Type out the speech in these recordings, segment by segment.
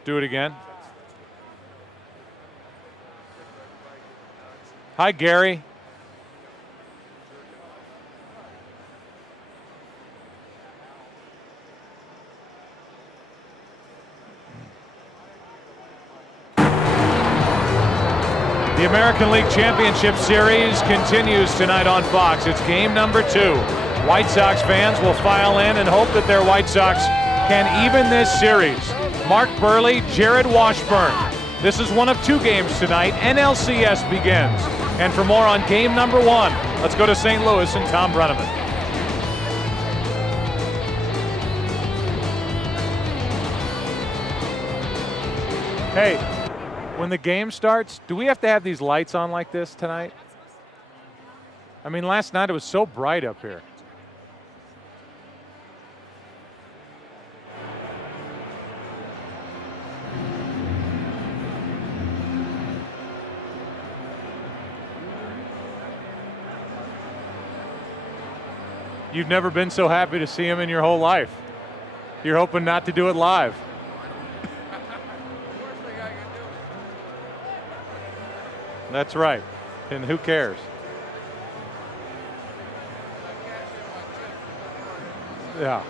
Let's do it again. Hi, Gary. The American League Championship Series continues tonight on Fox. It's game number 2. White Sox fans will file in and hope that their White Sox can even this series. Mark Burley, Jared Washburn. This is one of 2 games tonight. NLCS begins. And for more on game number 1, let's go to St. Louis and Tom Brenneman. Hey, when the game starts, do we have to have these lights on like this tonight? I mean, last night it was so bright up here. You've never been so happy to see him in your whole life. You're hoping not to do it live. That's right. And who cares? Yeah.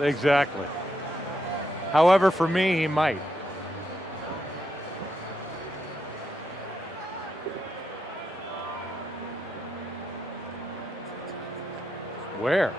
Exactly. However, for me, he might. Where?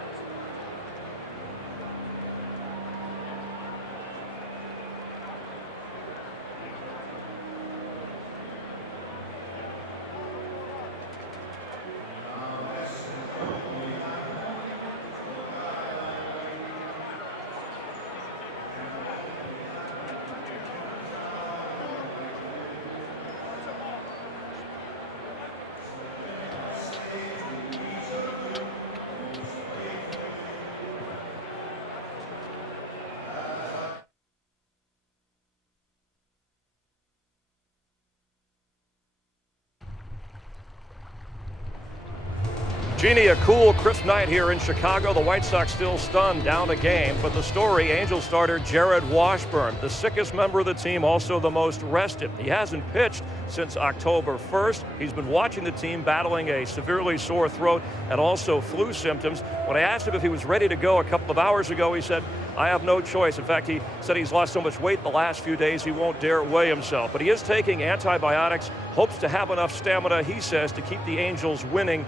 Jeannie, a cool, crisp night here in Chicago. The White Sox still stunned, down a game. But the story, Angel starter Jared Washburn, the sickest member of the team, also the most rested. He hasn't pitched since October 1st. He's been watching the team battling a severely sore throat and also flu symptoms. When I asked him if he was ready to go a couple of hours ago, he said, I have no choice. In fact, he said he's lost so much weight the last few days he won't dare weigh himself. But he is taking antibiotics, hopes to have enough stamina, he says, to keep the Angels winning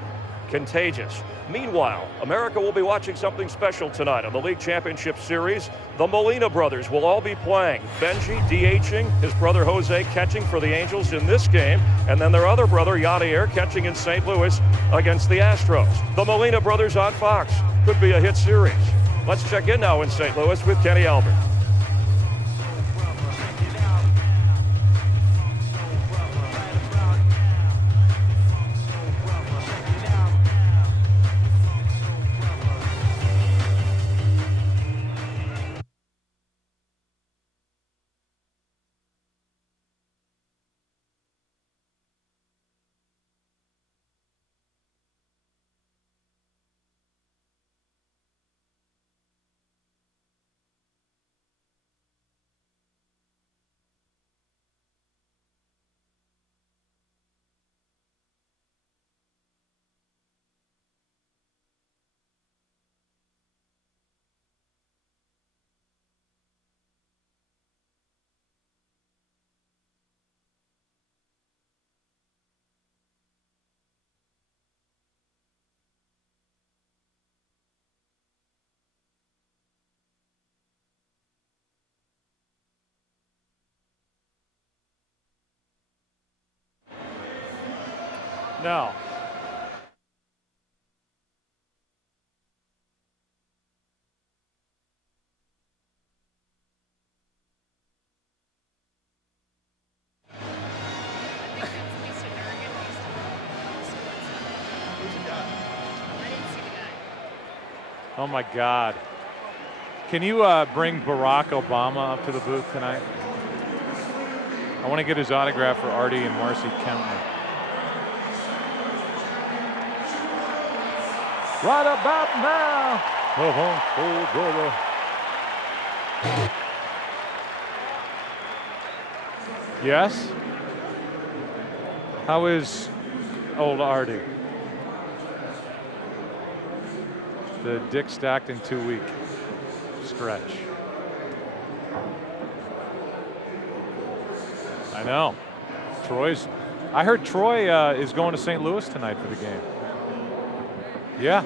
contagious. Meanwhile, America will be watching something special tonight on the League Championship Series. The Molina brothers will all be playing. Benji DHing, his brother Jose catching for the Angels in this game, and then their other brother Yadier catching in St. Louis against the Astros. The Molina brothers on Fox. Could be a hit series. Let's check in now in St. Louis with Kenny Albert. No. Oh my God. Can you bring Barack Obama up to the booth tonight? I want to get his autograph for Artie and Marcy Kempner. Right about now. Yes? How is old Artie? The Dick Stockton 2-week stretch. I know. I heard Troy is going to St. Louis tonight for the game. Yeah.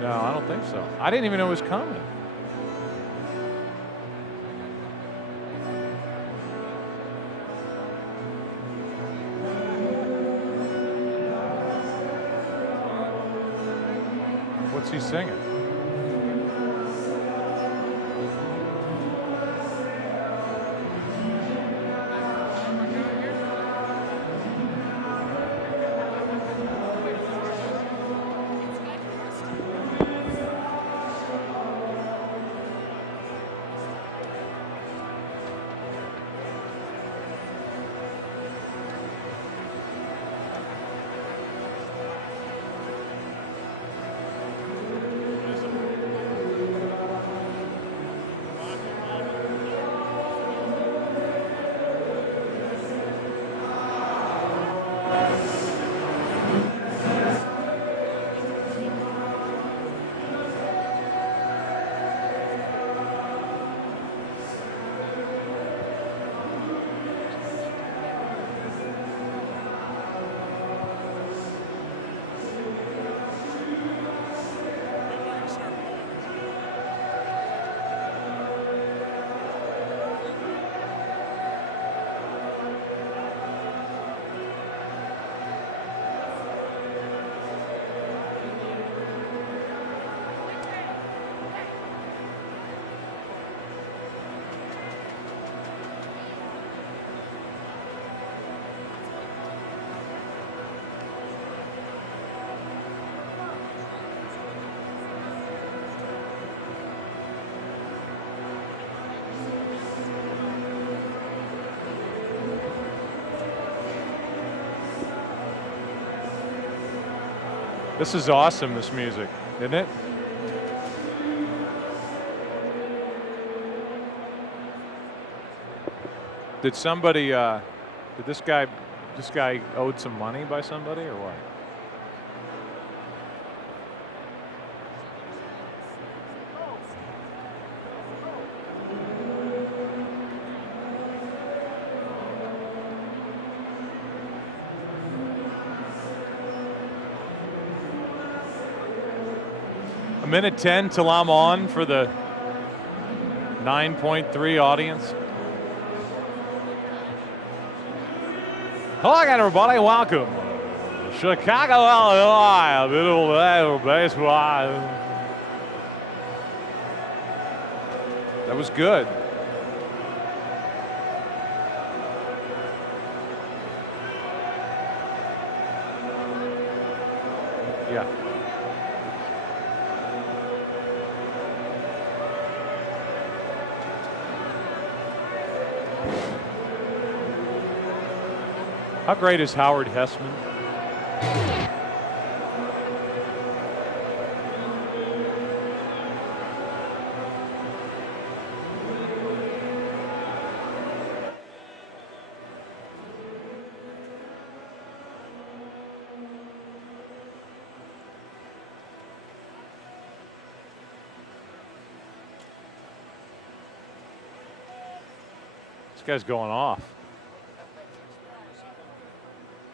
No, I don't think so. I didn't even know it was coming. What's he singing? This is awesome, this music, isn't it? Did somebody, did this guy owed some money by somebody or what? Minute 10 till I'm on for the 9.3 audience. Hello again, everybody. Welcome. Chicago, Illinois. A little baseball. That was good. Yeah. How great is Howard Hessman? This guy's going off.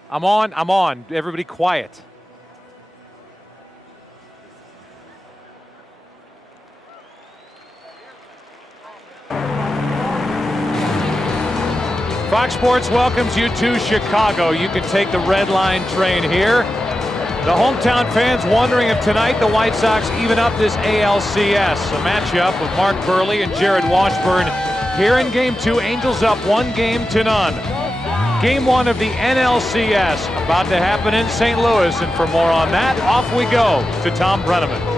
I'm on. Everybody quiet. Fox Sports welcomes you to Chicago. You can take the Red Line train here. The hometown fans wondering if tonight the White Sox even up this ALCS. A matchup with Mark Burley and Jared Washburn here in Game 2. Angels up 1-0. Game 1 of the NLCS about to happen in St. Louis. And for more on that, off we go to Tom Brenneman.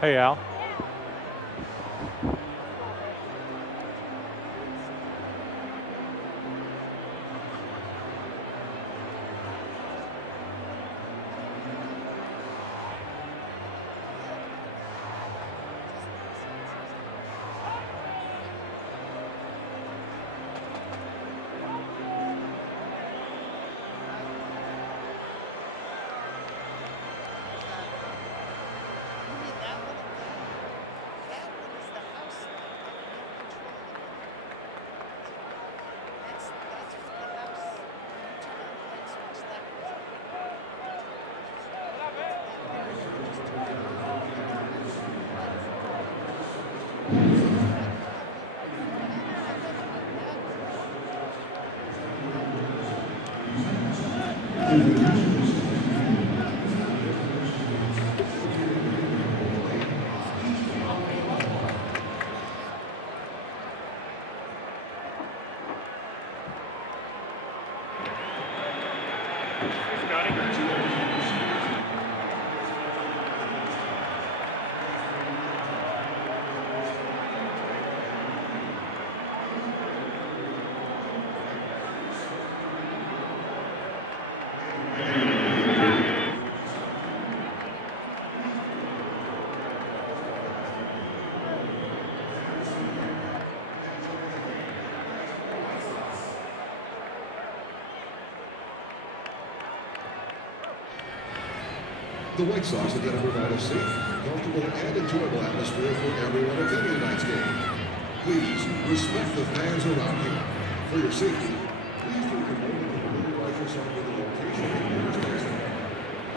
Hey, Al. The White Sox are going to provide a safe, comfortable, and enjoyable atmosphere for everyone attending tonight's game. Please respect the fans around you. For your safety, please take a moment to familiarize yourself with the location of your station.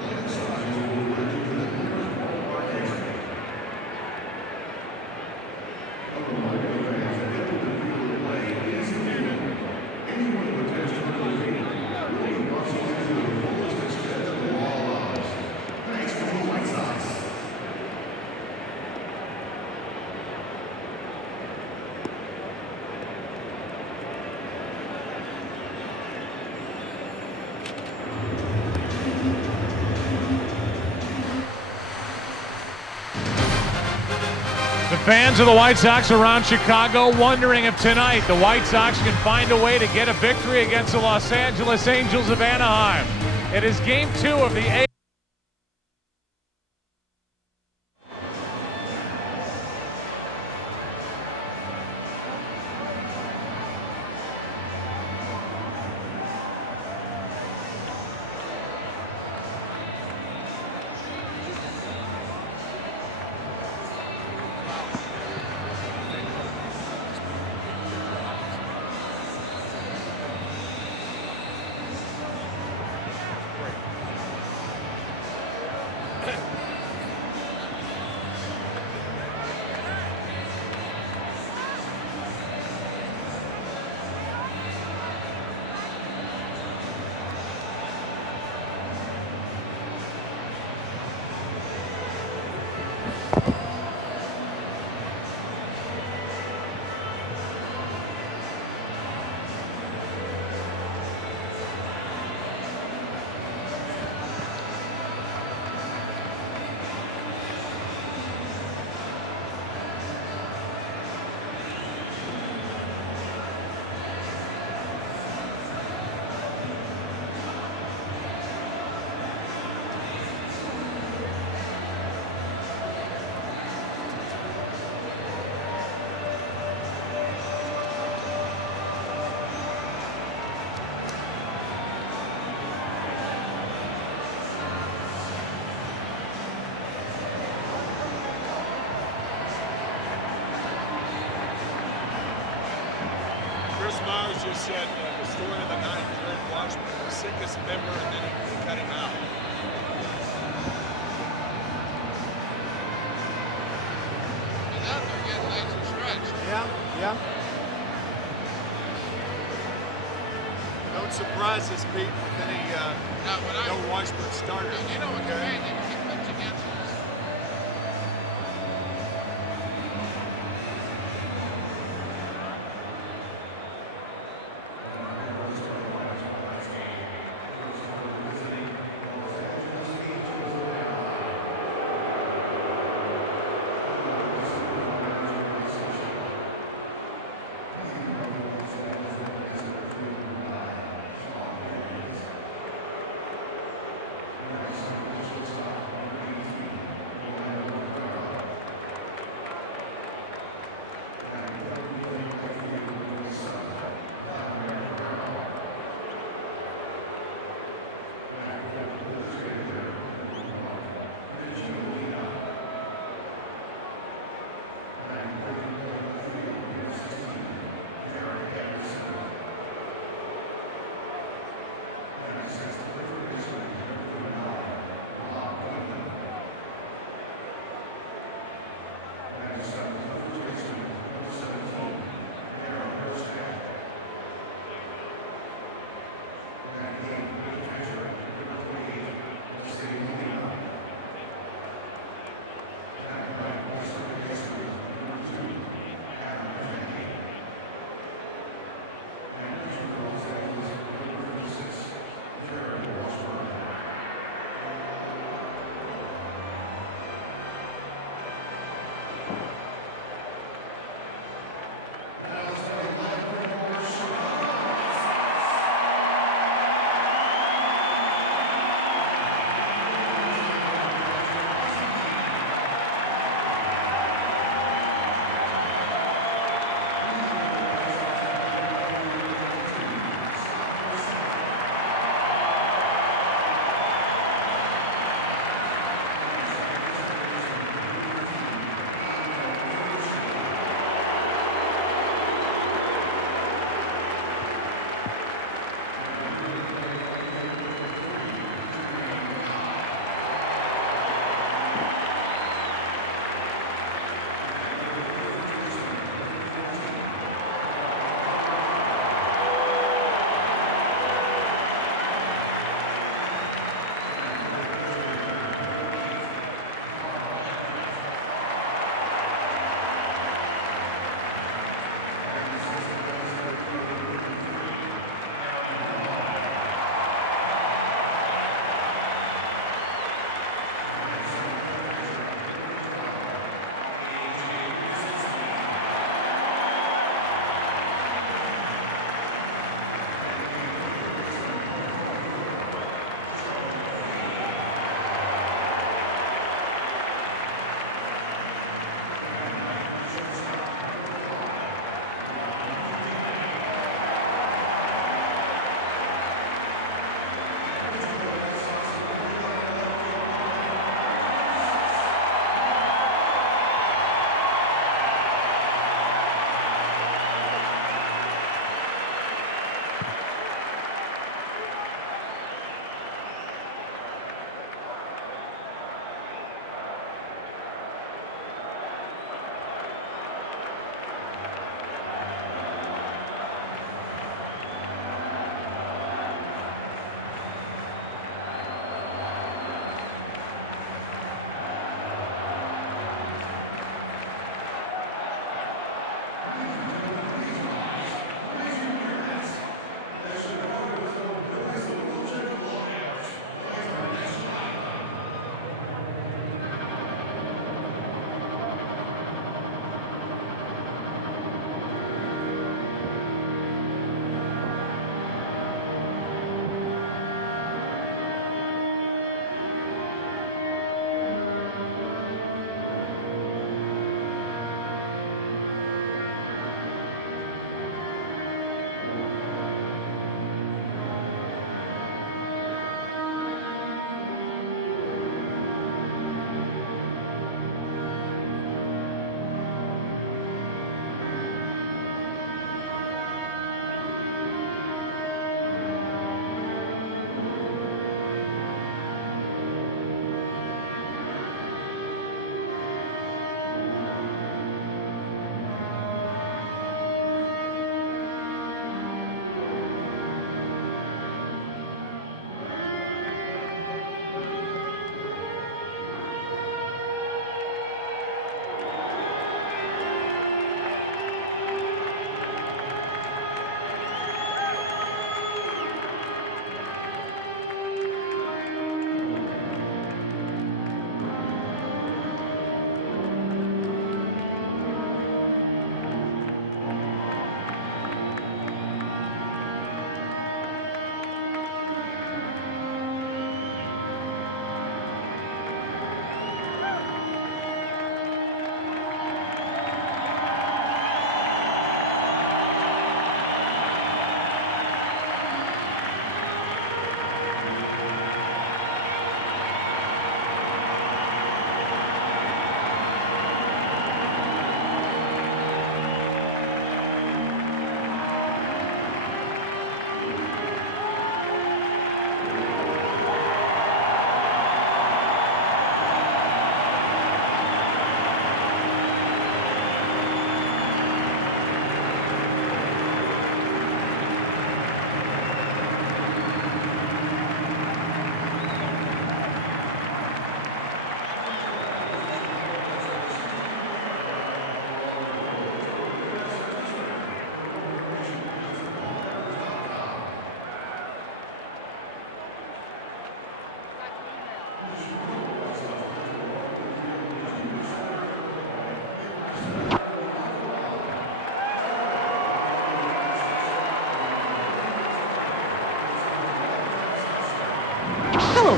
And signs will be directed to the numbers on our exit. Anyone who attends tonight's game will be prosecuted to the fullest extent of the law allows. Thanks to the White Sox. The fans of the White Sox around Chicago wondering if tonight the White Sox can find a way to get a victory against the Los Angeles Angels of Anaheim. It is Game 2 of the ALCS. Chris Myers just said the story of the night, Jared Washburn, the sickest member, and then he cut him out. And now they're getting nice and stretched. Yeah. Don't surprise us, Pete, with any no Washburn starter. You know what's amazing? He pitched against us.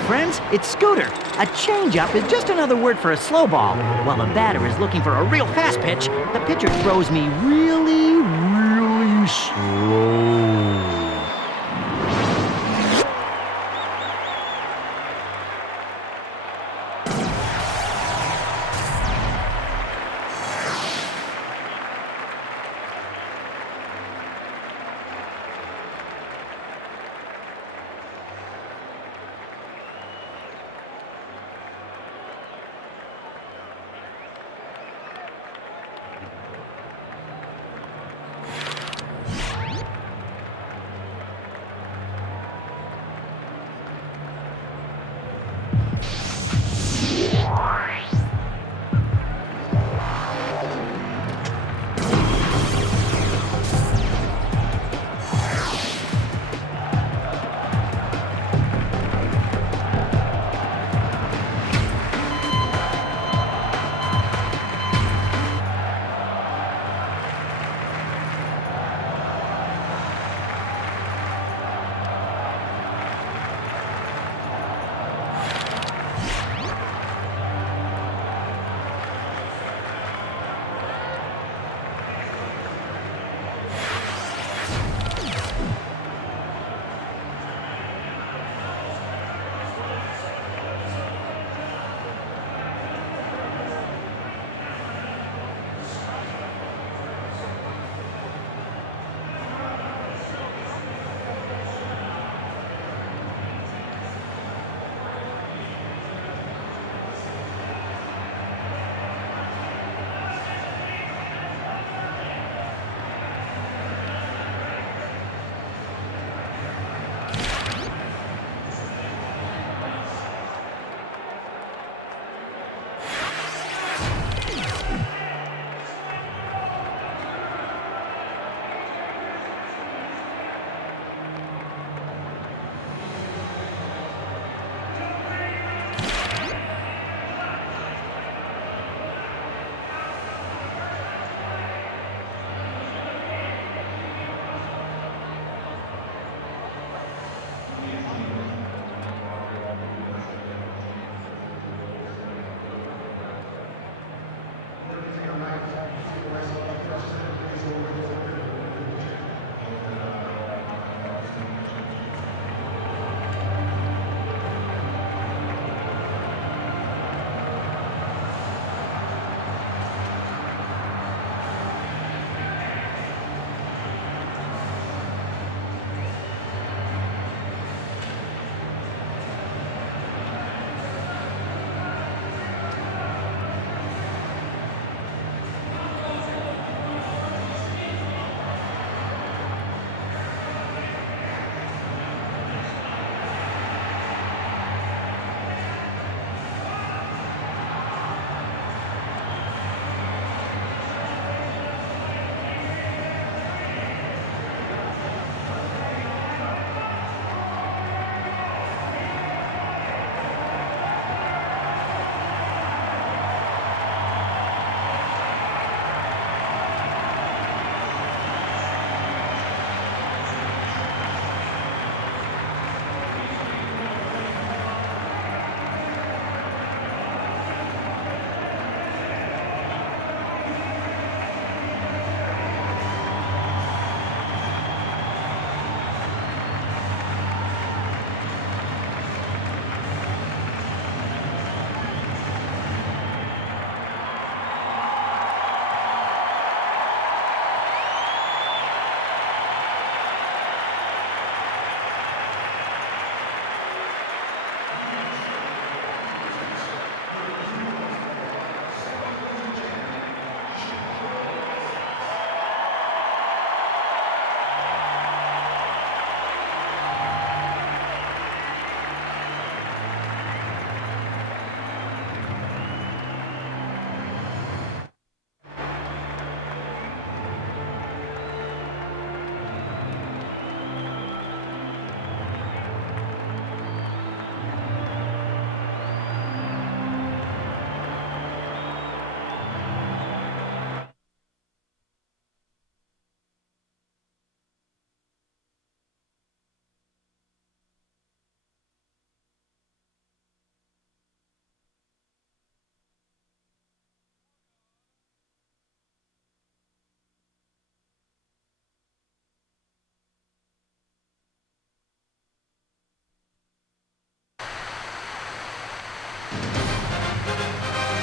friends. It's Scooter. A changeup is just another word for a slow ball. While the batter is looking for a real fast pitch, the pitcher throws me really, really slow.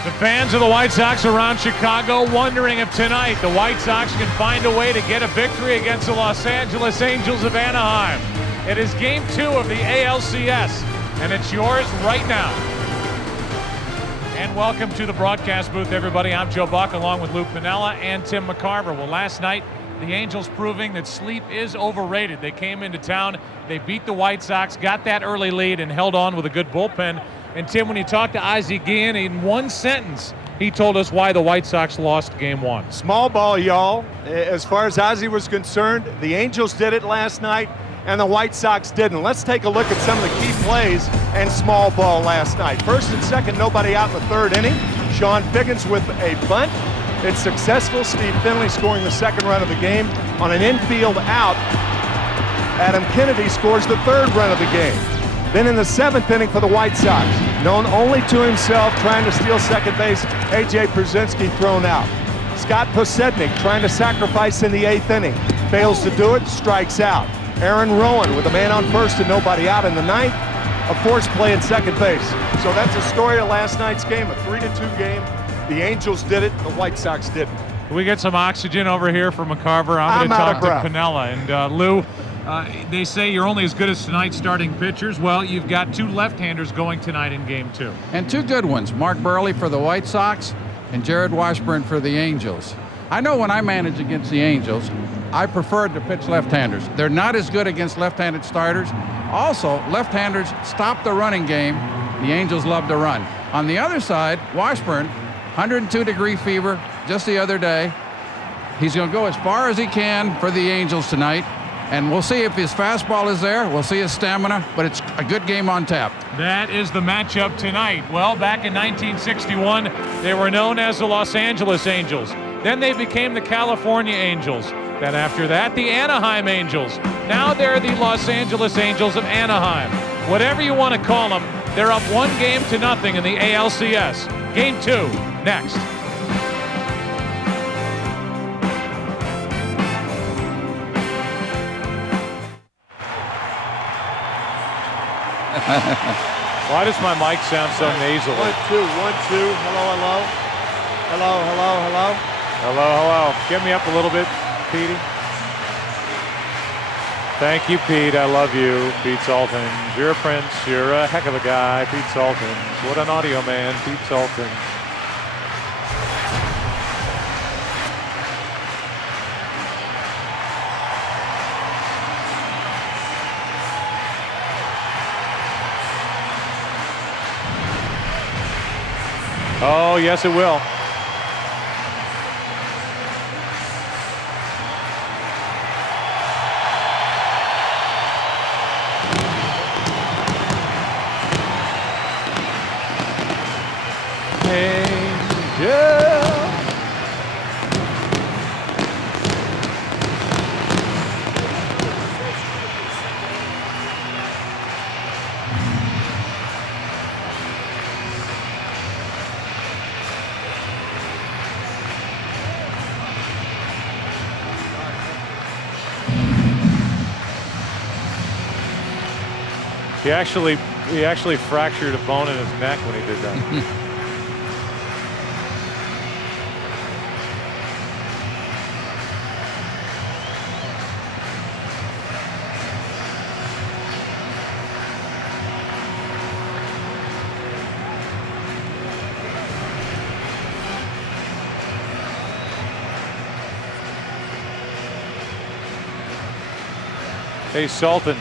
The fans of the White Sox around Chicago wondering if tonight the White Sox can find a way to get a victory against the Los Angeles Angels of Anaheim. It is Game 2 of the ALCS, and it's yours right now. And welcome to the broadcast booth, everybody. I'm Joe Buck, along with Lou Piniella and Tim McCarver. Well, last night, the Angels proving that sleep is overrated. They came into town, they beat the White Sox, got that early lead, and held on with a good bullpen. And Tim, when you talked to Ozzie Guillen, in one sentence, he told us why the White Sox lost Game 1. Small ball, y'all. As far as Ozzie was concerned, the Angels did it last night, and the White Sox didn't. Let's take a look at some of the key plays and small ball last night. First and second, nobody out in the third inning. Sean Figgins with a bunt. It's successful. Steve Finley scoring the second run of the game. On an infield out, Adam Kennedy scores the third run of the game. Then in the seventh inning for the White Sox, known only to himself, trying to steal second base, A.J. Brzezinski thrown out. Scott Posednik trying to sacrifice in the eighth inning. Fails to do it, strikes out. Aaron Rowan with a man on first and nobody out in the ninth. A forced play at second base. So that's the story of last night's game, a 3-2 game. The Angels did it, the White Sox didn't. Can we get some oxygen over here for McCarver? I'm going to talk to Piniella. And Lou, they say you're only as good as tonight's starting pitchers. Well, you've got two left-handers going tonight in Game 2. And two good ones, Mark Burley for the White Sox and Jared Washburn for the Angels. I know when I manage against the Angels, I prefer to pitch left-handers. They're not as good against left-handed starters. Also, left-handers stop the running game. The Angels love to run. On the other side, Washburn, 102-degree fever just the other day. He's going to go as far as he can for the Angels tonight. And we'll see if his fastball is there. We'll see his stamina, but it's a good game on tap. That is the matchup tonight. Well, back in 1961, they were known as the Los Angeles Angels. Then they became the California Angels. Then after that, the Anaheim Angels. Now they're the Los Angeles Angels of Anaheim. Whatever you want to call them, they're up 1-0 in the ALCS. Game 2, next. Why does my mic sound so nasally? 1, 2, 1, 2. Hello, hello. Hello, hello, hello. Hello, hello. Get me up a little bit, Petey. Thank you, Pete. I love you, Pete Saltins. You're a prince. You're a heck of a guy, Pete Saltins. What an audio man, Pete Saltins. Oh, yes, it will. He actually fractured a bone in his neck when he did that. Hey, Saltins.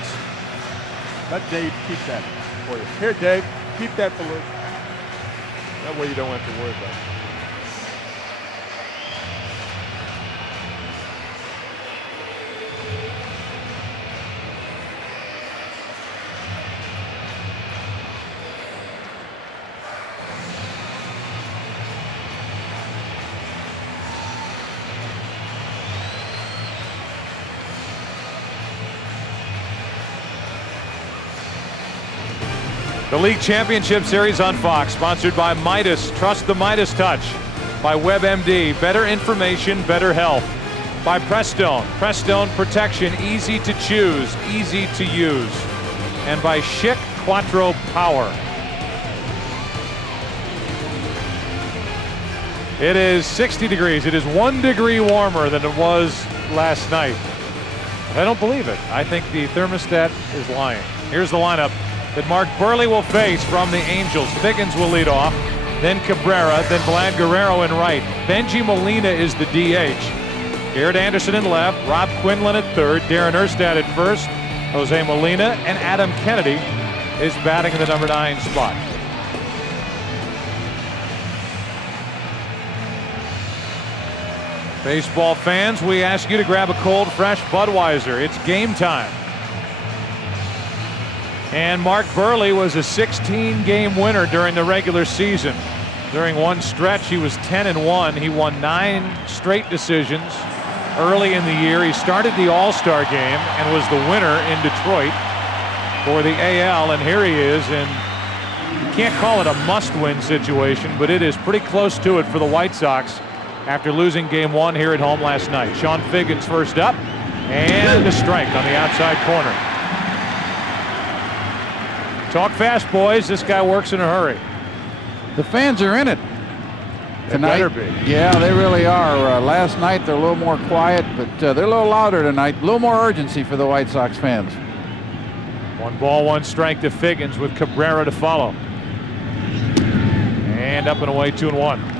Let Dave keep that for you. Here, Dave, keep that for Luke. That way you don't have to worry about it. The League Championship Series on Fox, sponsored by Midas. Trust the Midas touch. By WebMD. Better information, better health. By Prestone. Prestone protection, easy to choose, easy to use. And by Schick Quattro Power. It is 60 degrees. It is 1 degree warmer than it was last night. I don't believe it. I think the thermostat is lying. Here's the lineup that Mark Burley will face from the Angels. Figgins will lead off, then Cabrera, then Vlad Guerrero in right. Benji Molina is the DH. Garrett Anderson in left, Rob Quinlan at third, Darren Erstad at first, Jose Molina, and Adam Kennedy is batting in the number 9 spot. Baseball fans, we ask you to grab a cold, fresh Budweiser. It's game time. And Mark Burley was a 16-game winner during the regular season. During one stretch, he was 10-1. He won 9 straight decisions early in the year. He started the All-Star game and was the winner in Detroit for the AL. And here he is, and you can't call it a must-win situation, but it is pretty close to it for the White Sox after losing game 1 here at home last night. Sean Figgins first up, and a strike on the outside corner. Talk fast, boys. This guy works in a hurry. The fans are in it tonight. They better be. Yeah, they really are. Last night they're a little more quiet, but they're a little louder tonight. A little more urgency for the White Sox fans. 1 ball, 1 strike to Figgins with Cabrera to follow. And up and away, 2-1.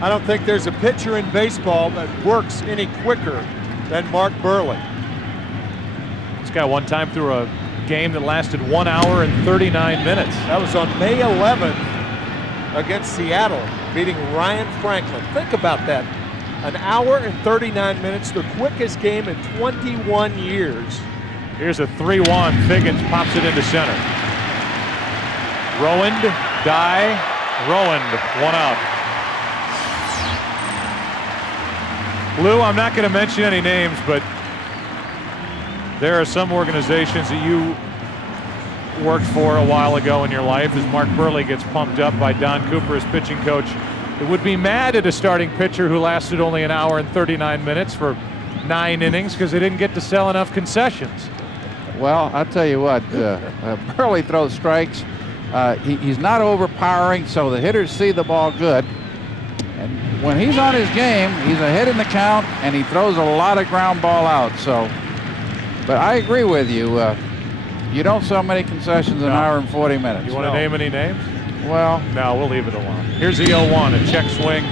I don't think there's a pitcher in baseball that works any quicker than Mark Burley. This guy one time threw a game that lasted 1 hour and 39 minutes. That was on May 11th against Seattle, beating Ryan Franklin. Think about that. 1 hour and 39 minutes, the quickest game in 21 years. Here's a 3-1. Figgins pops it into center. Rowand, Dye, Rowand, 1 out. Lou, I'm not going to mention any names, but there are some organizations that you worked for a while ago in your life as Mark Burley gets pumped up by Don Cooper as pitching coach. It would be mad at a starting pitcher who lasted only 1 hour and 39 minutes for 9 innings because they didn't get to sell enough concessions. Well, I'll tell you what, Burley throws strikes. He's not overpowering, so the hitters see the ball good. And when he's on his game, he's ahead in the count, and he throws a lot of ground ball out. So, but I agree with you. You don't sell many concessions in 1 hour and 40 minutes. You want to name any names? Well, no, we'll leave it alone. Here's the 0-1, a check swing.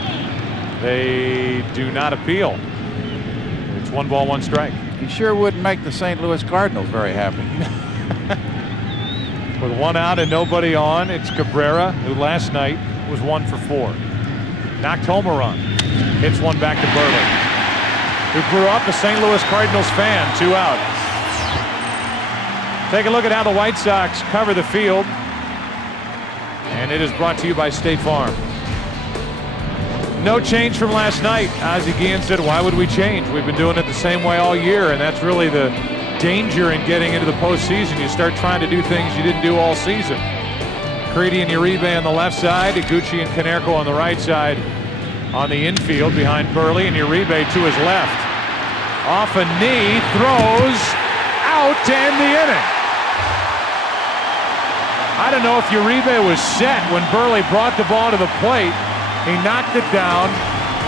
They do not appeal. It's 1 ball, 1 strike. He sure wouldn't make the St. Louis Cardinals very happy. With 1 out and nobody on, it's Cabrera, who last night was 1 for 4. Knocked home a run. Hits one back to Burley, who grew up a St. Louis Cardinals fan. 2 out. Take a look at how the White Sox cover the field. And it is brought to you by State Farm. No change from last night. Ozzie Guillen said, why would we change? We've been doing it the same way all year, and that's really the danger in getting into the postseason. You start trying to do things you didn't do all season. Creedy and Uribe on the left side, Iguchi and Konerko on the right side. On the infield behind Burley, and Uribe to his left. Off a knee, throws out to end the inning. I don't know if Uribe was set when Burley brought the ball to the plate. He knocked it down,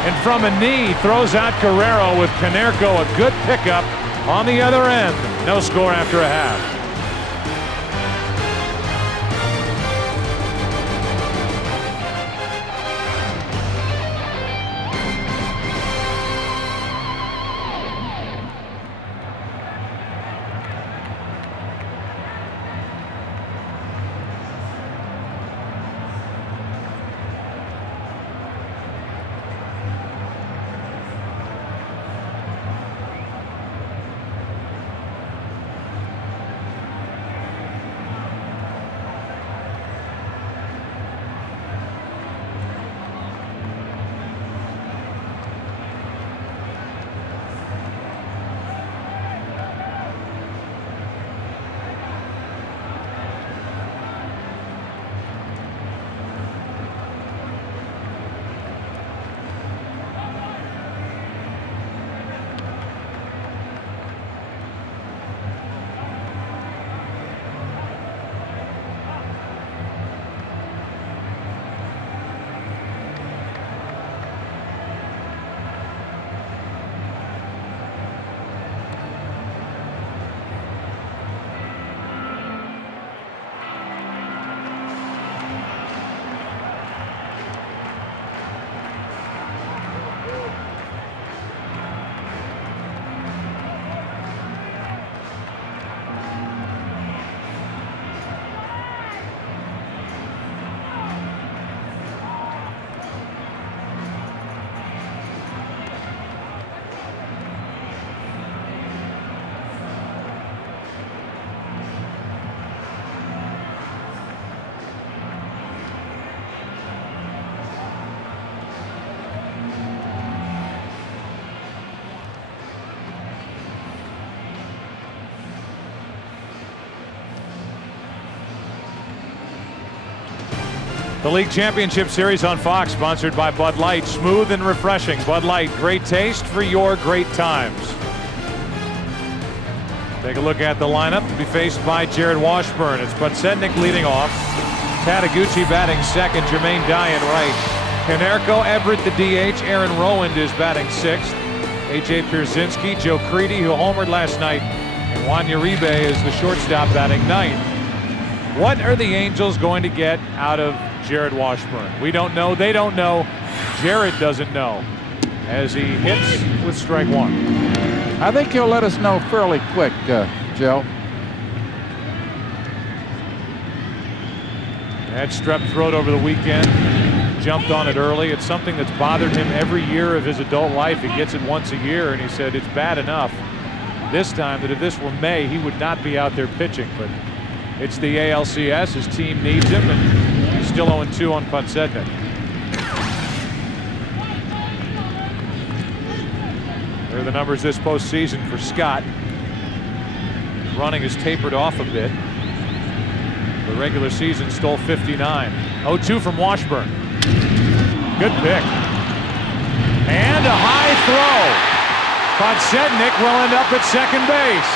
and from a knee, throws out Guerrero with Konerko, a good pickup on the other end. No score after a half. The League Championship Series on Fox, sponsored by Bud Light. Smooth and refreshing. Bud Light, great taste for your great times. Take a look at the lineup to be faced by Jared Washburn. It's Podsednik leading off. Tateguchi batting second. Jermaine Dye in right. Konerko, Everett the DH. Aaron Rowand is batting sixth. A.J. Pierzynski, Joe Creedy, who homered last night, and Juan Uribe is the shortstop batting ninth. What are the Angels going to get out of Jared Washburn? We don't know. They don't know. Jared doesn't know as he hits with strike one. I think he'll let us know fairly quick, Joe. Had strep throat over the weekend. Jumped on it early. It's something that's bothered him every year of his adult life. He gets it once a year, and he said it's bad enough this time that if this were May, he would not be out there pitching. But it's the ALCS. His team needs him, and he's still 0-2 on Podsednik. There are the numbers this postseason for Scott. Running has tapered off a bit. The regular season stole 59. 0-2 from Washburn. Good pick. And a high throw. Podsednik will end up at second base.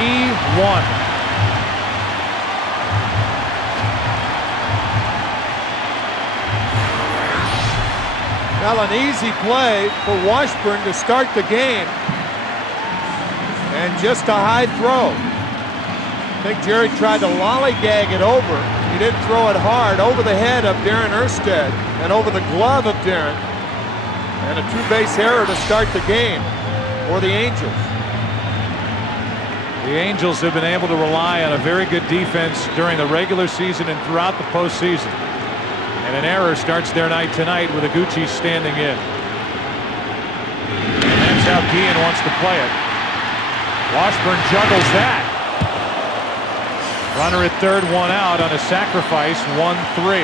E1. Well, an easy play for Washburn to start the game. And just a high throw. I think Jerry tried to lollygag it over. He didn't throw it hard over the head of Darren Erstad and over the glove of Darren. And a two-base error to start the game for the Angels. The Angels have been able to rely on a very good defense during the regular season and throughout the postseason. And an error starts their night tonight with Iguchi standing in. And that's how Guillen wants to play it. Washburn juggles that. Runner at third, one out on a sacrifice, 1-3.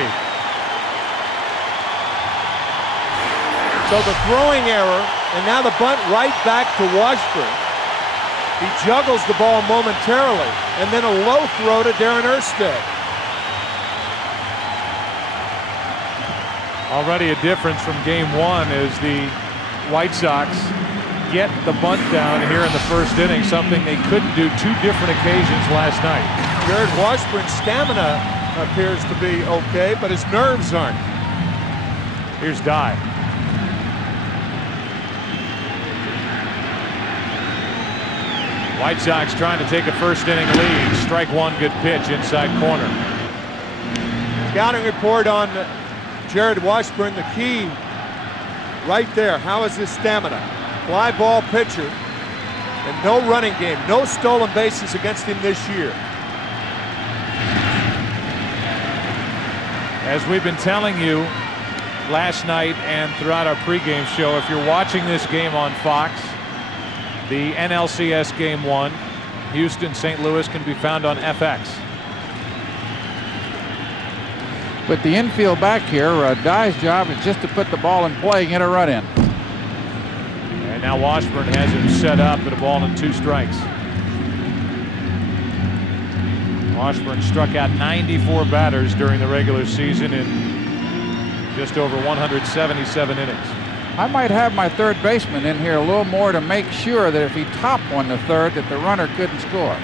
So the throwing error, and now the bunt right back to Washburn. He juggles the ball momentarily, and then a low throw to Darren Erstad. Already a difference from game one as the White Sox get the bunt down here in the first inning, something they couldn't do two different occasions last night. Jared Washburn's stamina appears to be okay, but his nerves aren't. Here's Dye. White Sox trying to take a first inning lead. Strike one, good pitch inside corner. Scouting report on Jared Washburn, the key right there. How is his stamina? Fly ball pitcher and no running game, no stolen bases against him this year. As we've been telling you last night and throughout our pregame show, if you're watching this game on Fox, the NLCS Game 1, Houston, St. Louis, can be found on FX. With the infield back here, Dye's job is just to put the ball in play and get a run in. And now Washburn has him set up at a ball and two strikes. Washburn struck out 94 batters during the regular season in just over 177 innings. I might have my third baseman in here a little more to make sure that if he topped one to third that the runner couldn't score.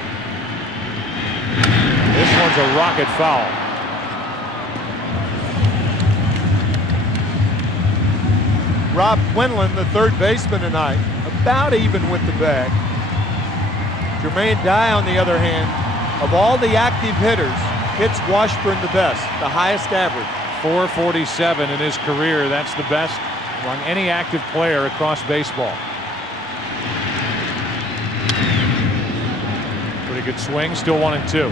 This one's a rocket foul. Rob Quinlan, the third baseman tonight, about even with the bag. Jermaine Dye, on the other hand, of all the active hitters, hits Washburn the best, the highest average. 447 in his career. That's the best among any active player across baseball. Pretty good swing, still 1-2.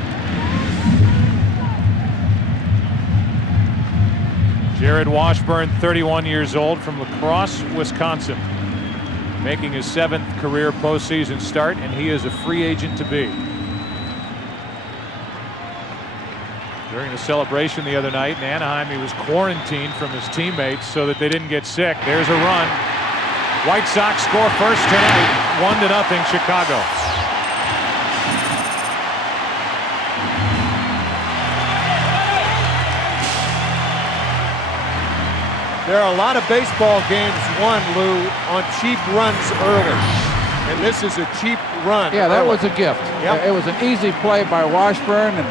Jared Washburn, 31 years old, from La Crosse, Wisconsin, making his 7th career postseason start, and he is a free agent to be. During the celebration the other night in Anaheim, he was quarantined from his teammates so that they didn't get sick. There's a run. White Sox score first tonight, 1-0 Chicago. There are a lot of baseball games won, Lou, on cheap runs early. And this is a cheap run. Yeah, that early. was a gift. Yep. It was an easy play by Washburn, and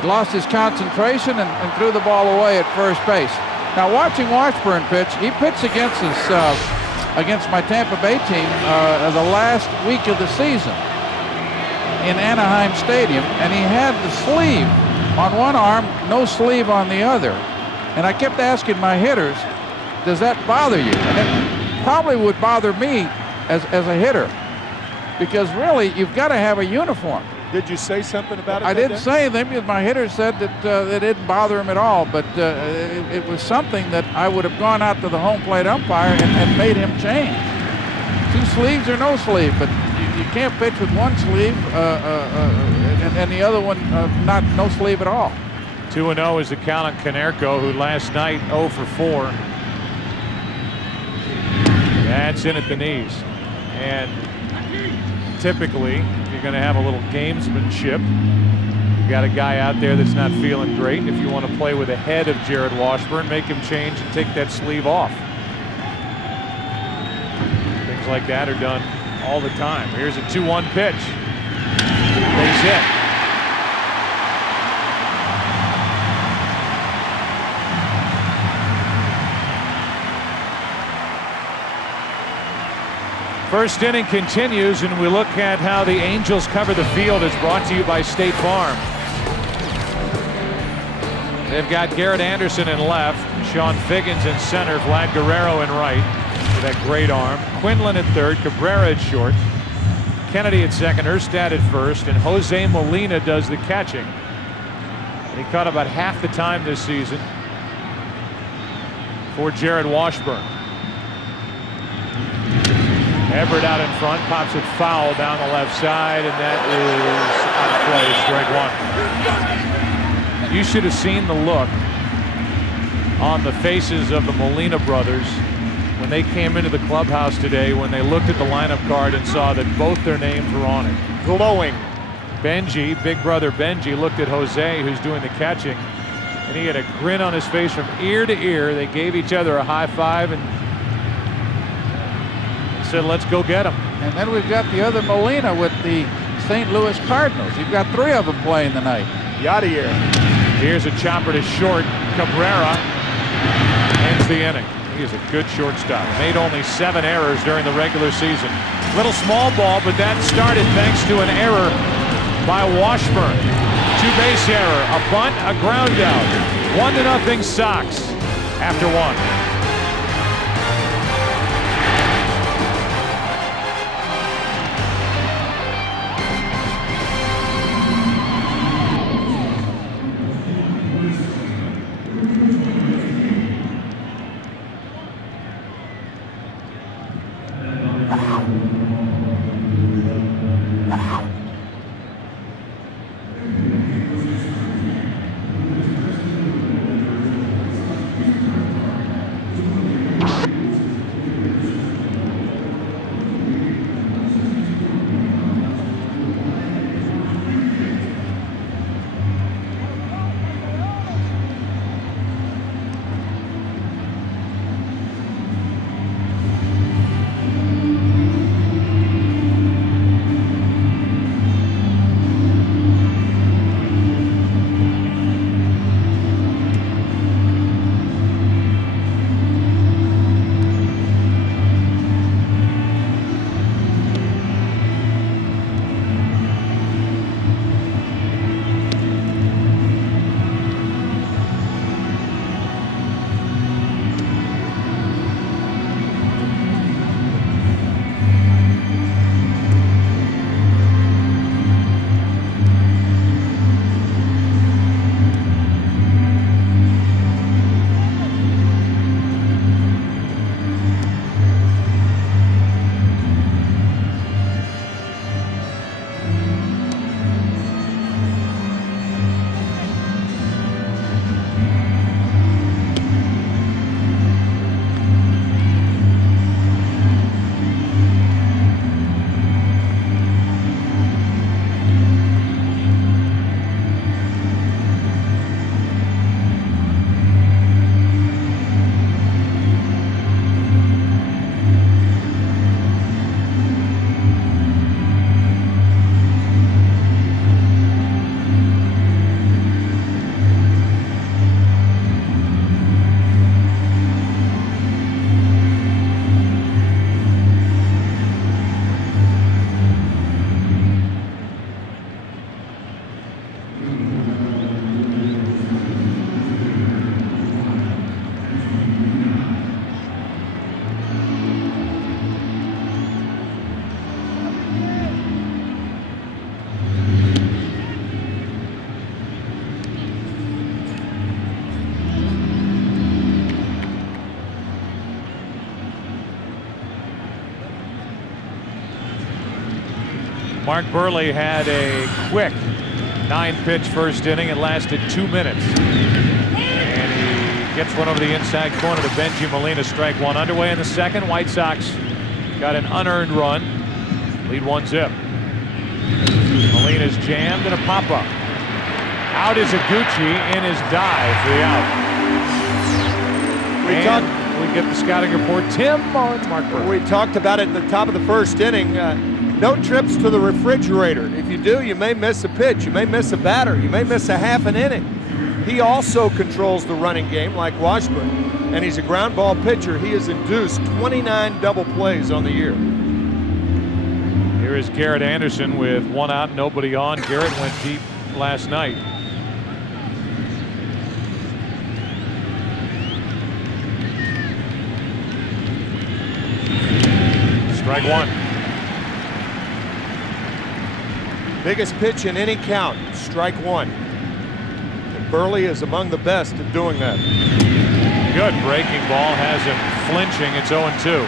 he lost his concentration and threw the ball away at first base. Now, watching Washburn pitch, he pitched against my Tampa Bay team the last week of the season in Anaheim Stadium, and he had the sleeve on one arm, no sleeve on the other. And I kept asking my hitters, does that bother you? And it probably would bother me as a hitter, because really, you've got to have a uniform. Did you say something about it? I didn't say anything because my hitter said that it didn't bother him at all, but it was something that I would have gone out to the home plate umpire and made him change. 2 sleeves or no sleeve, but you can't pitch with one sleeve and the other one no sleeve at all. 2-0 is the count on Konerko, who last night 0 for 4. That's in at the knees. And typically, if you're going to have a little gamesmanship, you got a guy out there that's not feeling great. If you want to play with the head of Jared Washburn, make him change and take that sleeve off. Things like that are done all the time. Here's a 2-1 pitch. Base hit. First inning continues, and we look at how the Angels cover the field. It's brought to you by State Farm. They've got Garrett Anderson in left, Sean Figgins in center, Vlad Guerrero in right with that great arm, Quinlan at third, Cabrera at short, Kennedy at second, Erstad at first, and Jose Molina does the catching. And he caught about half the time this season for Jared Washburn. Everett out in front, pops it foul down the left side, and that is out of play, strike one. You should have seen the look on the faces of the Molina brothers when they came into the clubhouse today, when they looked at the lineup card and saw that both their names were on it. Glowing. Benji, big brother Benji, looked at Jose, who's doing the catching, and he had a grin on his face from ear to ear. They gave each other a high five and said, let's go get him. And then we've got the other Molina with the St. Louis Cardinals. You've got 3 of them playing tonight. Yadier. Here's a chopper to short. Cabrera ends the inning. He is a good shortstop. Made only 7 errors during the regular season. Little small ball, but that started thanks to an error by Washburn. 2-base error, a bunt, a ground out. 1-0 Sox after 1. Mark Burley had a quick 9-pitch first inning. It lasted 2 minutes. And he gets one over the inside corner to Benji Molina, strike one. Underway in the second. White Sox got an unearned run. Lead 1-0. Molina's jammed and a pop-up. Out is Iguchi in his dive for the out. We get the scouting report. Tim on Mark Burley. We talked about it at the top of the first inning. No trips to the refrigerator. If you do, you may miss a pitch. You may miss a batter. You may miss a half an inning. He also controls the running game like Washburn, and he's a ground ball pitcher. He has induced 29 double plays on the year. Here is Garrett Anderson with one out, nobody on. Garrett went deep last night. Strike one. Biggest pitch in any count, strike one. And Burley is among the best at doing that. Good breaking ball, has him flinching. It's 0-2.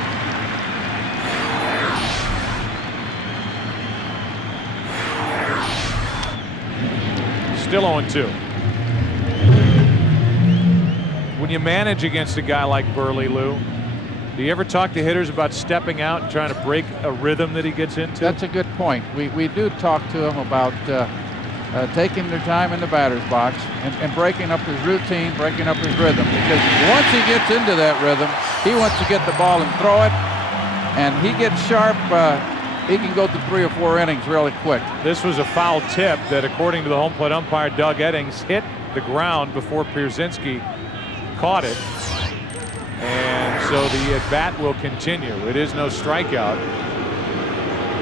Still 0-2. When you manage against a guy like Burley, Lou, do you ever talk to hitters about stepping out and trying to break a rhythm that he gets into? That's a good point. We do talk to him about taking their time in the batter's box and breaking up his routine, breaking up his rhythm. Because once he gets into that rhythm, he wants to get the ball and throw it. And he gets sharp. He can go through 3 or 4 innings really quick. This was a foul tip that, according to the home plate umpire, Doug Eddings, hit the ground before Pierzynski caught it. And so the at-bat will continue. It is no strikeout.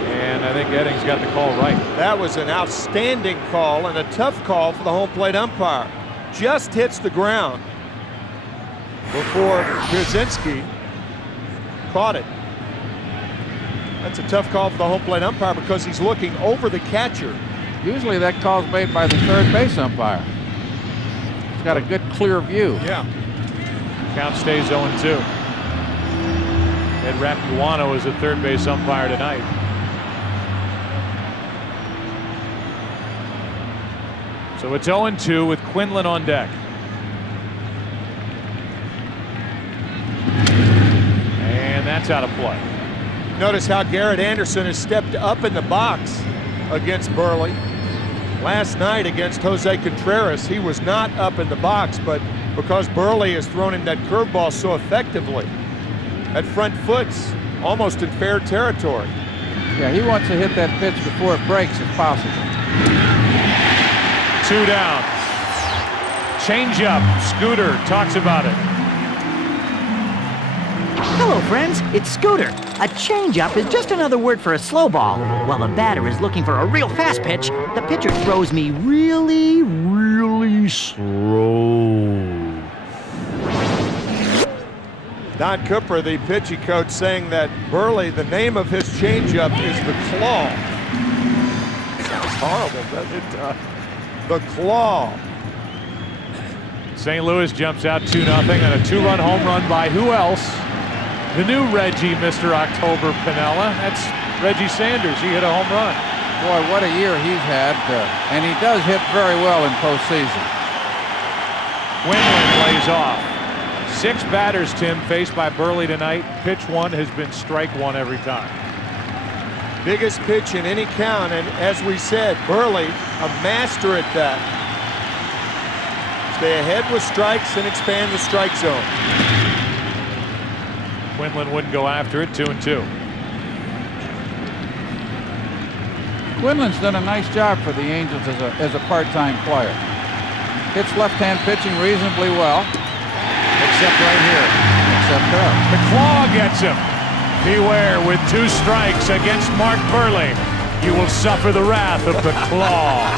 And I think Eddings got the call right. That was an outstanding call and a tough call for the home plate umpire. Just hits the ground before Pierzynski caught it. That's a tough call for the home plate umpire because he's looking over the catcher. Usually that call's made by the third base umpire. He's got a good clear view. Yeah. Count stays 0-2. Ed Rapuano is the third base umpire tonight. So it's 0-2 with Quinlan on deck. And that's out of play. Notice how Garrett Anderson has stepped up in the box against Burley. Last night against Jose Contreras, he was not up in the box, but because Burley has thrown him that curveball so effectively, at front foot's almost in fair territory. Yeah, he wants to hit that pitch before it breaks if possible. 2 down. Change-up. Scooter talks about it. Hello, friends. It's Scooter. A changeup is just another word for a slow ball. While the batter is looking for a real fast pitch, the pitcher throws me really, really slow. Don Cooper, the pitching coach, saying that Burley, the name of his changeup is the Claw. Sounds horrible, doesn't it? The Claw. St. Louis jumps out 2-0 on a 2-run home run by who else? The new Reggie, Mr. October Pinella. That's Reggie Sanders. He hit a home run. Boy, what a year he's had. And he does hit very well in postseason. Quinlan lays off. 6 batters, Tim, faced by Burley tonight. Pitch one has been strike one every time. Biggest pitch in any count, and as we said, Burley, a master at that. Stay ahead with strikes and expand the strike zone. Quinlan wouldn't go after it, 2-2. Quinlan's done a nice job for the Angels as a part-time player. Hits left-hand pitching reasonably well. Except right here. Except that. The Claw gets him. Beware, with 2 strikes against Mark Burley, you will suffer the wrath of the Claw.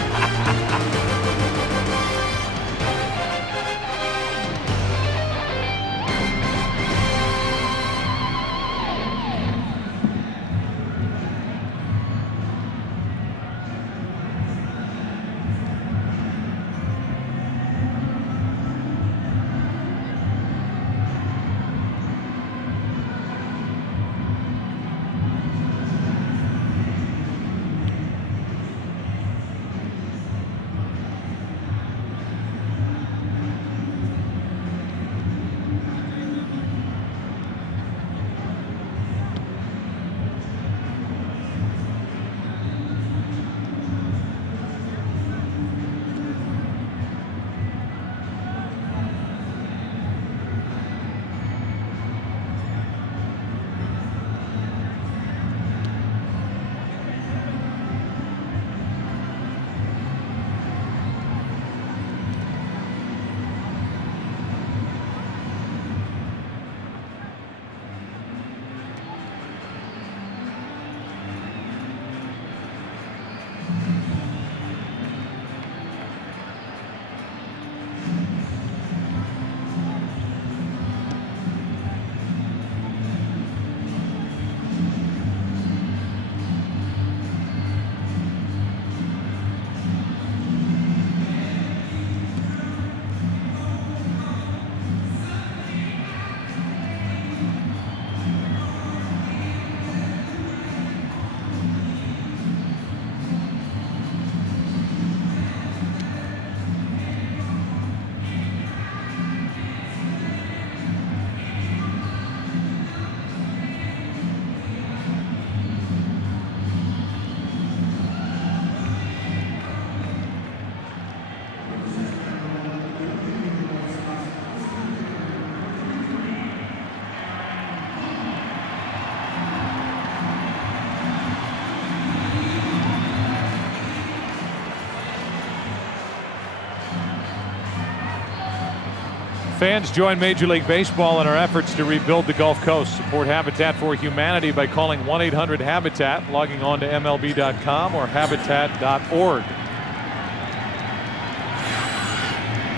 Fans join Major League Baseball in our efforts to rebuild the Gulf Coast. Support Habitat for Humanity by calling 1-800-HABITAT, logging on to MLB.com or Habitat.org.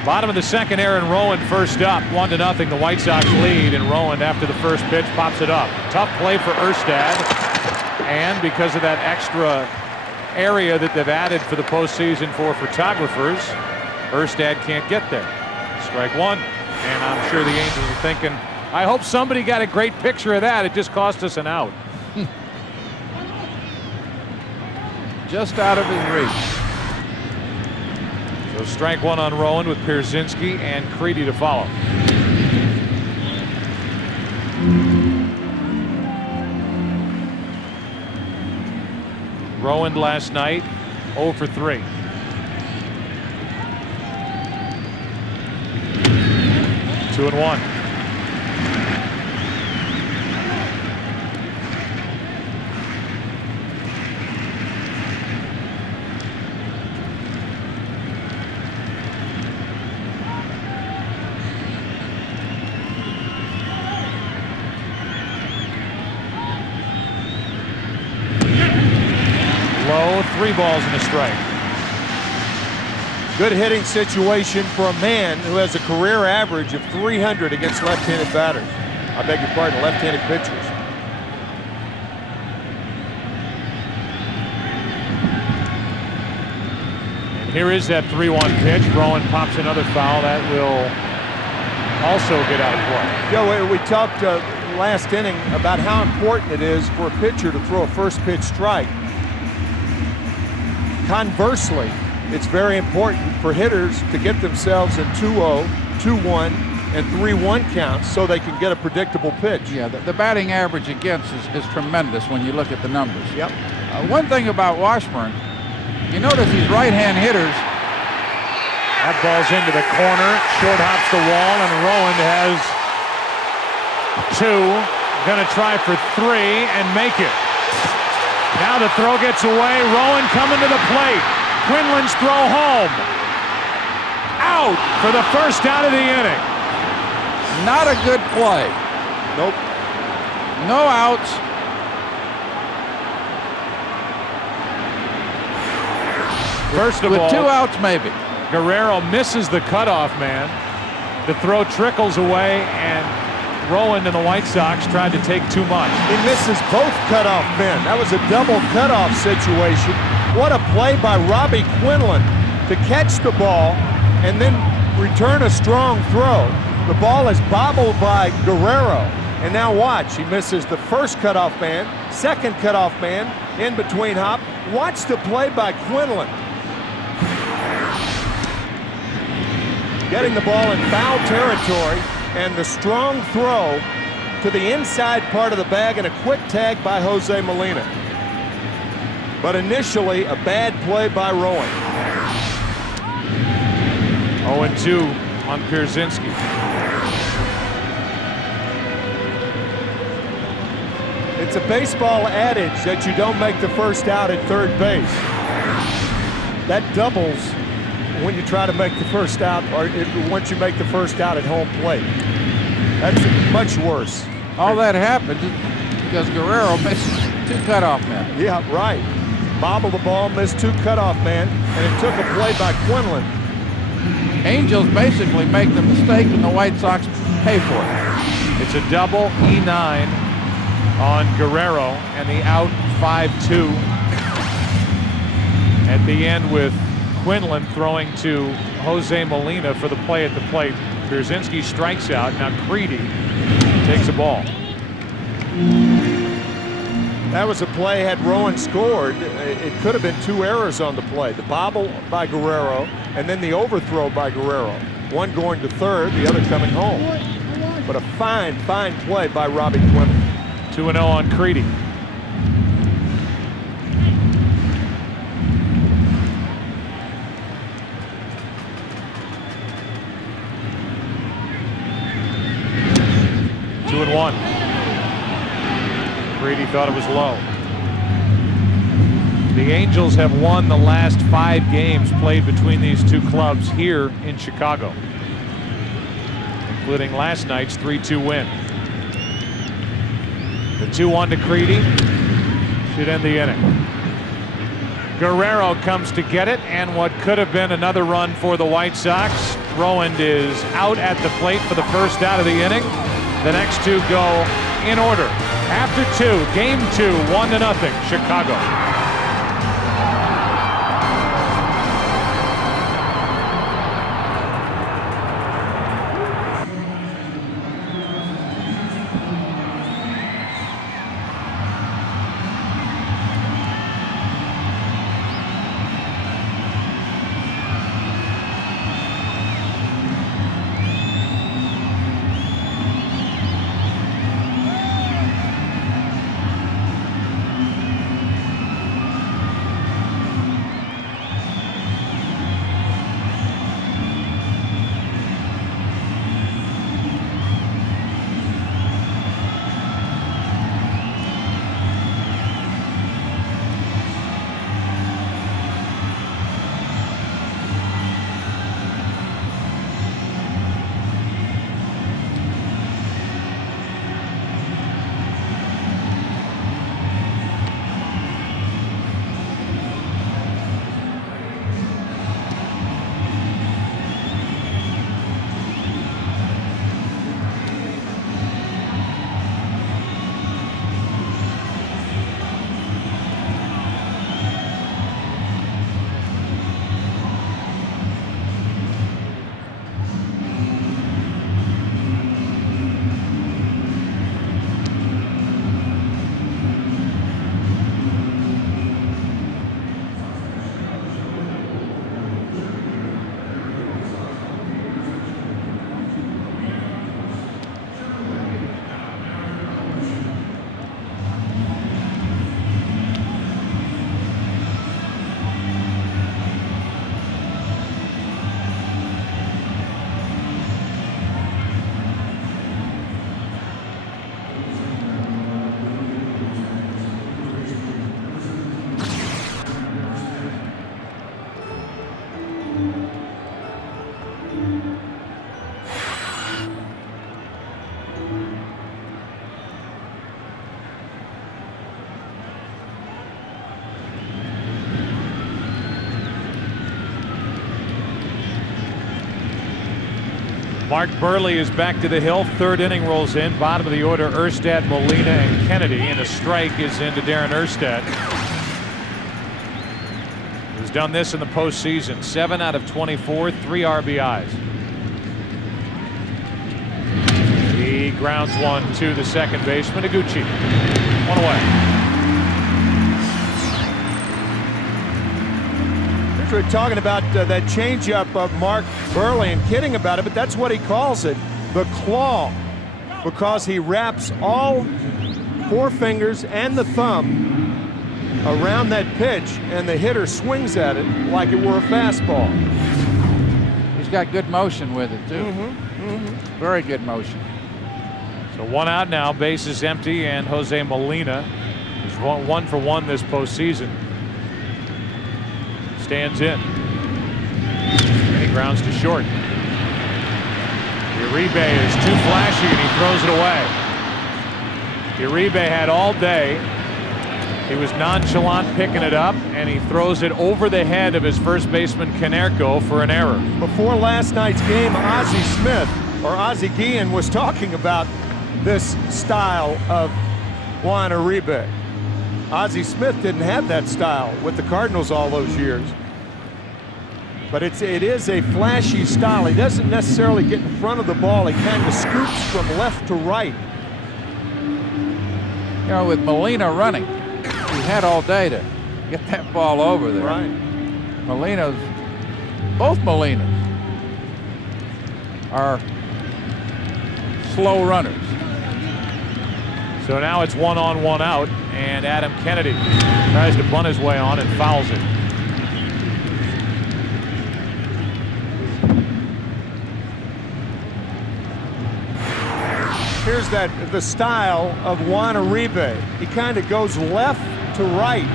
Bottom of the second, Aaron Rowan first up, 1-0. The White Sox lead, and Rowan, after the first pitch, pops it up. Tough play for Erstad, and because of that extra area that they've added for the postseason for photographers, Erstad can't get there. Strike one, and I'm sure the Angels are thinking, I hope somebody got a great picture of that. It just cost us an out. Just out of his reach. So strike one on Rowan with Pierzynski and Creedy to follow. Rowan last night 0 for 3. Two and one. Low, 3 balls and a strike. Good hitting situation for a man who has a career average of 300 against left-handed batters. I beg your pardon, left-handed pitchers. And here is that 3-1 pitch. Rowan pops another foul. That will also get out of play. Yeah, we talked last inning about how important it is for a pitcher to throw a first pitch strike. Conversely, it's very important for hitters to get themselves in 2-0, 2-1, and 3-1 counts so they can get a predictable pitch. Yeah, the batting average against is tremendous when you look at the numbers. Yep. One thing about Washburn, you notice these right-hand hitters. That ball's into the corner, short hops the wall, and Rowan has 2. Gonna try for 3 and make it. Now the throw gets away. Rowan coming to the plate. Quinlan's throw home. Out for the first out of the inning. Not a good play. Nope. No outs. First of With all, 2 outs maybe. Guerrero misses the cutoff man. The throw trickles away, and Rowan and the White Sox tried to take too much. He misses both cutoff men. That was a double cutoff situation. What a play by Robbie Quinlan to catch the ball and then return a strong throw. The ball is bobbled by Guerrero. And now watch, he misses the first cutoff man, second cutoff man, in between hop. Watch the play by Quinlan. Getting the ball in foul territory, and the strong throw to the inside part of the bag and a quick tag by Jose Molina. But initially, a bad play by Rowan. 0-2 on Pierzynski. It's a baseball adage that you don't make the first out at third base. That doubles when you try to make the first out, or once you make the first out at home plate. That's much worse. All that happened because Guerrero missed 2 cutoff men. Yeah, right. Bobbled the ball, missed 2 cutoff men, and it took a play by Quinlan. Angels basically make the mistake and the White Sox pay for it. It's a double E9 on Guerrero, and the out 5-2 at the end with Quinlan throwing to Jose Molina for the play at the plate. Pierzynski strikes out. Now Creedy takes a ball. That was a play. Had Rowan scored, it could have been 2 errors on the play. The bobble by Guerrero, and then the overthrow by Guerrero. One going to third, the other coming home. But a fine, fine play by Robbie Quinlan. 2-0 on Creedy. Two and 1. Creedy thought it was low. The Angels have won the last 5 games played between these two clubs here in Chicago. including last night's 3-2 win. The 2-1 to Creedy should end the inning. Guerrero comes to get it, and what could have been another run for the White Sox. Rowand is out at the plate for the first out of the inning. The next two go in order. After two, game 2, 1-0, Chicago. Mark Burley is back to the hill. Third inning rolls in. Bottom of the order, Erstad, Molina, and Kennedy. And a strike is into Darren Erstad, who's done this in the postseason. 7 out of 24, 3 RBIs. He grounds one to the second baseman, Iguchi. One away. We're talking about that changeup of Mark Burley and kidding about it, but that's what he calls it, the claw, because he wraps all 4 fingers and the thumb around that pitch, and the hitter swings at it like it were a fastball. He's got good motion with it, too. Very good motion. So 1 out now, bases empty, and Jose Molina is 1 for 1 this postseason. Stands in. And he grounds to short. Uribe is too flashy and he throws it away. Uribe had all day. He was nonchalant picking it up, and he throws it over the head of his first baseman Canerco for an error. Before last night's game, Ozzie Guillen was talking about this style of Juan Uribe. Ozzie Smith didn't have that style with the Cardinals all those years. But it is a flashy style. He doesn't necessarily get in front of the ball. He kind of scoops from left to right. You know, with Molina running, he had all day to get that ball over there. Right. Both Molinas are slow runners. So now it's 1 on, 1 out, and Adam Kennedy tries to bunt his way on and fouls it. Here's the style of Juan Uribe. He kind of goes left to right.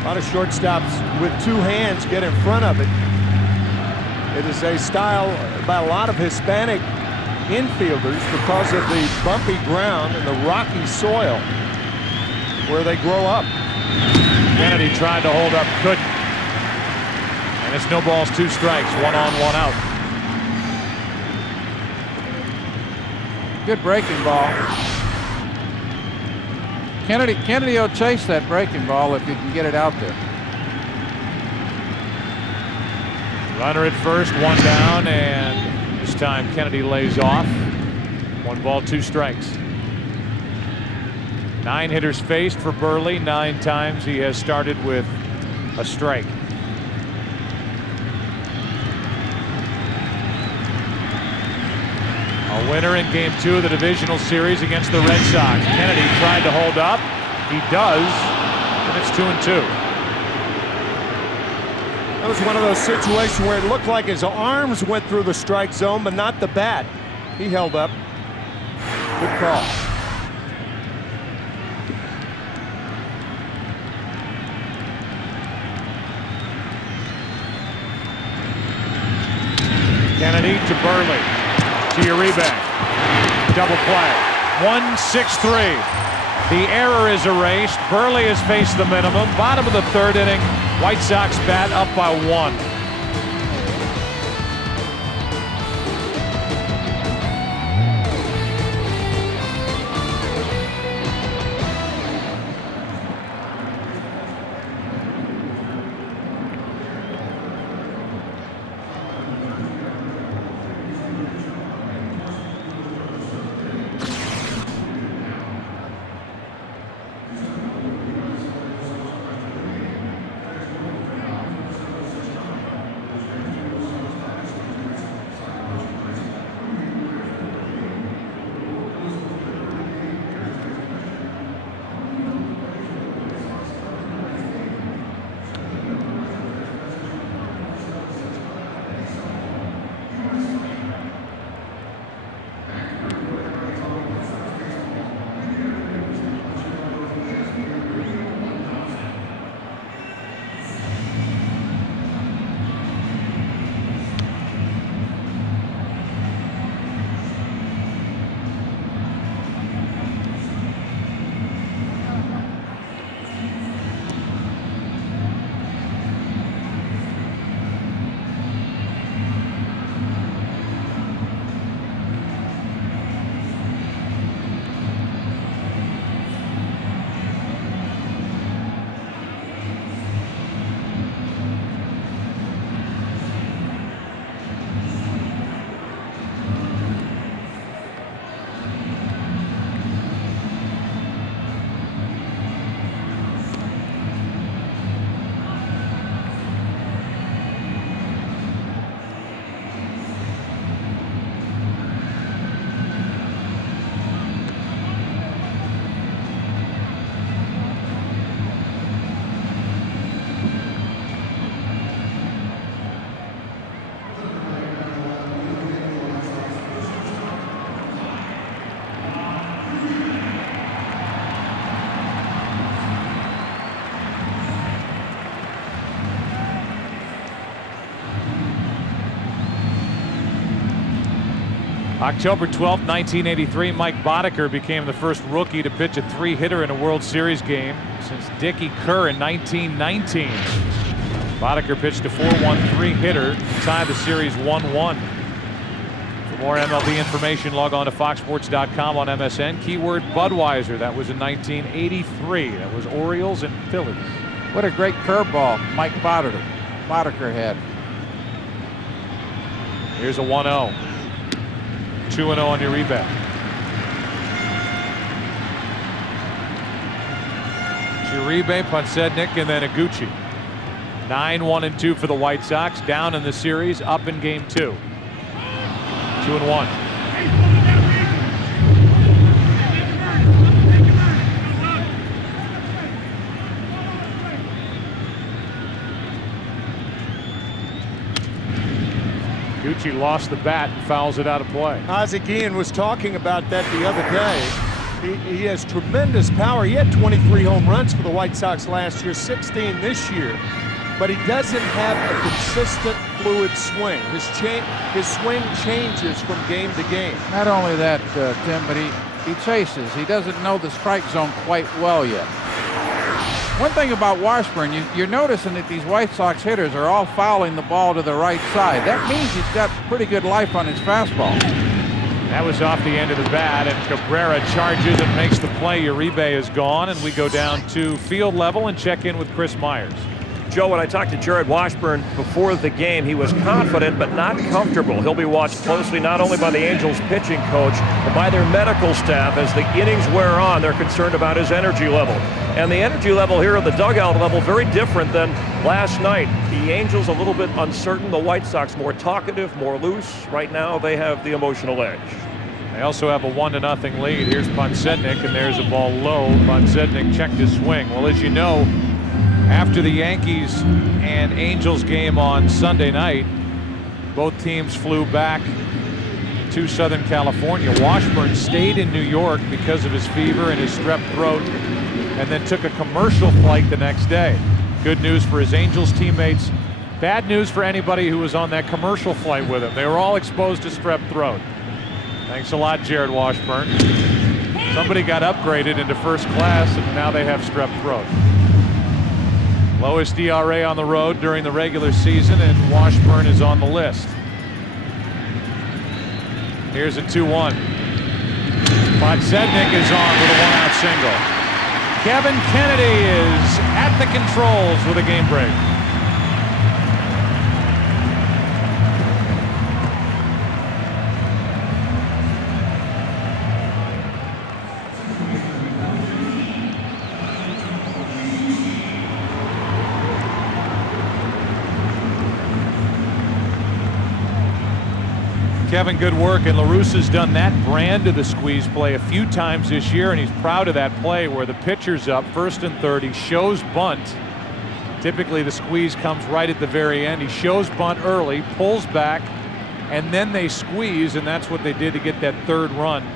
A lot of shortstops with 2 hands get in front of it. It is a style by a lot of Hispanic infielders because of the bumpy ground and the rocky soil where they grow up. Kennedy tried to hold up, couldn't. And it's no balls, 2 strikes, 1 on, 1 out. Good breaking ball. Kennedy will chase that breaking ball if you can get it out there. Runner at first, 1 down, and this time Kennedy lays off. 1 ball, 2 strikes. 9 hitters faced for Burley. 9 times he has started with a strike. A winner in Game 2 of the divisional series against the Red Sox. Kennedy tried to hold up. He does, and it's 2-2. That was one of those situations where it looked like his arms went through the strike zone, but not the bat. He held up. Good call. Kennedy to Burley. To Uribe. Double play. 1-6-3. The error is erased. Burley has faced the minimum. Bottom of the 3rd inning. White Sox bat up by 1. October 12, 1983, Mike Boddicker became the first rookie to pitch a 3-hitter in a World Series game since Dickie Kerr in 1919. Boddicker pitched a 4-1 3-hitter to tie the series 1-1. For more MLB information, log on to foxsports.com on MSN. Keyword Budweiser. That was in 1983. That was Orioles and Phillies. What a great curveball Mike Boddicker had. Here's a 1-0. 2-0 on Uribe. Uribe, Ponsednik, and then Iguchi. 9-1-2 for the White Sox. Down in the series, up in Game 2. 2-1. Gucci lost the bat and fouls it out of play. Ozzie Guillen was talking about that the other day. He has tremendous power. He had 23 home runs for the White Sox last year, 16 this year. But he doesn't have a consistent fluid swing. His swing changes from game to game. Not only that, Tim, but he chases. He doesn't know the strike zone quite well yet. One thing about Washburn, you're noticing that these White Sox hitters are all fouling the ball to the right side. That means he's got pretty good life on his fastball. That was off the end of the bat, and Cabrera charges and makes the play. Uribe is gone, and we go down to field level and check in with Chris Myers. Joe, when I talked to Jared Washburn before the game, he was confident but not comfortable. He'll be watched closely not only by the Angels pitching coach, but by their medical staff. As the innings wear on, they're concerned about his energy level. And the energy level here at the dugout level, very different than last night. The Angels a little bit uncertain. The White Sox more talkative, more loose. Right now, they have the emotional edge. They also have a 1-0 lead. Here's Podsednik, and there's a ball low. Podsednik checked his swing. Well, as you know, after the Yankees and Angels game on Sunday night, both teams flew back to Southern California. Washburn stayed in New York because of his fever and his strep throat, and then took a commercial flight the next day. Good news for his Angels teammates. Bad news for anybody who was on that commercial flight with him. They were all exposed to strep throat. Thanks a lot, Jared Washburn. Somebody got upgraded into first class, and now they have strep throat. Lowest ERA on the road during the regular season, and Washburn is on the list. Here's a 2-1. Podsednik is on with a 1-out single. Kevin Kennedy is at the controls with a game break. Kevin, good work, and LaRussa's done that brand of the squeeze play a few times this year, and he's proud of that play where the pitcher's up first and third. He shows bunt. Typically the squeeze comes right at the very end. He shows bunt early, pulls back, and then they squeeze, and that's what they did to get that third run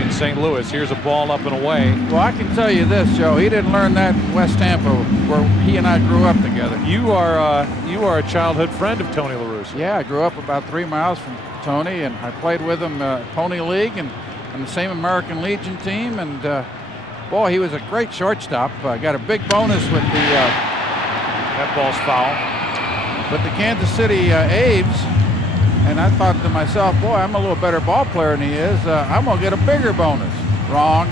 in St. Louis. Here's a ball up and away. Well, I can tell you this, Joe. He didn't learn that in West Tampa, where he and I grew up together. You are a childhood friend of Tony La Russa. Yeah, I grew up about 3 miles from Tony, and I played with him Pony League and on the same American Legion team, and boy, he was a great shortstop. Got a big bonus with the that ball's foul. With the Kansas City Aves, and I thought to myself, boy, I'm a little better ball player than he is. I'm gonna get a bigger bonus. Wrong.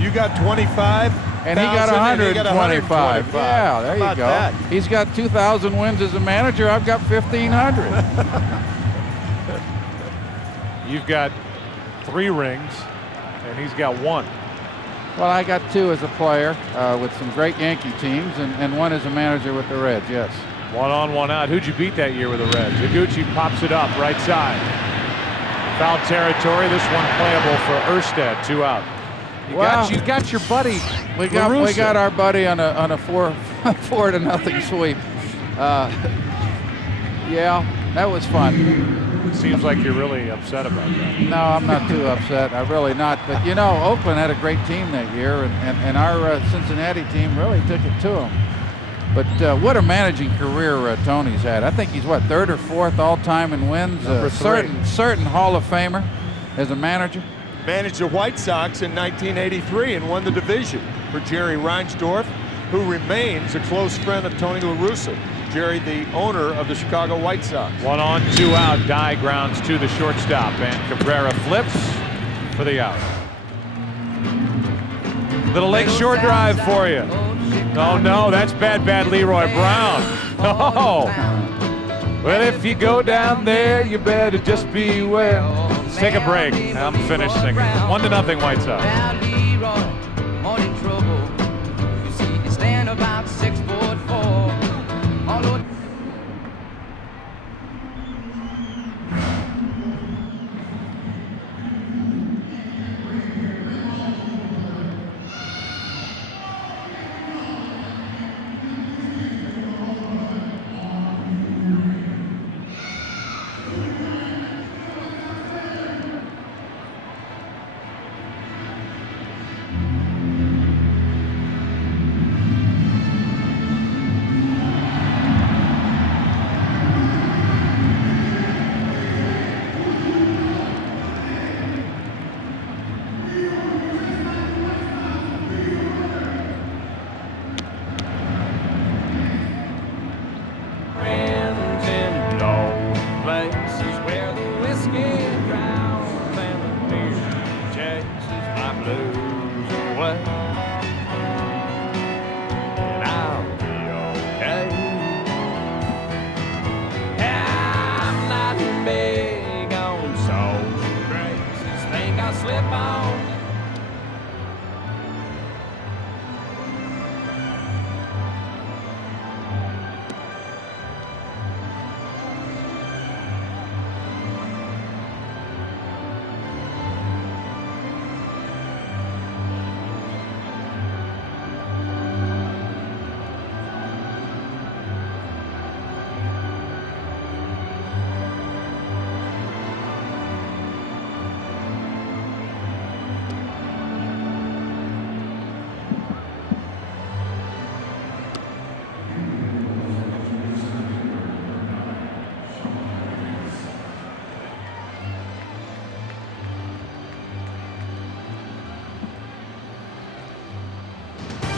You got 25. And he got 125. Yeah, there you go. That? He's got 2,000 wins as a manager. I've got 1,500. You've got 3 rings, and he's got 1. Well, I got 2 as a player with some great Yankee teams, and 1 as a manager with the Reds, yes. 1 on, 1 out. Who'd you beat that year with the Reds? Higuchi pops it up, right side. Foul territory. This one playable for Erstad, 2 out. You got your buddy. We got our buddy on a 4-0 sweep. Yeah, that was fun. It seems like you're really upset about that. No, I'm not too upset. I'm really not. But you know, Oakland had a great team that year, and our Cincinnati team really took it to them. But what a managing career Tony's had. I think he's what, 3rd or 4th all-time in wins. Certain Hall of Famer as a manager. Managed the White Sox in 1983 and won the division for Jerry Reinsdorf, who remains a close friend of Tony La Russa. Jerry, the owner of the Chicago White Sox. 1 on, 2 out. Dye grounds to the shortstop, and Cabrera flips for the out. Little lake shore drive for you. Oh no, that's bad Leroy Brown. Oh. Well, if you go down there, you better just beware. Let's take a break. I'm finished singing. 1-0 White Sox. way, and I'll be okay. I'm not big on social graces, think I'll slip on.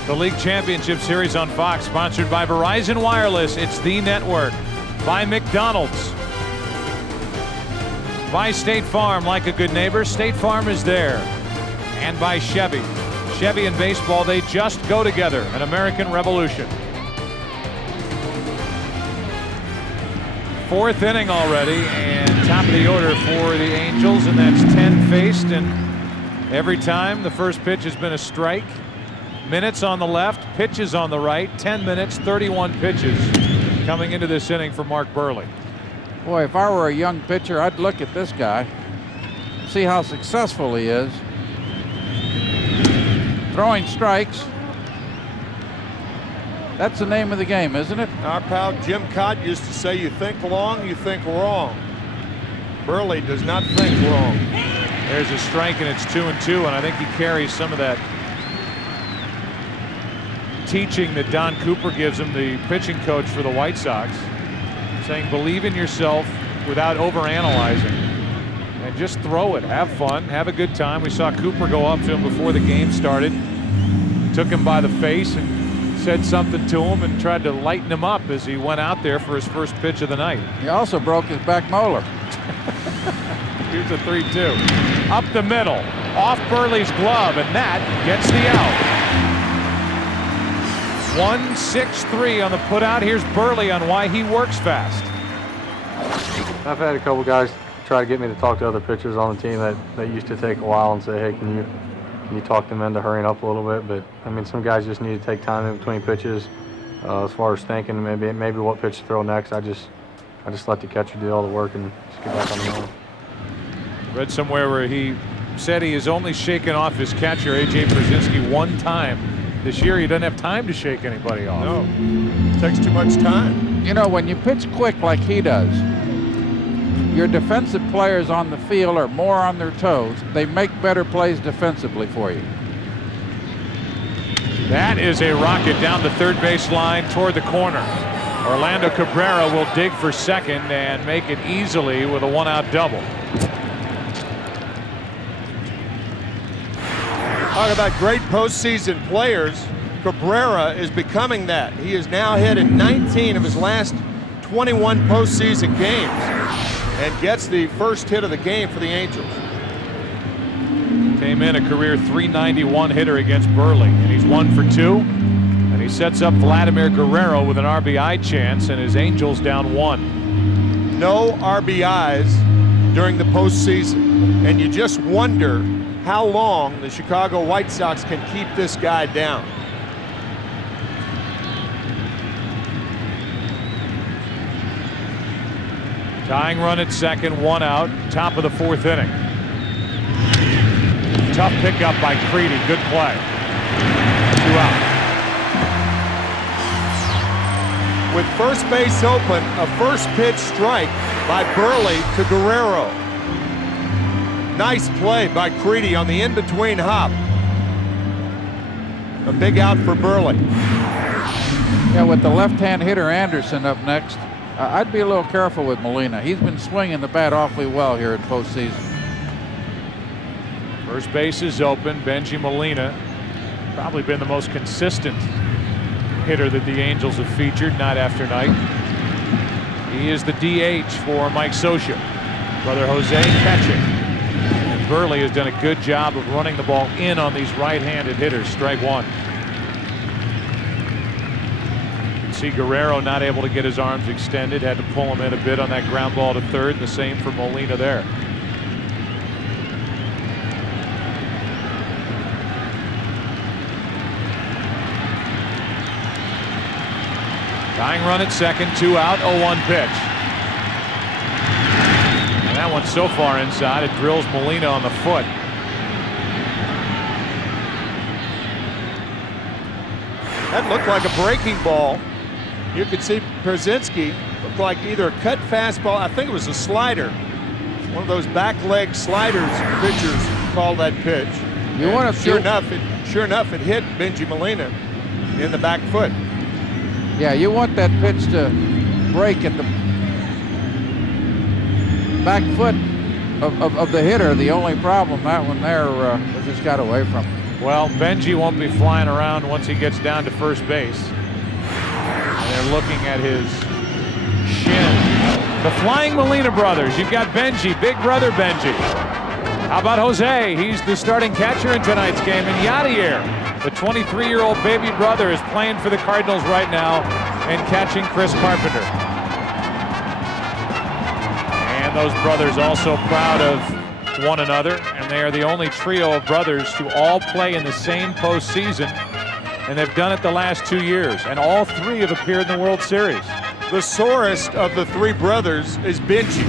The League Championship Series on Fox, sponsored by Verizon Wireless. It's the network. By McDonald's. By State Farm, like a good neighbor, State Farm is there. And by Chevy. Chevy and baseball, they just go together. An American Revolution. Fourth inning already, and top of the order for the Angels, and that's 10 faced, and every time the first pitch has been a strike. Minutes on the left, pitches on the right, 10 minutes, 31 pitches coming into this inning for Mark Buehrle. Boy, if I were a young pitcher, I'd look at this guy, see how successful he is. Throwing strikes. That's the name of the game, isn't it? Our pal Jim Cott used to say, you think long, you think wrong. Buehrle does not think wrong. There's a strike, and it's 2-2, and I think he carries some of that teaching that Don Cooper gives him, the pitching coach for the White Sox, saying believe in yourself without overanalyzing and just throw it, have fun, have a good time. We saw Cooper go up to him before the game started, took him by the face and said something to him and tried to lighten him up as he went out there for his first pitch of the night. He also broke his back molar. Here's a 3-2 up the middle, off Buehrle's glove, and that gets the out. 1-6-3 on the putout. Here's Buehrle on why he works fast. I've had a couple guys try to get me to talk to other pitchers on the team that used to take a while and say, hey, can you talk them into hurrying up a little bit? But I mean, some guys just need to take time in between pitches. As far as thinking maybe what pitch to throw next, I just let the catcher do all the work and just get back on the mound. Read somewhere where he said he has only shaken off his catcher A.J. Brzezinski one time. This year he doesn't have time to shake anybody off. No, it takes too much time. You know, when you pitch quick like he does, your defensive players on the field are more on their toes. They make better plays defensively for you. That is a rocket down the third base line toward the corner. Orlando Cabrera will dig for second and make it easily with a one-out double. Talk about great postseason players. Cabrera is becoming that. He has now hit in 19 of his last 21 postseason games and gets the first hit of the game for the Angels. Came in a career .391 hitter against Buehrle, and he's 1 for 2. And he sets up Vladimir Guerrero with an RBI chance, and his Angels down 1. No RBIs during the postseason, and you just wonder how long the Chicago White Sox can keep this guy down. Tying run at second, 1 out, top of the fourth inning. Tough pickup by Creedy, good play. 2 out. With first base open, a first pitch strike by Buehrle to Guerrero. Nice play by Creedy on the in-between hop. A big out for Buehrle. Yeah, with the left-hand hitter Anderson up next, I'd be a little careful with Molina. He's been swinging the bat awfully well here in postseason. First base is open. Benji Molina, probably been the most consistent hitter that the Angels have featured night after night. He is the DH for Mike Scioscia. Brother Jose catching. And Burley has done a good job of running the ball in on these right-handed hitters. Strike one. See Guerrero not able to get his arms extended, had to pull him in a bit on that ground ball to third, and the same for Molina there. Tying run at second, 2 out, 0-1 pitch. And that one's so far inside, it drills Molina on the foot. That looked like a breaking ball. You could see Pierzynski looked like either a cut fastball. I think it was a slider. One of those back leg sliders pitchers call that pitch. You want to sure enough, it hit Benji Molina in the back foot. Yeah, you want that pitch to break at the back foot of the hitter. The only problem, that one there was just got away from him. Well, Benji won't be flying around once he gets down to first base. And they're looking at his shin. The Flying Molina brothers. You've got Benji, big brother Benji. How about Jose? He's the starting catcher in tonight's game. And Yadier, the 23-year-old baby brother, is playing for the Cardinals right now and catching Chris Carpenter. And those brothers also proud of one another, and they are the only trio of brothers to all play in the same postseason, and they've done it the last 2 years, and all three have appeared in the World Series. The sorest of the three brothers is Benji.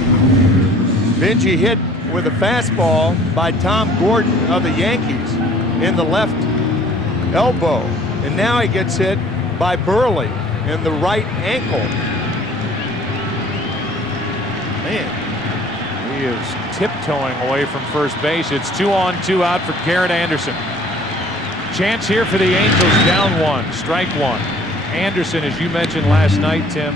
Benji hit with a fastball by Tom Gordon of the Yankees in the left elbow, and now he gets hit by Burley in the right ankle. Man. He is tiptoeing away from first base. It's 2 on, 2 out for Garrett Anderson. Chance here for the Angels, down 1, strike 1. Anderson, as you mentioned last night, Tim,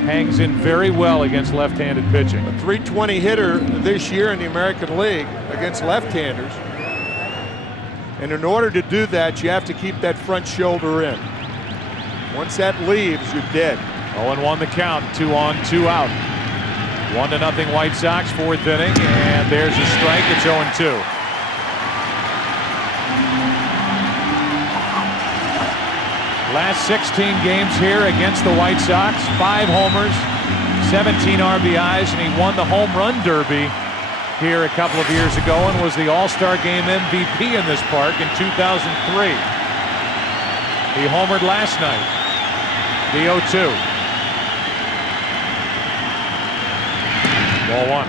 hangs in very well against left-handed pitching. A .320 hitter this year in the American League against left-handers. And in order to do that, you have to keep that front shoulder in. Once that leaves, you're dead. 0-1 the count, 2 on, 2 out. 1-0 White Sox, 4th inning, and there's a strike. It's 0-2. Last 16 games here against the White Sox, 5 homers, 17 RBIs, and he won the home run derby here a couple of years ago and was the All-Star Game MVP in this park in 2003. He homered last night, the 0-2. Ball 1.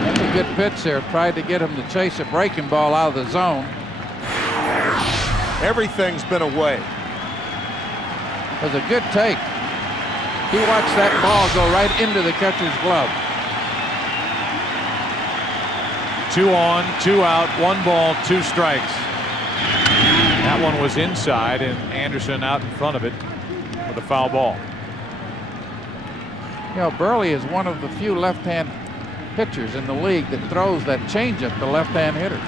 That's a good pitch there. Tried to get him to chase a breaking ball out of the zone. Everything's been away. It was a good take. He watched that ball go right into the catcher's glove. 2 on, 2 out, 1 ball, 2 strikes. That one was inside, and Anderson out in front of it with a foul ball. You know, Burley is one of the few left-hand pitchers in the league that throws that changeup to left-hand hitters.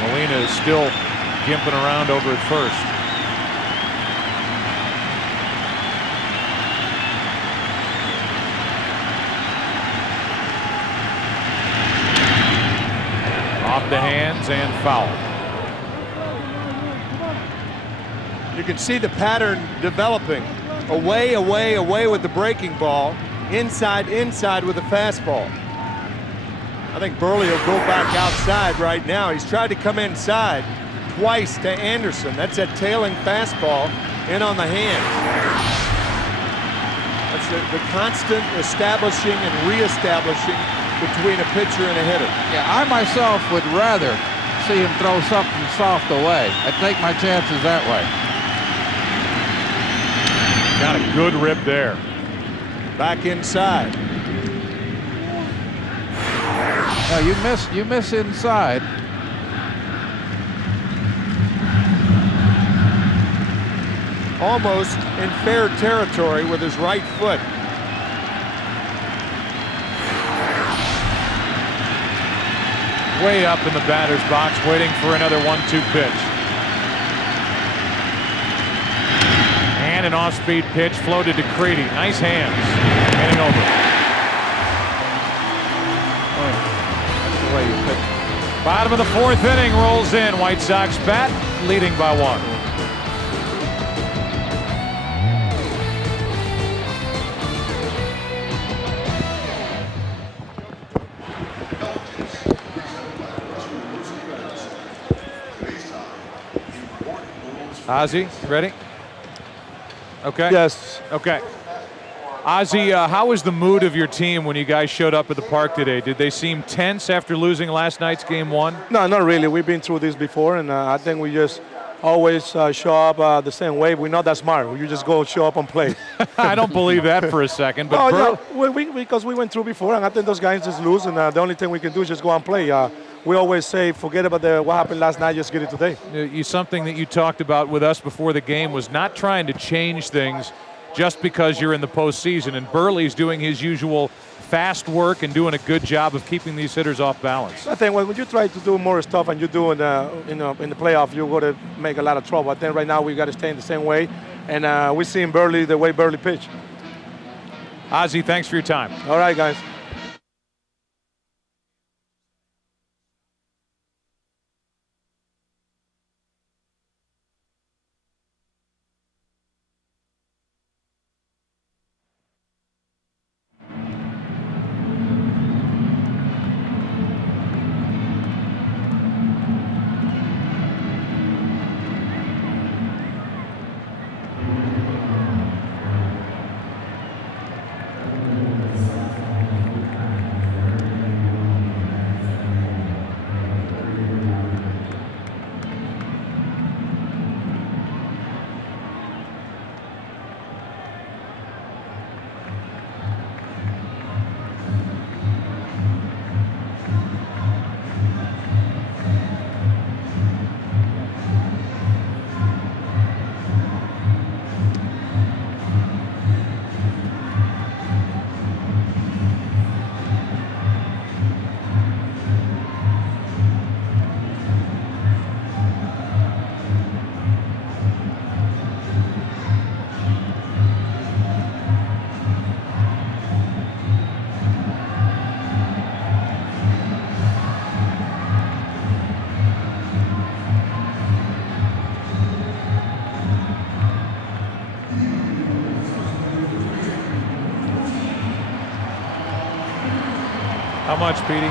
Molina is still gimping around over at first. Off the hands and foul. You can see the pattern developing. Away, away, away with the breaking ball. Inside, inside with the fastball. I think Burley will go back outside right now. He's tried to come inside twice to Anderson. That's a tailing fastball in on the hands. That's the constant establishing and reestablishing between a pitcher and a hitter. Yeah, I myself would rather see him throw something soft away. I'd take my chances that way. Got a good rip there. Back inside. No, you miss inside. Almost in fair territory with his right foot. Way up in the batter's box, waiting for another 1-2 pitch. And an off-speed pitch floated to Creedy. Nice hands. Inning over. That's the way you pitch. Bottom of the 4th inning rolls in. White Sox bat leading by 1. Ozzie, ready? Okay. Yes. Okay. Ozzie, how was the mood of your team when you guys showed up at the park today? Did they seem tense after losing last night's Game 1? No, not really. We've been through this before, and I think we just always show up the same way. We're not that smart. You just go show up and play. I don't believe that for a second. But because we went through before, and I think those guys just lose, and the only thing we can do is just go and play. We always say, forget about what happened last night, just get it today. Something that you talked about with us before the game was not trying to change things just because you're in the postseason. And Burley's doing his usual fast work and doing a good job of keeping these hitters off balance. I think when you try to do more stuff and you do in the playoff, you're going to make a lot of trouble. I think right now we got to stay in the same way, and we're seeing Burley the way Burley pitch. Ozzie, thanks for your time. All right, guys. How much, Petey?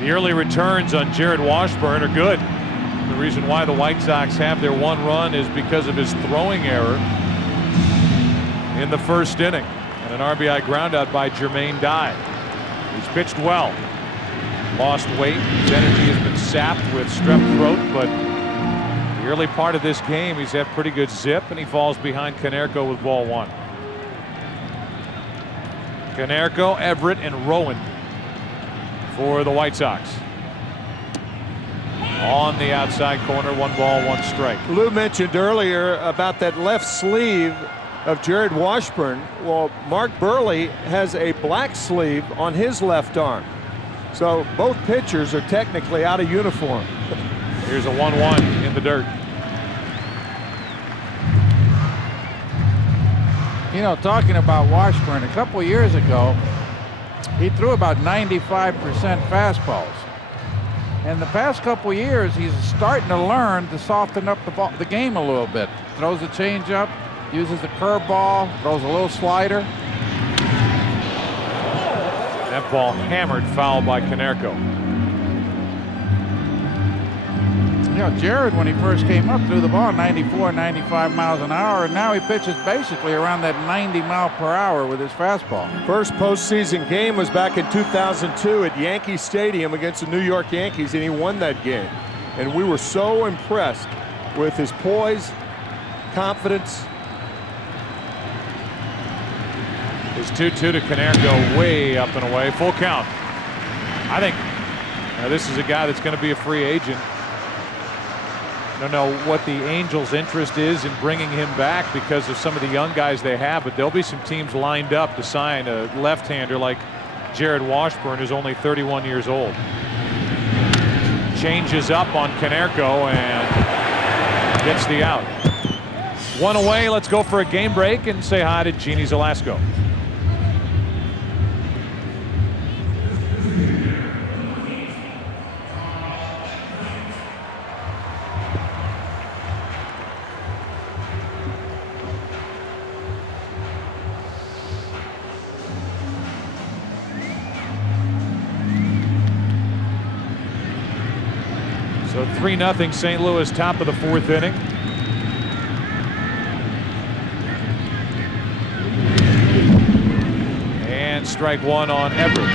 The early returns on Jared Washburn are good. The reason why the White Sox have their 1 run is because of his throwing error in the 1st inning. And an RBI groundout by Jermaine Dye. He's pitched well. Lost weight. His energy has been sapped with strep throat, but the early part of this game he's had pretty good zip, and he falls behind Konerko with ball 1. Konerko, Everett, and Rowan for the White Sox. On the outside corner, 1 ball, 1 strike. Lou mentioned earlier about that left sleeve of Jared Washburn. Well, Mark Burley has a black sleeve on his left arm. So both pitchers are technically out of uniform. Here's a 1-1 in the dirt. You know, talking about Washburn, a couple years ago, he threw about 95% fastballs. And the past couple years, he's starting to learn to soften up the game a little bit. Throws a changeup, uses the curveball, throws a little slider. That ball hammered foul by Konerko. You know, Jared, when he first came up, threw the ball 94, 95 miles an hour, and now he pitches basically around that 90 mile per hour with his fastball. First postseason game was back in 2002 at Yankee Stadium against the New York Yankees, and he won that game. And we were so impressed with his poise, confidence. His 2-2 to Konerko, way up and away. Full count. I think this is a guy that's going to be a free agent. I don't know what the Angels' interest is in bringing him back because of some of the young guys they have, but there'll be some teams lined up to sign a left-hander like Jared Washburn, who's only 31 years old. Changes up on Konerko and gets the out. One away. Let's go for a game break and say hi to Jeannie Zelasco. So 3-0 St. Louis, top of the 4th inning. And strike one on Everett.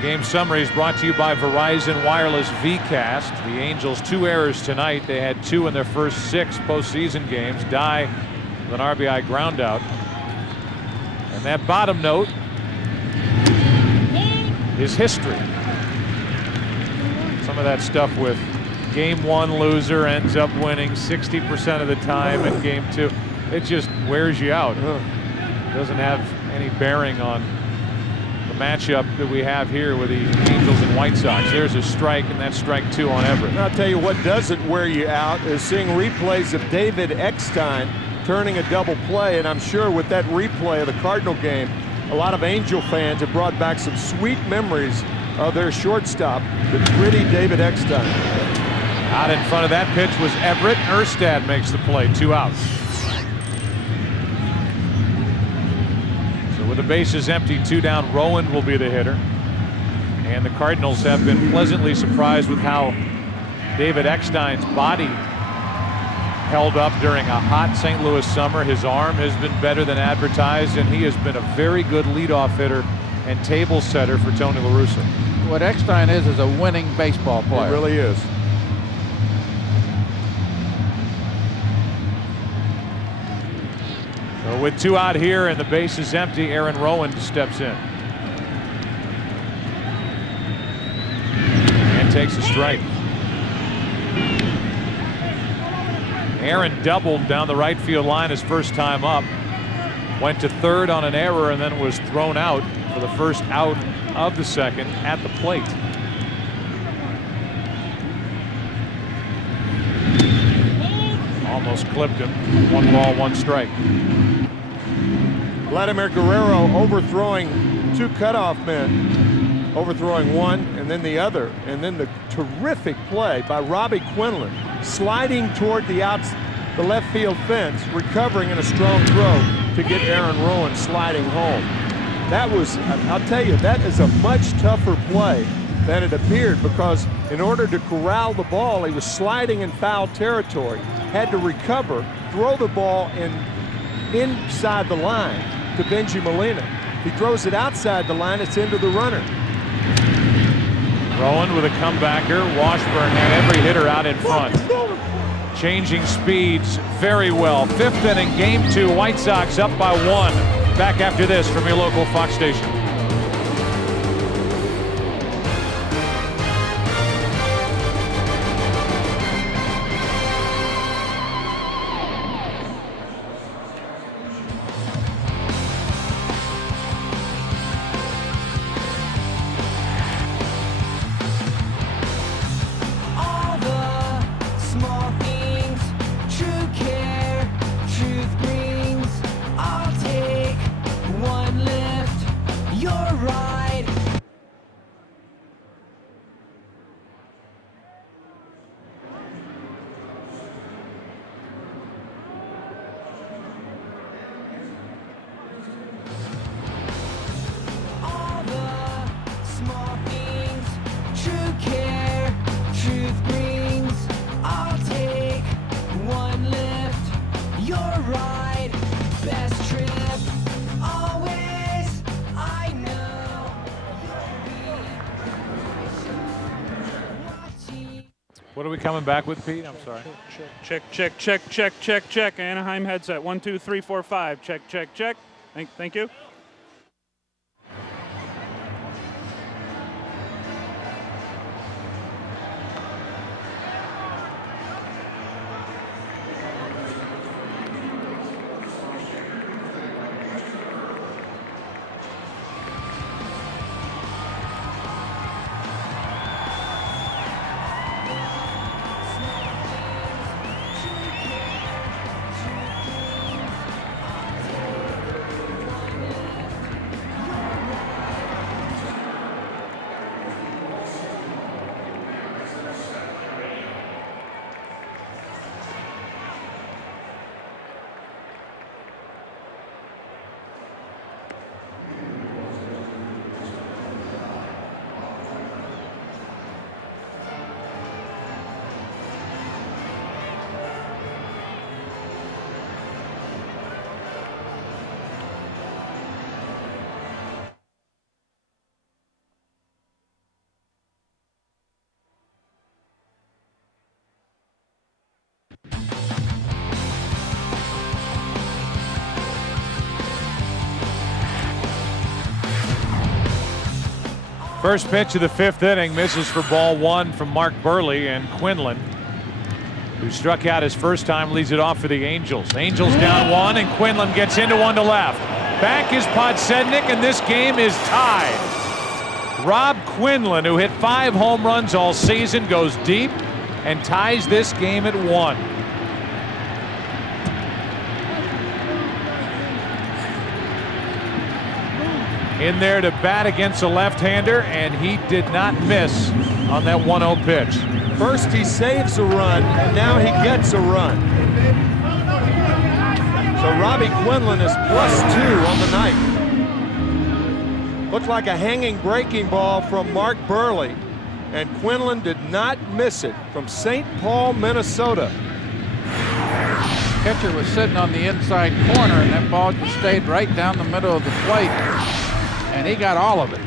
Game summary is brought to you by Verizon Wireless VCast. The Angels 2 errors tonight. They had 2 in their first 6 postseason games. Dye with an RBI ground out. And that bottom note is history. Some of that stuff with game 1 loser ends up winning 60% of the time in game 2. It just wears you out. Doesn't have any bearing on the matchup that we have here with the Angels and White Sox. There's a strike, and that's strike 2 on Everett. And I'll tell you what doesn't wear you out is seeing replays of David Eckstein turning a double play. And I'm sure with that replay of the Cardinal game, a lot of Angel fans have brought back some sweet memories of their shortstop, the gritty David Eckstein. Out in front of that pitch was Everett. Erstad makes the play, 2 outs. So with the bases empty, 2 down, Rowan will be the hitter. And the Cardinals have been pleasantly surprised with how David Eckstein's body held up during a hot St. Louis summer. His arm has been better than advertised, and he has been a very good leadoff hitter and table setter for Tony La Russa. What Eckstein is a winning baseball player. It really is. So with 2 out here and the base is empty, Aaron Rowan steps in and takes a strike. Aaron doubled down the right field line his first time up, went to third on an error, and then was thrown out for the first out of the second at the plate. Almost clipped him. 1 ball, 1 strike. Vladimir Guerrero overthrowing 2 cutoff men, overthrowing one and then the other, and then the terrific play by Robbie Quinlan, sliding toward the left field fence, recovering in a strong throw to get Aaron Rowan sliding home. That was, I'll tell you, that is a much tougher play than it appeared, because in order to corral the ball, he was sliding in foul territory, had to recover, throw the ball inside the line to Benji Molina. If he throws it outside the line, it's into the runner. Rowan with a comebacker. Washburn had every hitter out in front. Changing speeds very well. 5th inning, game 2. White Sox up by 1. Back after this from your local Fox station. What are we coming back with, Pete? I'm sorry. Check. Anaheim headset. 1, 2, 3, 4, 5. Check. Thank you. First pitch of the 5th inning misses for ball 1 from Mark Burley, and Quinlan, who struck out his first time, leads it off for the Angels. Angels down 1, and Quinlan gets into 1 to left. Back is Podsednik, and this game is tied. Rob Quinlan, who hit 5 home runs all season, goes deep and ties this game at 1. In there to bat against a left-hander, and he did not miss on that 1-0 pitch. First he saves a run, and now he gets a run. So Robbie Quinlan is +2 on the night. Looked like a hanging breaking ball from Mark Burley, and Quinlan did not miss it from St. Paul, Minnesota. Catcher was sitting on the inside corner, and that ball just stayed right down the middle of the plate, and he got all of it.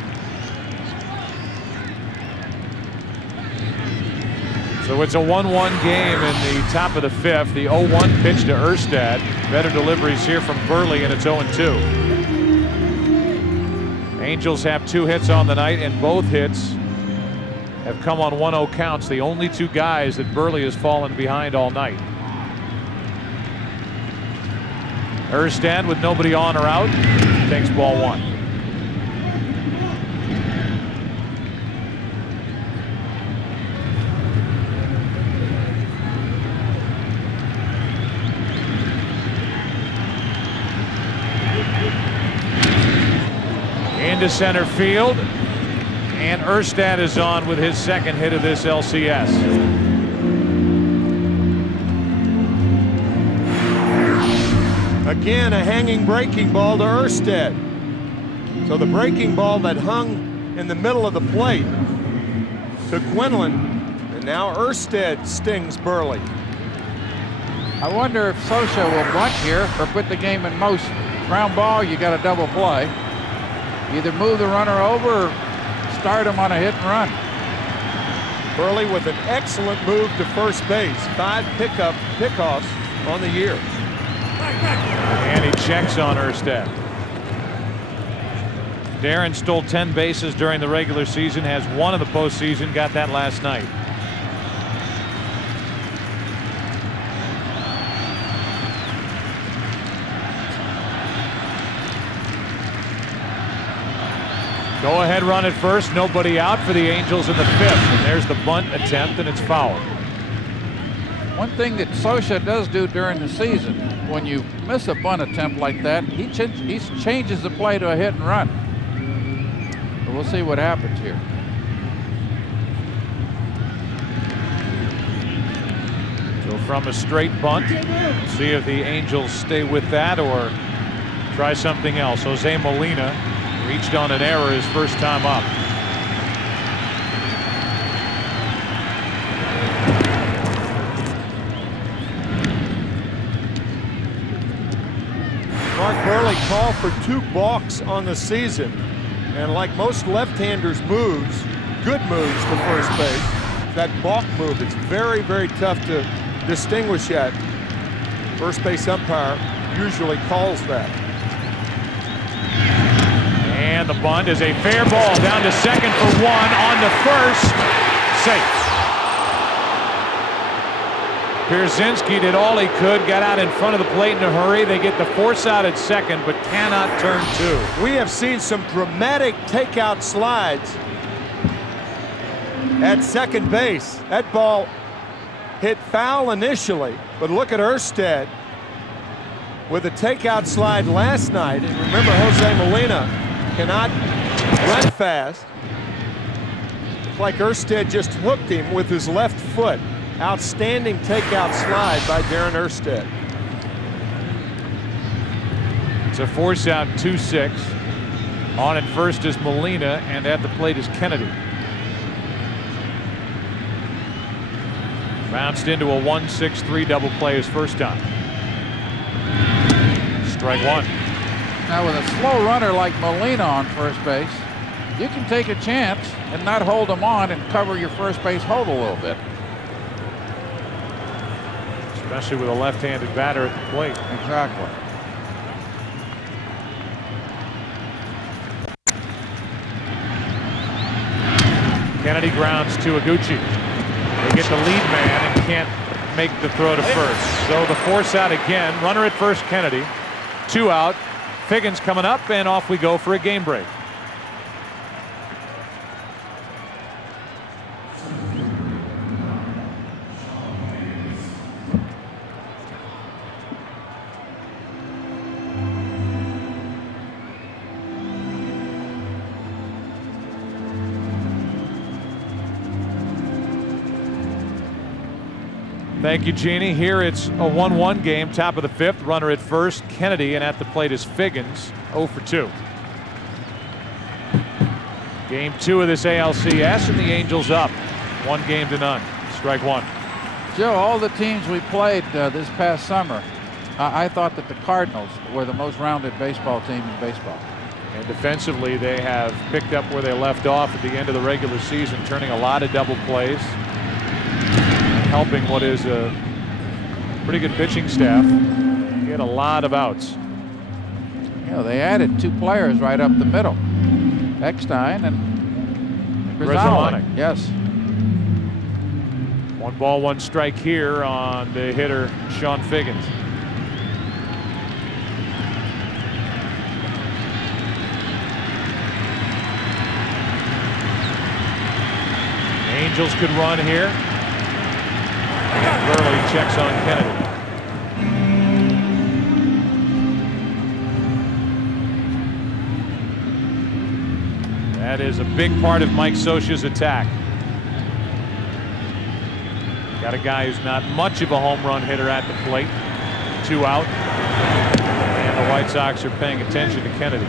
So it's a 1-1 game in the top of the 5th. The 0-1 pitch to Erstad. Better deliveries here from Burley, and it's 0-2. Angels have 2 hits on the night, and both hits have come on 1-0 counts. The only 2 guys that Burley has fallen behind all night. Erstad, with nobody on or out, takes ball 1. Into center field, and Erstad is on with his 2nd hit of this LCS. Again, a hanging breaking ball to Erstad. So the breaking ball that hung in the middle of the plate to Quinlan, and now Erstad stings Burley. I wonder if Sosha will bunt here or put the game in motion. Ground ball, you got a double play. Either move the runner over or start him on a hit and run. Burley with an excellent move to first base. 5 pickoffs on the year. And he checks on Erstad. Darren stole 10 bases during the regular season, has 1 in the postseason, got that last night. Go ahead run at first, nobody out for the Angels in the 5th, and there's the bunt attempt, and it's fouled. One thing that Sosha does do during the season, when you miss a bunt attempt like that, he changes the play to a hit and run. So we'll see what happens here. So from a straight bunt, see if the Angels stay with that or try something else. Jose Molina reached on an error his first time up. Mark Burley called for 2 balks on the season, and like most left-handers' moves, good moves to first base, that balk move, it's very, very tough to distinguish at. First base umpire usually calls that. And the bunt is a fair ball down to second for 1, on to first, safe. Pierzynski did all he could, got out in front of the plate in a hurry. They get the force out at second, but cannot turn 2. We have seen some dramatic takeout slides at second base. That ball hit foul initially, but look at Erstad with a takeout slide last night. And remember, Jose Molina cannot run fast. It's like Erstad just hooked him with his left foot. Outstanding takeout slide by Darren Erstad. It's a force out 2-6. On at first is Molina, and at the plate is Kennedy. Bounced into a 1-6-3 double play his first time. Strike 1. Now with a slow runner like Molina on first base, you can take a chance and not hold him on and cover your first base hold a little bit. Especially with a left-handed batter at the plate. Exactly. Kennedy grounds to Iguchi. They get the lead man and can't make the throw to first. So the force out again. Runner at first, Kennedy. 2 out. Figgins coming up, and off we go for a game break. Thank you, Jeannie. Here it's a 1-1 game, top of the 5th. Runner at first, Kennedy, and at the plate is Figgins, 0 for 2. Game 2 of this ALCS, and the Angels up 1-0. Strike 1. Joe, all the teams we played this past summer, I thought that the Cardinals were the most rounded baseball team in baseball. And defensively, they have picked up where they left off at the end of the regular season, turning a lot of double plays. Helping what is a pretty good pitching staff get a lot of outs. You know, they added 2 players right up the middle, Eckstein and Griswold. Yes. 1 ball, 1 strike here on the hitter Sean Figgins. Angels could run here. Burley checks on Kennedy. That is a big part of Mike Scioscia's attack. Got a guy who's not much of a home run hitter at the plate. 2 out. And the White Sox are paying attention to Kennedy.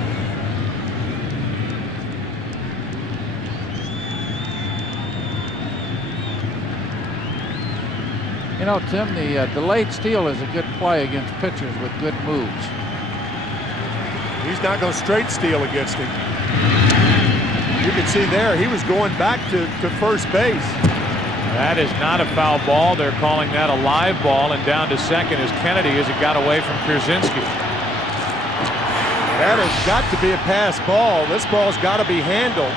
You know, Tim, the delayed steal is a good play against pitchers with good moves. He's not going to straight steal against him. You can see there, he was going back to first base. That is not a foul ball. They're calling that a live ball, and down to second is Kennedy as it got away from Pierzynski. That has got to be a pass ball. This ball's got to be handled.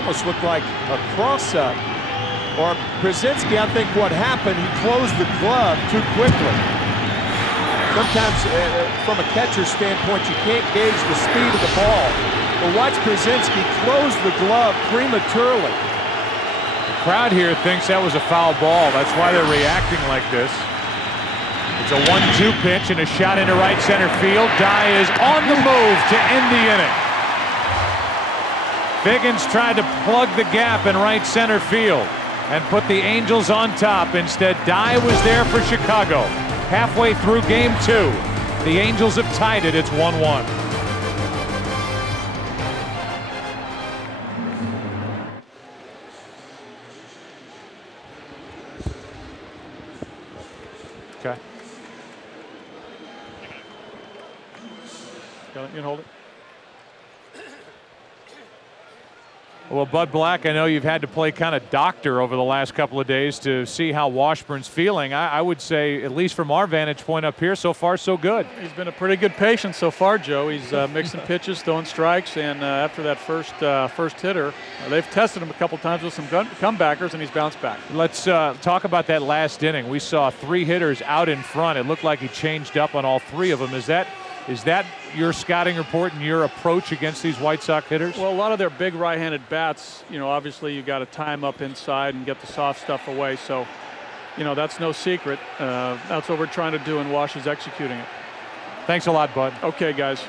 Almost looked like a cross-up. Or Pierzynski, I think what happened, he closed the glove too quickly. Sometimes from a catcher's standpoint, you can't gauge the speed of the ball. But watch Pierzynski close the glove prematurely. The crowd here thinks that was a foul ball. That's why they're reacting like this. It's a 1-2 pitch and a shot into right center field. Dye is on the move to end the inning. Figgins tried to plug the gap in right center field and put the Angels on top. Instead, Dye was there for Chicago. Halfway through game 2, the Angels have tied it. It's 1-1. Okay. You can hold it. Well, Bud Black, I know you've had to play kind of doctor over the last couple of days to see how Washburn's feeling. I would say, at least from our vantage point up here, so far so good. He's been a pretty good patient so far, Joe. He's mixing pitches, throwing strikes, and after that first hitter, they've tested him a couple times with some comebackers, and he's bounced back. Let's talk about that last inning. We saw 3 hitters out in front. It looked like he changed up on all 3 of them. Is that your scouting report and your approach against these White Sox hitters? Well, a lot of their big right-handed bats, you know, obviously you got to time up inside and get the soft stuff away. So, you know, that's no secret. That's what we're trying to do, and Wash is executing it. Thanks a lot, Bud. Okay, guys.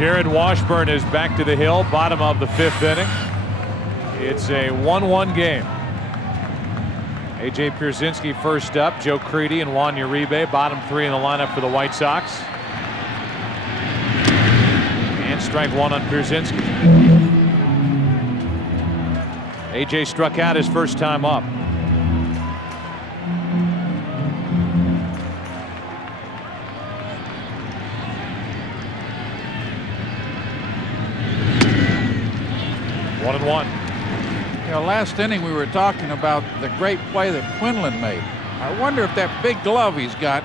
Jared Washburn is back to the hill, bottom of the 5th inning. It's a 1-1 game. A.J. Pierzynski first up, Joe Crede and Juan Uribe, bottom 3 in the lineup for the White Sox. And strike 1 on Pierzynski. A.J. struck out his first time up. One and one. You know, last inning we were talking about the great play that Quinlan made. I wonder if that big glove he's got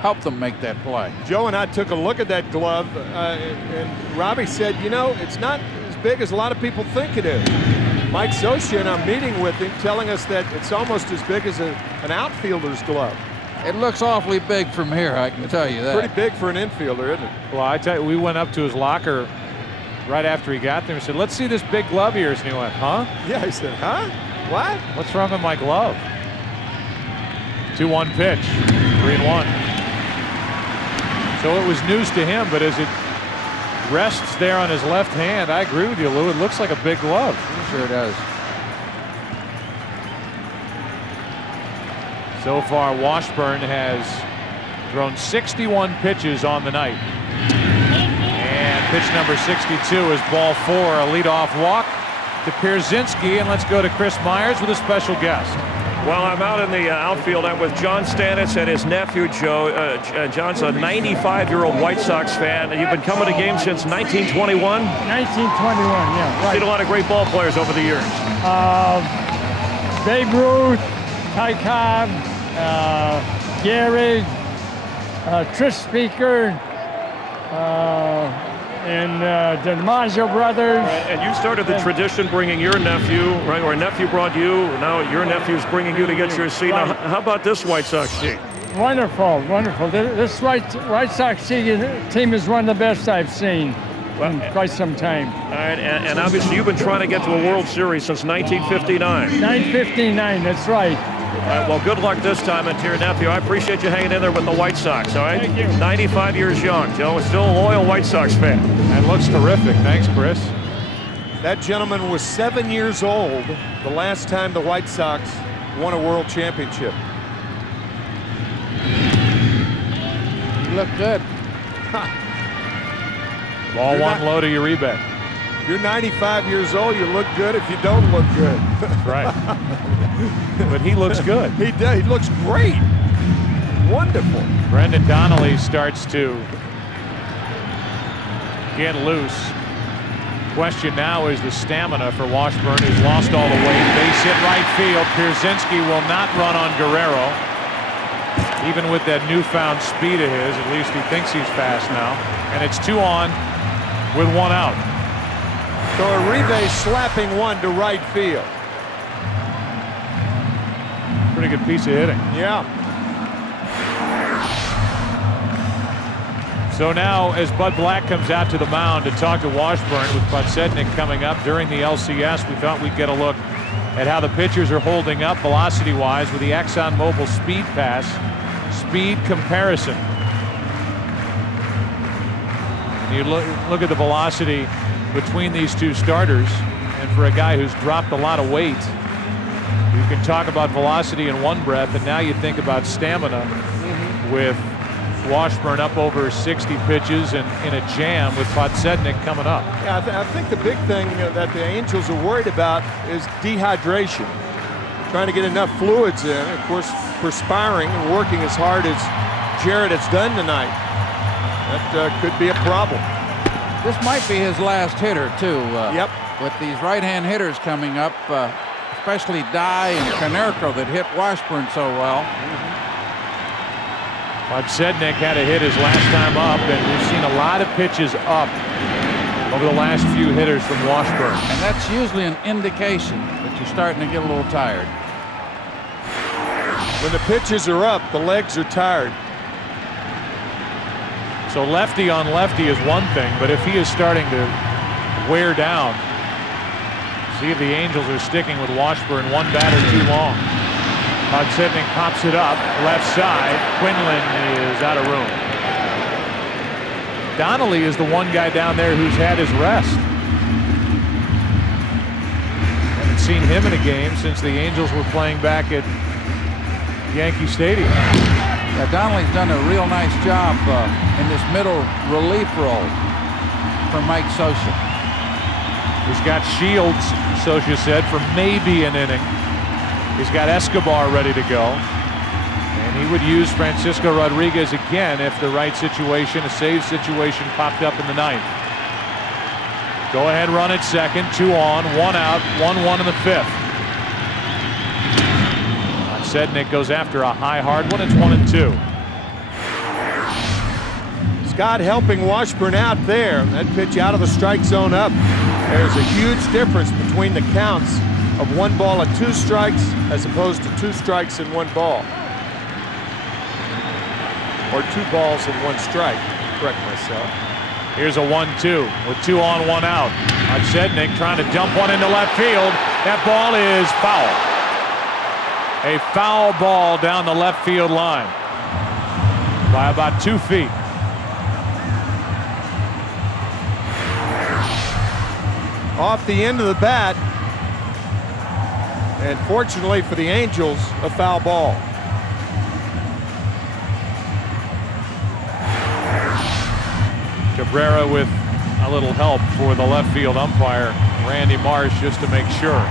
helped them make that play. Joe and I took a look at that glove, and Robbie said, you know, it's not as big as a lot of people think it is. Mike Socia and I'm meeting with him, telling us that it's almost as big as an outfielder's glove. It looks awfully big from here, I can tell you that. Pretty big for an infielder, isn't it? Well, I tell you, we went up to his locker right after he got there and said, let's see this big glove of yours. And he went, huh? Yeah, he said, huh? What? What's wrong with my glove? 2-1 pitch, 3-1. So it was news to him, but as it rests there on his left hand, I agree with you, Lou. It looks like a big glove. Sure does. So far, Washburn has thrown 61 pitches on the night. And pitch number 62 is ball 4, a leadoff walk to Pierzynski. And let's go to Chris Myers with a special guest. Well, I'm out in the outfield. I'm with John Stannis and his nephew, Joe. John's a 95-year-old White Sox fan. You've been coming to games since 1921? 1921, yeah. Right. Seen a lot of great ball players over the years. Babe Ruth, Ty Cobb, Gary, Tris Speaker, and the DiMaggio brothers. And you started the tradition bringing your nephew, right? Or a nephew brought you. Now your nephew's bringing you to get your seat. Now, how about this White Sox team? Wonderful, wonderful. This White Sox team is one of the best I've seen in quite some time. All right, and obviously you've been trying to get to a World Series since 1959. 1959, that's right. All right, well, good luck this time, and to your nephew. I appreciate you hanging in there with the White Sox, all right? Thank you. 95 years young. Joe is still a loyal White Sox fan. And looks terrific. Thanks, Chris. That gentleman was 7 years old the last time the White Sox won a World Championship. You look good. Ball 1 low to Uribe. You're 95 years old, you look good if you don't look good. That's right. But he looks good. He does. He looks great. Wonderful. Brendan Donnelly starts to get loose. Question now is the stamina for Washburn, who's lost all the weight. Base hit right field. Pierzynski will not run on Guerrero. Even with that newfound speed of his, at least he thinks he's fast now. And it's 2 on with 1 out. So Uribe slapping one to right field. Pretty good piece of hitting. Yeah. So now, as Bud Black comes out to the mound to talk to Washburn with Podsednik coming up during the LCS, we thought we'd get a look at how the pitchers are holding up velocity-wise with the ExxonMobil Speed Pass speed comparison. And you look at the velocity between these two starters, and for a guy who's dropped a lot of weight, you can talk about velocity in one breath, and now you think about stamina with Washburn up over 60 pitches and in a jam with Podsednik coming up. Yeah, I think the big thing that the Angels are worried about is dehydration. Trying to get enough fluids in. Of course, perspiring and working as hard as Jared has done tonight. That could be a problem. This might be his last hitter, too. Yep. With these right-hand hitters coming up, especially Dye and Konerko that hit Washburn so well. Podsednik had a hit his last time up, and we've seen a lot of pitches up over the last few hitters from Washburn. And that's usually an indication that you're starting to get a little tired. When the pitches are up, the legs are tired. So lefty on lefty is one thing, but if he is starting to wear down, see if the Angels are sticking with Washburn. One batter too long. Podsednik pops it up, left side. Quinlan is out of room. Donnelly is the one guy down there who's had his rest. Haven't seen him in a game since the Angels were playing back at Yankee Stadium. Yeah, Donnelly's done a real nice job in this middle relief role for Mike Scioscia. He's got Shields, Scioscia said, for maybe an inning. He's got Escobar ready to go. And he would use Francisco Rodriguez again if the right situation, a save situation, popped up in the ninth. Go ahead run at second, 2 on, 1 out, 1-1 in the 5th. Sednick goes after a high hard one. It's 1-2. Scott helping Washburn out there. That pitch out of the strike zone up. There's a huge difference between the counts of 1 ball and 2 strikes as opposed to 2 strikes and 1 ball. Or 2 balls and 1 strike. Correct myself. Here's a 1-2 with 2 on, 1 out. Sednick trying to dump one into left field. That ball is foul. A foul ball down the left field line by about 2 feet. Off the end of the bat. And fortunately for the Angels, a foul ball. Cabrera with a little help for the left field umpire, Randy Marsh, just to make sure.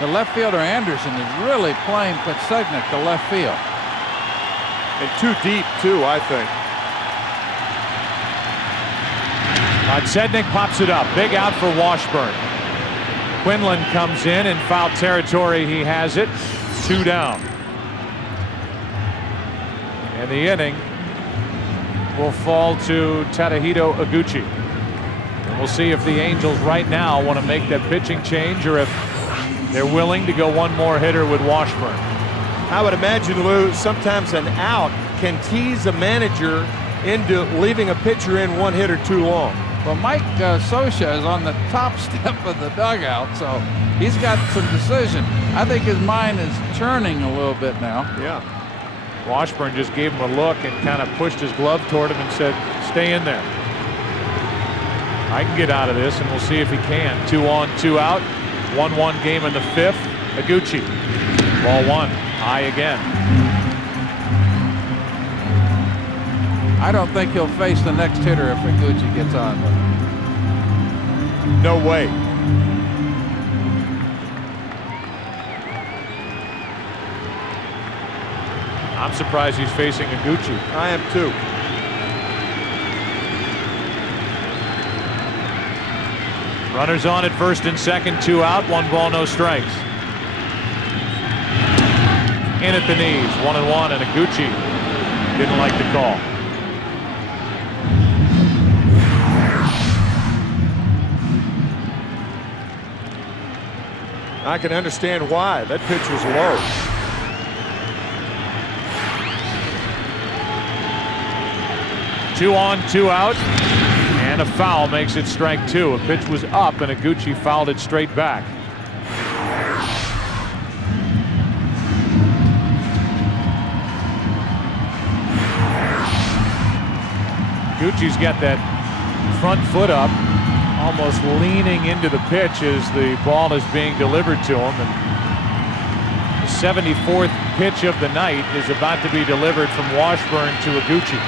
The left fielder Anderson is really playing Podsednik to left field. And too deep, too, I think. Podsednik pops it up. Big out for Washburn. Quinlan comes in foul territory. He has it. 2 down. And the inning will fall to Tadahito Iguchi. And we'll see if the Angels right now want to make that pitching change or if they're willing to go 1 more hitter with Washburn. I would imagine, Lou, sometimes an out can tease a manager into leaving a pitcher in 1 hitter too long. Well, Mike Scioscia is on the top step of the dugout, so he's got some decision. I think his mind is churning a little bit now. Yeah. Washburn just gave him a look and kind of pushed his glove toward him and said, stay in there. I can get out of this, and we'll see if he can. 2 on, 2 out. 1-1 game in the 5th. Iguchi. Ball 1. High again. I don't think he'll face the next hitter if Iguchi gets on. No way. I'm surprised he's facing Iguchi. I am too. Runners on at first and second, 2 out, 1 ball, no strikes. In at the knees, 1-1, and Iguchi didn't like the call. I can understand why. That pitch was low. Two on, 2 out, and a foul makes it strike 2. A pitch was up, and Iguchi fouled it straight back. Iguchi's got that front foot up, almost leaning into the pitch as the ball is being delivered to him. And the 74th pitch of the night is about to be delivered from Washburn to Iguchi.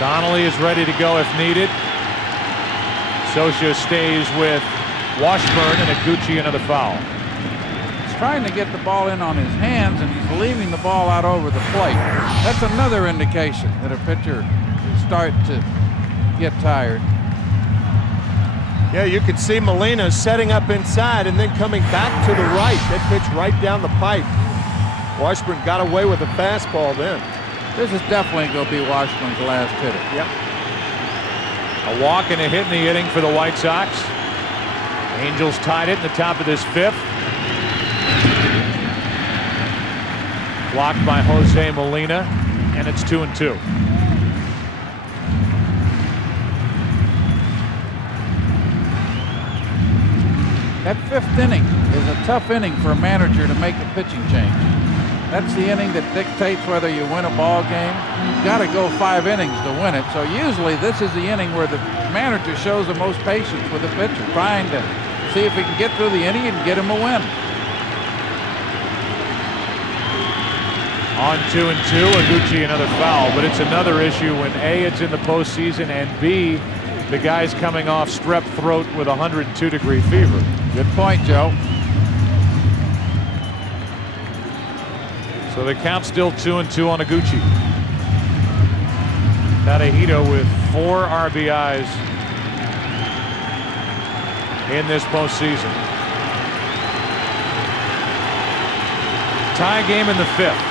Donnelly is ready to go if needed. Scioscia stays with Washburn, and Iguchi another foul. He's trying to get the ball in on his hands, and he's leaving the ball out over the plate. That's another indication that a pitcher is starting to get tired. Yeah, you can see Molina setting up inside and then coming back to the right. That pitch right down the pipe. Washburn got away with a fastball then. This is definitely going to be Washburn's last hitter. Yep. A walk and a hit in the inning for the White Sox. Angels tied it in the top of this 5th. Blocked by Jose Molina, and it's 2-2. That 5th inning is a tough inning for a manager to make a pitching change. That's the inning that dictates whether you win a ball game. You've got to go 5 innings to win it. So usually this is the inning where the manager shows the most patience with the pitcher, trying to see if he can get through the inning and get him a win. On 2-2, Iguchi another foul, but it's another issue when A, it's in the postseason, and B, the guy's coming off strep throat with 102-degree fever. Good point, Joe. So the count's still 2-2 on Iguchi. Tadahito with 4 RBIs in this postseason. Tie game in the 5th.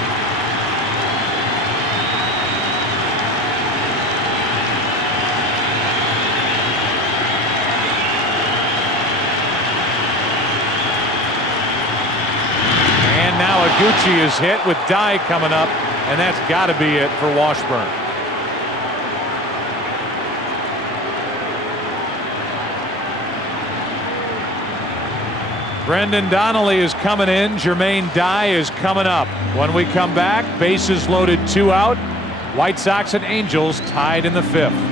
Now Iguchi is hit with Dye coming up, and that's got to be it for Washburn. Brendan Donnelly is coming in. Jermaine Dye is coming up. When we come back, bases loaded, 2 out. White Sox and Angels tied in the 5th.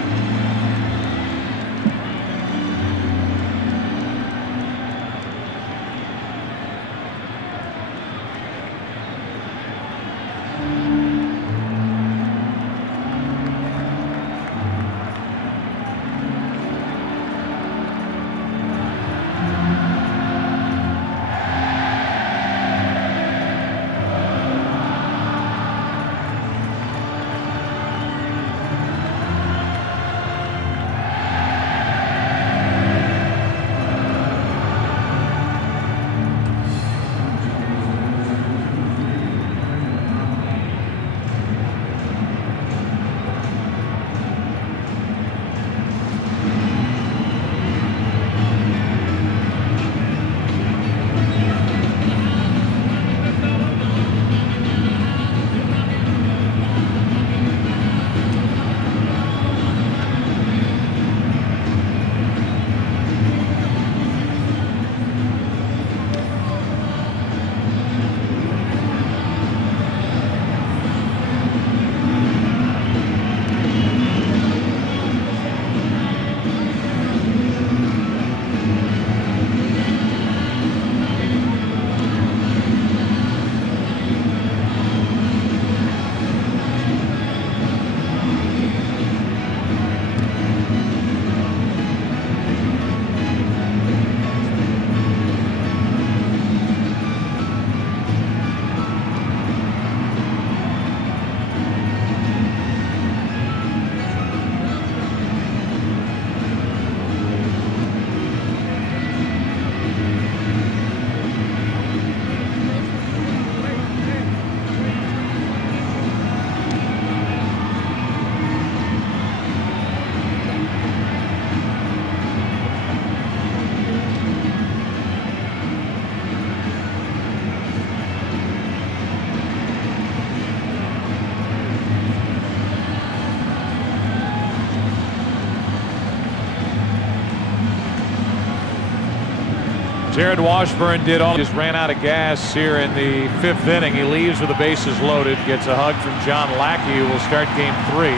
Jared Washburn did all, just ran out of gas here in the 5th inning. He leaves with the bases loaded, gets a hug from John Lackey, who will start game 3.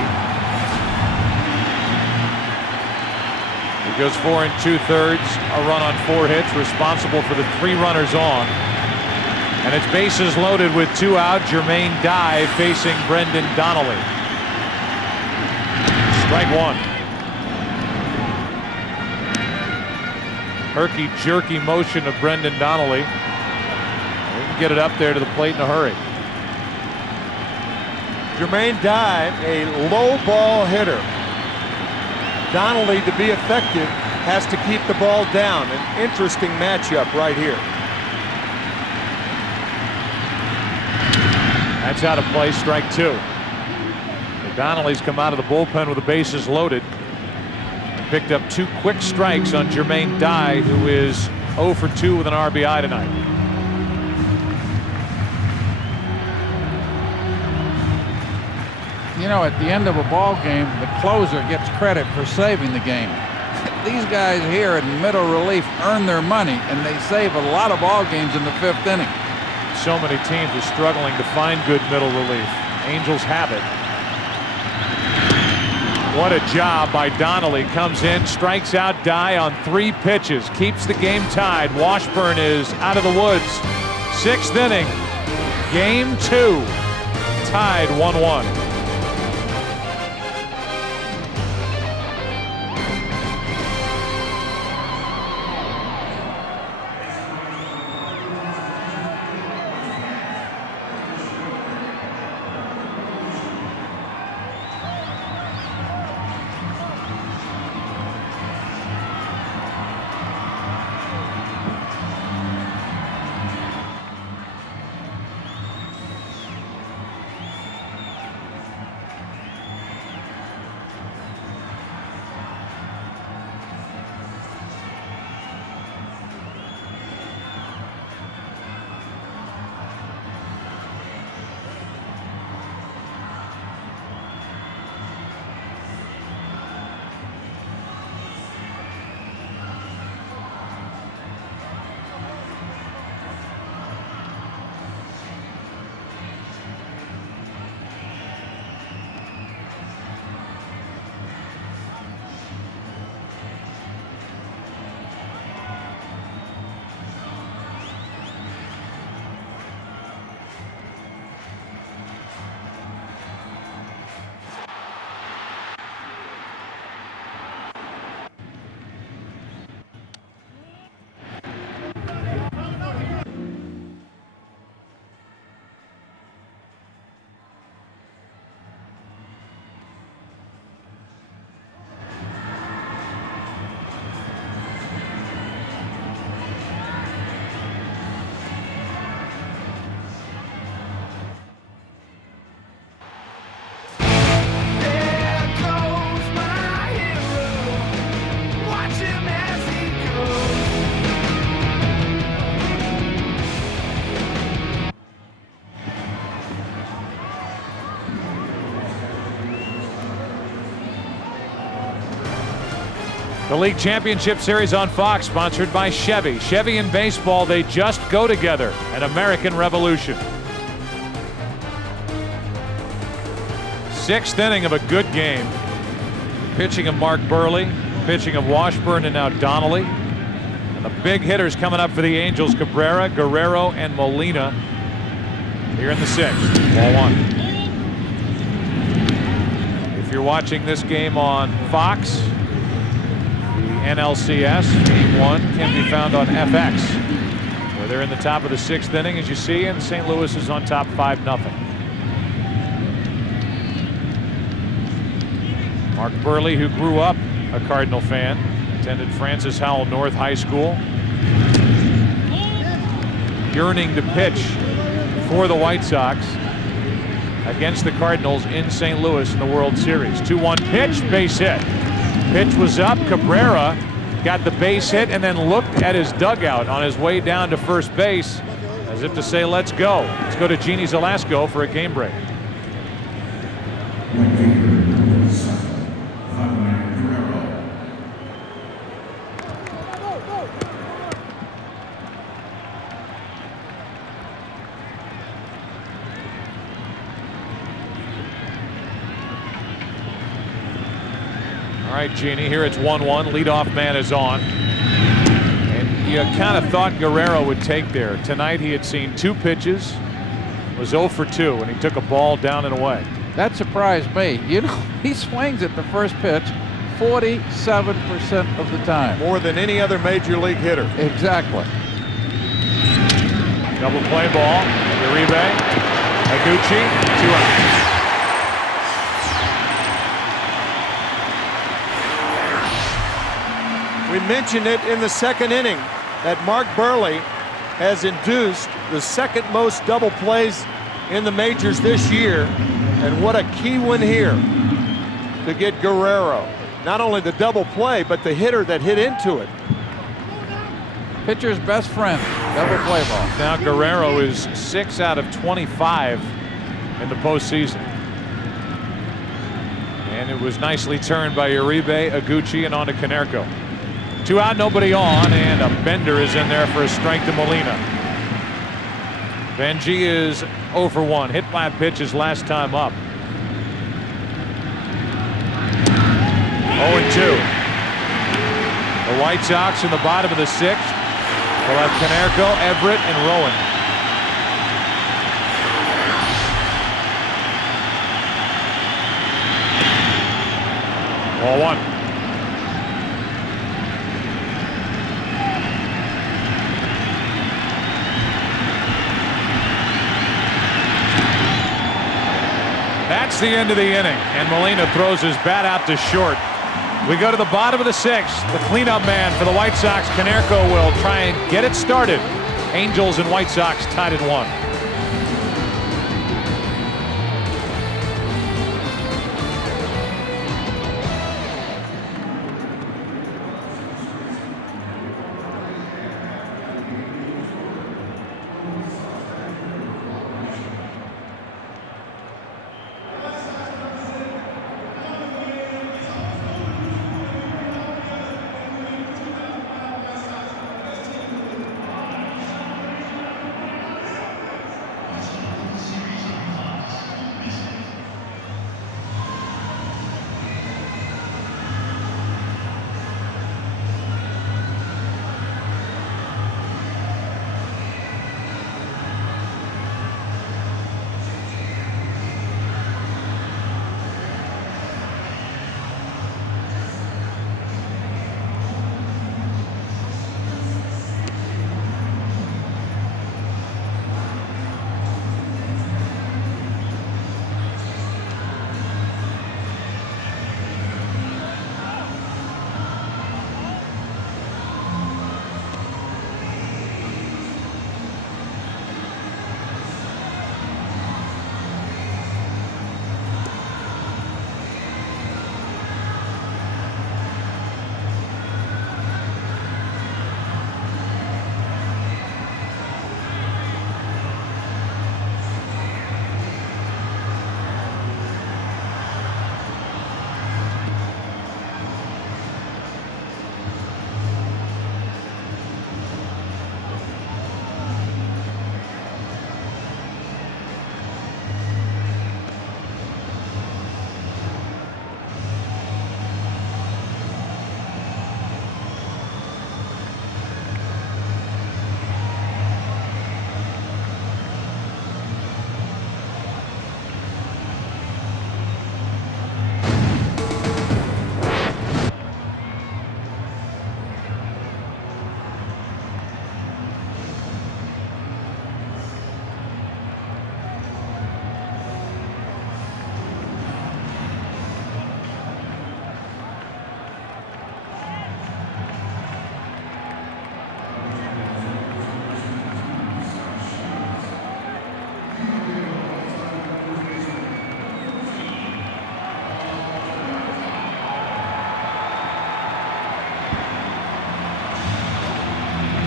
He goes 4 2/3, a run on 4 hits, responsible for the 3 runners on. And it's bases loaded with 2 out. Jermaine Dye facing Brendan Donnelly. Strike 1. Herky-jerky motion of Brendan Donnelly. We can get it up there to the plate in a hurry. Jermaine Dye, a low ball hitter. Donnelly, to be effective, has to keep the ball down. An interesting matchup right here. That's out of play, strike 2. Donnelly's come out of the bullpen with the bases loaded. Picked up 2 quick strikes on Jermaine Dye, who is 0 for 2 with an RBI tonight. You know, at the end of a ball game, the closer gets credit for saving the game. these guys here in middle relief earn their money, and they save a lot of ball games in the 5th inning. So many teams are struggling to find good middle relief. Angels have it. What a job by Donnelly. Comes in, strikes out Dye on 3 pitches, keeps the game tied. Washburn is out of the woods. 6th inning, game 2, tied 1-1. The League Championship Series on Fox, sponsored by Chevy. Chevy and baseball, they just go together. An American Revolution. 6th inning of a good game. Pitching of Mark Burley, pitching of Washburn, and now Donnelly. And the big hitters coming up for the Angels, Cabrera, Guerrero, and Molina here in the 6th. Ball 1. If you're watching this game on Fox, NLCS, Game 1 can be found on FX, where they're in the top of the 6th inning, as you see, and St. Louis is on top 5-0. Mark Burley, who grew up a Cardinal fan, attended Francis Howell North High School, yearning to pitch for the White Sox against the Cardinals in St. Louis in the World Series. 2-1 pitch, base hit. Pitch was up. Cabrera got the base hit and then looked at his dugout on his way down to first base as if to say, let's go. Let's go to Jeannie Zelasco for a game break. All right, Jeannie, here it's 1-1. Leadoff man is on. And you kind of thought Guerrero would take there. Tonight he had seen 2 pitches, was 0 for 2, and he took a ball down and away. That surprised me. You know, he swings at the first pitch 47% of the time. More than any other major league hitter. Exactly. Double play ball. Uribe, Higuchi, 2 outs. We mentioned it in the 2nd inning that Mark Burley has induced the 2nd most double plays in the majors this year. And what a key one here to get Guerrero. Not only the double play, but the hitter that hit into it. Pitcher's best friend, double play ball. Now Guerrero is 6 out of 25 in the postseason. And it was nicely turned by Uribe, Higuchi, and on to Konerko. 2 out, nobody on, and a bender is in there for a strike to Molina. Benji is 0 for 1, hit by a pitch his last time up. 0-2. The White Sox in the bottom of the 6th will have Konerko, Everett, and Rowan. Ball 1. That's the end of the inning, and Molina throws his bat out to short. We go to the bottom of the 6th. The cleanup man for the White Sox, Konerko, will try and get it started. Angels and White Sox tied at 1.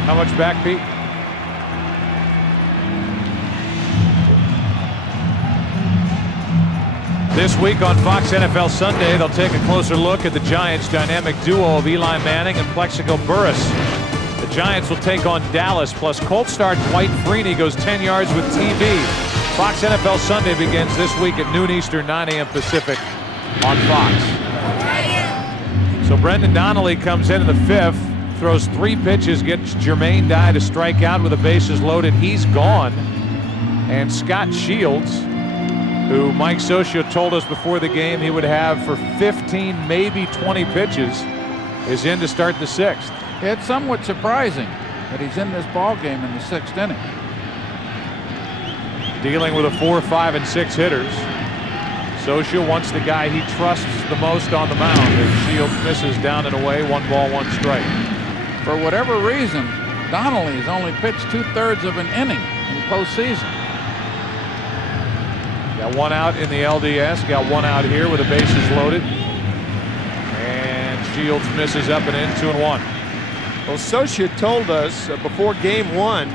How much back, Pete? This week on Fox NFL Sunday, they'll take a closer look at the Giants' dynamic duo of Eli Manning and Plexico Burress. The Giants will take on Dallas, plus Colts star Dwight Freeney goes 10 yards with TV. Fox NFL Sunday begins this week at noon Eastern, 9 a.m. Pacific on Fox. So Brendan Donnelly comes in the 5th, throws 3 pitches, gets Jermaine Dye to strike out with the bases loaded. He's gone. And Scott Shields, who Mike Socia told us before the game he would have for 15, maybe 20 pitches, is in to start the 6th. It's somewhat surprising that he's in this ball game in the 6th inning. Dealing with a 4, 5, and 6 hitters. Socia wants the guy he trusts the most on the mound, and Shields misses down and away, 1 ball, 1 strike. For whatever reason, Donnelly has only pitched 2/3 of an inning in postseason. Got 1 out in the LDS, got 1 out here with the bases loaded. And Shields misses up and in, 2-1. Well, Socia told us before game 1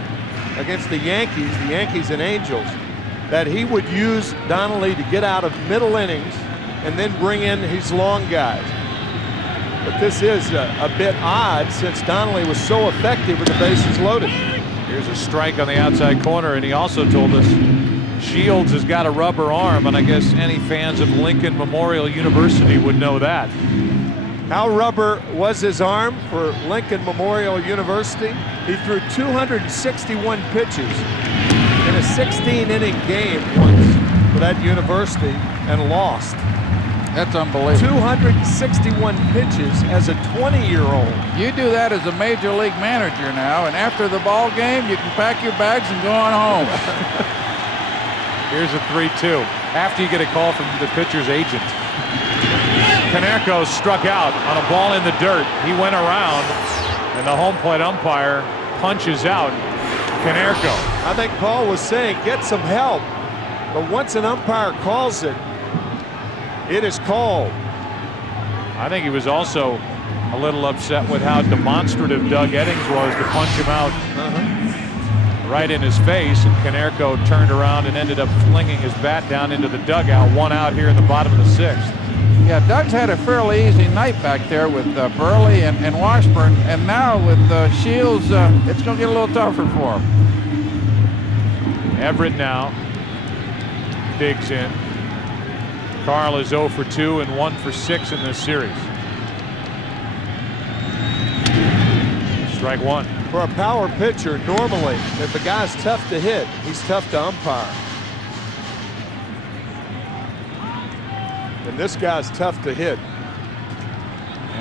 against the Yankees and Angels, that he would use Donnelly to get out of middle innings and then bring in his long guys. But this is a bit odd since Donnelly was so effective with the bases loaded. Here's a strike on the outside corner, and he also told us Shields has got a rubber arm, and I guess any fans of Lincoln Memorial University would know that. How rubber was his arm for Lincoln Memorial University? He threw 261 pitches in a 16-inning game once for that university and lost. That's unbelievable. 261 pitches as a 20-year-old. You do that as a major league manager now, and after the ball game, you can pack your bags and go on home. Here's a 3-2 after you get a call from the pitcher's agent. Canerco struck out on a ball in the dirt. He went around, and the home plate umpire punches out Canerco. I think Paul was saying get some help, but once an umpire calls it, it is called. I think he was also a little upset with how demonstrative Doug Eddings was to punch him out right in his face, and Canerco turned around and ended up flinging his bat down into the dugout. 1 out here in the bottom of the 6th. Yeah, Doug's had a fairly easy night back there with Burley and Washburn, and now with Shields, it's going to get a little tougher for him. Everett now digs in. Carl is 0 for 2 and 1 for 6 in this series. Strike 1. For a power pitcher, normally, if a guy's tough to hit, he's tough to umpire. And this guy's tough to hit.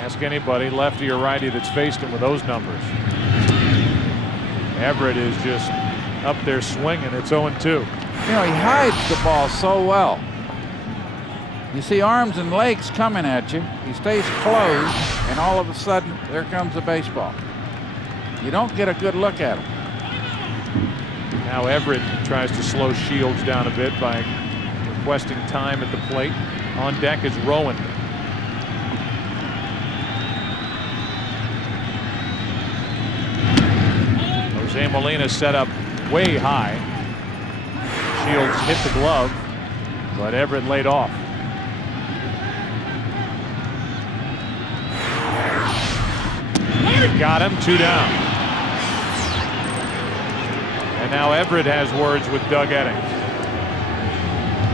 Ask anybody, lefty or righty, that's faced him with those numbers. Everett is just up there swinging. It's 0-2. You know, he hides the ball so well. You see arms and legs coming at you. He stays closed, and all of a sudden, there comes the baseball. You don't get a good look at him. Now Everett tries to slow Shields down a bit by requesting time at the plate. On deck is Rowan. Jose Molina set up way high. Shields hit the glove, but Everett laid off. Got him, 2 down. And now Everett has words with Doug Eddings.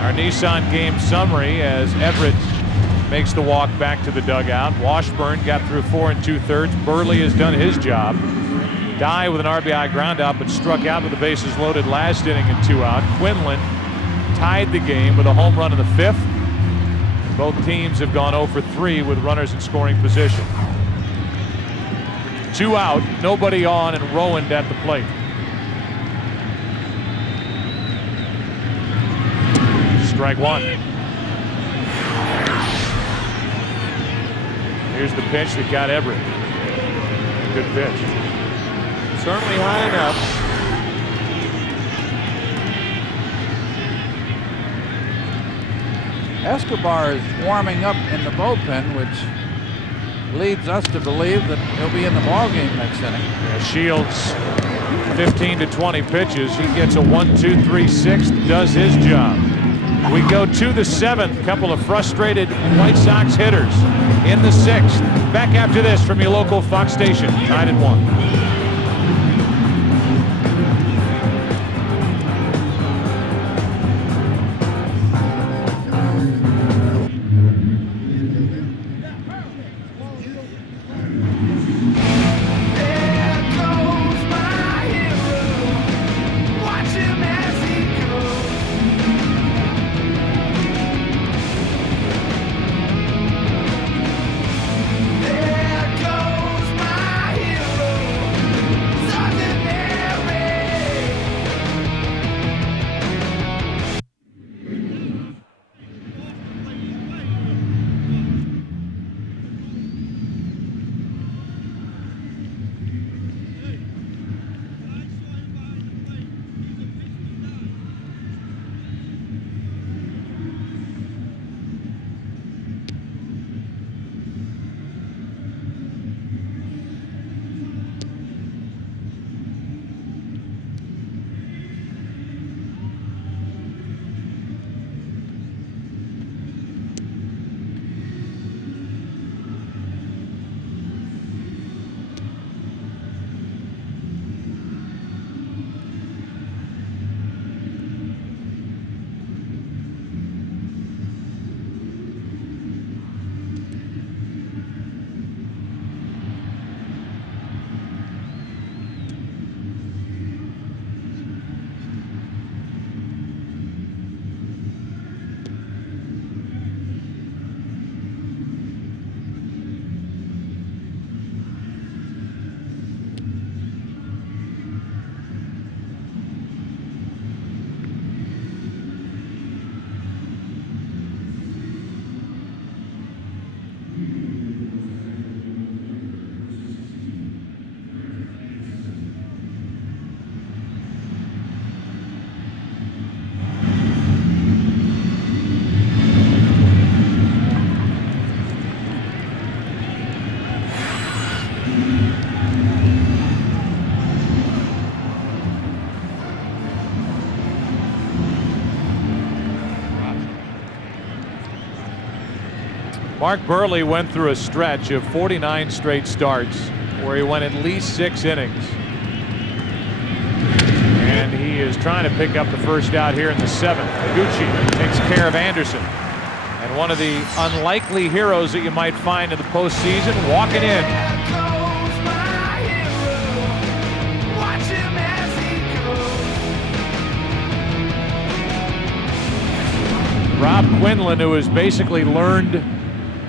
Our Nissan game summary as Everett makes the walk back to the dugout. Washburn got through 4 2/3. Burley has done his job. Dye with an RBI ground out, but struck out with the bases loaded last inning and 2 out. Quinlan tied the game with a home run in the 5th. Both teams have gone 0 for 3 with runners in scoring position. 2 out, nobody on, and Rowan at the plate. Strike 1. Here's the pitch that got Everett. Good pitch. Certainly high enough. Escobar is warming up in the bullpen, which leads us to believe that he'll be in the ballgame next inning. Yeah, Shields, 15 to 20 pitches. He gets a 1, 2, 3, 6, does his job. We go to the 7th. Couple of frustrated White Sox hitters in the 6th. Back after this from your local Fox station, 9 and 1. Mark Burley went through a stretch of 49 straight starts where he went at least 6 innings. And he is trying to pick up the first out here in the 7th. Higuchi takes care of Anderson. And one of the unlikely heroes that you might find in the postseason walking in. Rob Quinlan, who has basically learned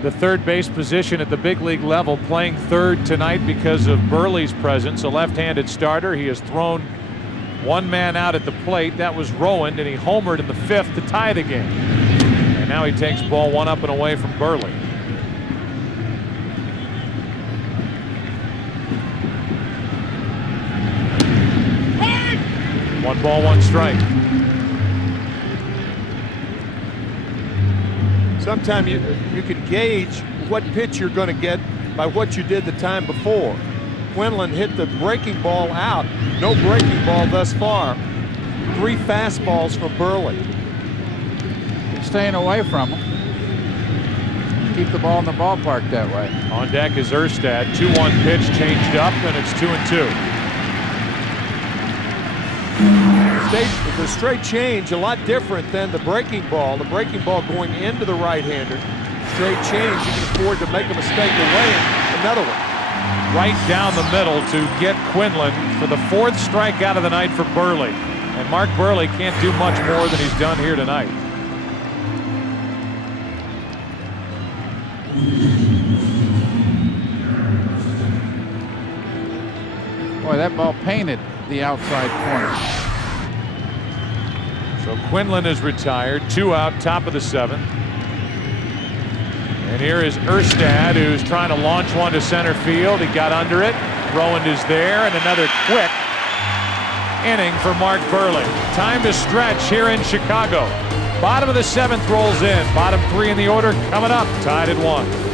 the third base position at the big league level, playing third tonight because of Burley's presence, a left-handed starter. He has thrown one man out at the plate. That was Rowan, and he homered in the 5th to tie the game. And now he takes ball 1 up and away from Burley. Hey! 1 ball, 1 strike. Sometimes you can gauge what pitch you're going to get by what you did the time before. Quinlan hit the breaking ball out. No breaking ball thus far. 3 fastballs from Burley. He's staying away from him. Keep the ball in the ballpark that way. On deck is Erstad. 2-1 pitch changed up, and it's 2-2. The straight change a lot different than the breaking ball. The breaking ball going into the right-hander. Straight change, you can afford to make a mistake away and another one. Right down the middle to get Quinlan for the 4th strikeout of the night for Burley. And Mark Burley can't do much more than he's done here tonight. Boy, that ball painted the outside corner. So Quinlan is retired. 2 out, top of the 7th. And here is Erstad, who's trying to launch one to center field. He got under it. Rowan is there, and another quick inning for Mark Burley. Time to stretch here in Chicago. Bottom of the 7th rolls in. Bottom 3 in the order coming up. Tied at 1.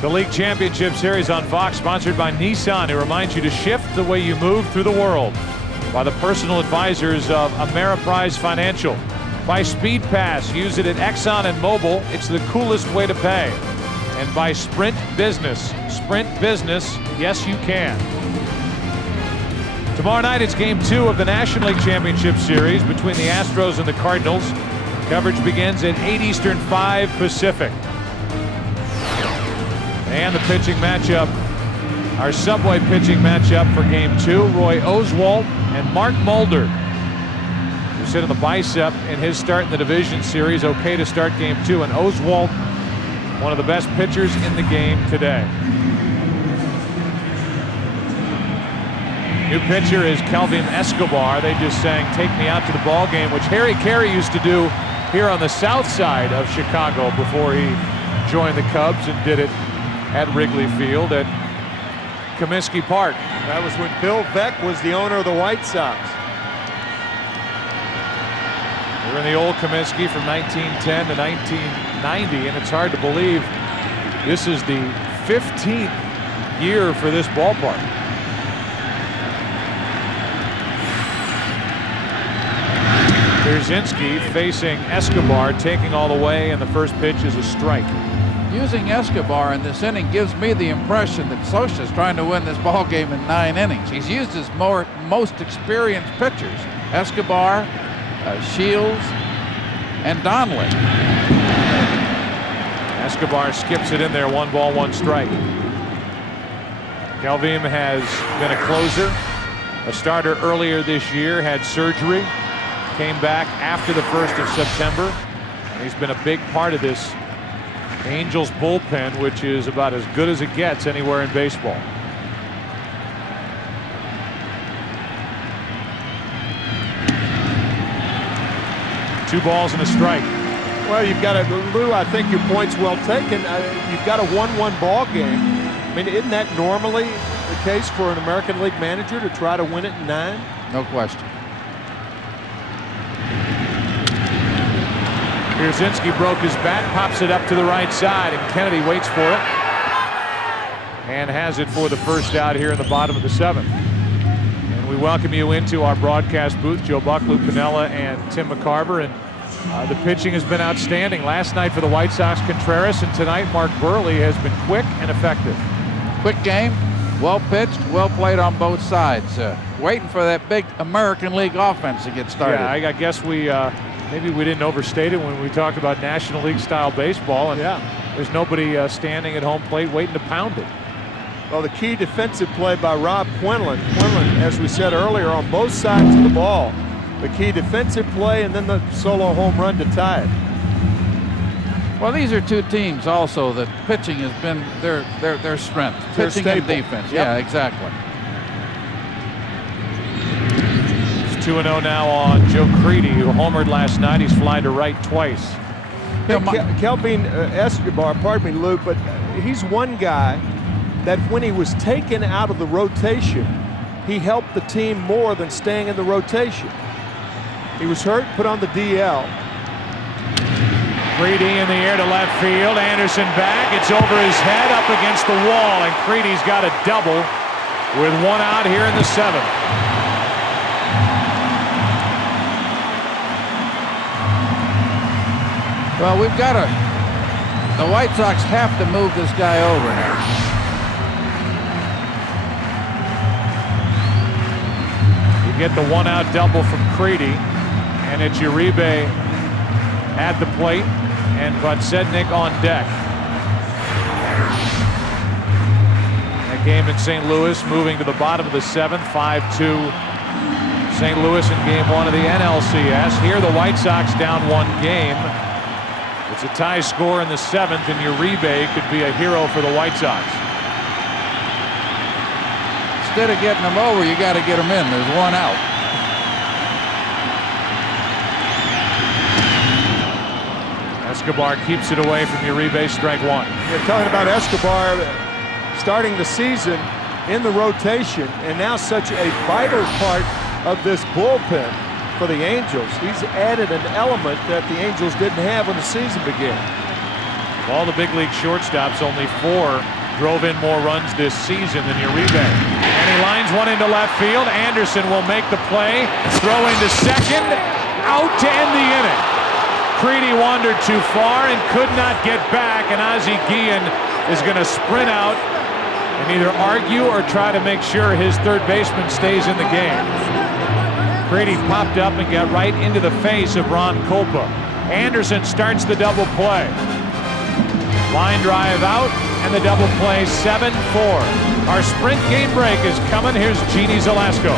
The League Championship Series on Fox, sponsored by Nissan, who reminds you to shift the way you move through the world. By the personal advisors of Ameriprise Financial. By Speed Pass, use it at Exxon and Mobil. It's the coolest way to pay. And by Sprint Business. Sprint Business, yes you can. Tomorrow night it's Game 2 of the National League Championship Series between the Astros and the Cardinals. Coverage begins at 8 Eastern, 5 Pacific. And the pitching matchup, our Subway pitching matchup for Game 2, Roy Oswalt and Mark Mulder. The was hit in the bicep in his start in the division series. Okay to start game 2. And Oswalt, one of the best pitchers in the game today. New pitcher is Kelvin Escobar. They just sang "Take Me Out to the Ball Game," which Harry Carey used to do here on the south side of Chicago before he joined the Cubs, and did it at Wrigley Field at Comiskey Park. That was when Bill Veeck was the owner of the White Sox. We're in the old Comiskey from 1910 to 1990, and it's hard to believe this is the 15th year for this ballpark. Pierzynski facing Escobar, taking all the way, and the first pitch is a strike. Using Escobar in this inning gives me the impression that Scioscia's trying to win this ball game in 9 innings. He's used his most experienced pitchers: Escobar, Shields, and Donnelly. Escobar skips it in there, 1 ball, 1 strike. Kelvin has been a closer, a starter earlier this year, had surgery, came back after the 1st of September, and he's been a big part of this Angels bullpen, which is about as good as it gets anywhere in baseball. Two balls and a strike. Well, you've got Lou, I think your point's well taken. You've got a 1-1 ball game. I mean, isn't that normally the case for an American League manager to try to win it in 9? No question. Pierzynski broke his bat, pops it up to the right side, and Kennedy waits for it and has it for the first out here in the bottom of the 7th. And we welcome you into our broadcast booth, Joe Buck, Lou Piniella, and Tim McCarver. And the pitching has been outstanding. Last night for the White Sox, Contreras, and tonight Mark Burley has been quick and effective. Quick game, well pitched, well played on both sides. Waiting for that big American League offense to get started. Yeah, I guess maybe we didn't overstate it when we talked about National League style baseball, and there's nobody standing at home plate waiting to pound it. Well, the key defensive play by Rob Quinlan. Quinlan, as we said earlier, on both sides of the ball. The key defensive play, and then the solo home run to tie it. Well, these are two teams also that pitching has been their strength. Pitching and defense. Yep. Yeah, exactly. 2-0 now on Joe Creedy, who homered last night. He's flying to right twice. Kelvin Escobar, pardon me, Lou, but he's one guy that when he was taken out of the rotation, he helped the team more than staying in the rotation. He was hurt, put on the DL. Creedy in the air to left field. Anderson back. It's over his head, up against the wall, and Creedy's got a double with 1 out here in the 7th. Well, we've got the White Sox have to move this guy over now. You get the 1-out double from Creedy, and it's Uribe at the plate and Podsednik on deck. That game in St. Louis moving to the bottom of the 7th, 5-2 St. Louis in game 1 of the NLCS. Here the White Sox down 1 game. It's a tie score in the 7th, and Uribe could be a hero for the White Sox. Instead of getting them over, you got to get them in. There's 1 out. Escobar keeps it away from Uribe, strike 1. You're talking about Escobar starting the season in the rotation, and now such a vital part of this bullpen for the Angels. He's added an element that the Angels didn't have when the season began. Of all the big league shortstops, only 4 drove in more runs this season than Uribe. And he lines one into left field. Anderson will make the play. Throw into second. Out to end the inning. Creedy wandered too far and could not get back. And Ozzie Guillen is going to sprint out and either argue or try to make sure his third baseman stays in the game. Creedy popped up and got right into the face of Ron Kolpa. Anderson starts the double play. Line drive out, and the double play, 7-4. Our sprint game break is coming. Here's Jeannie Zalasko.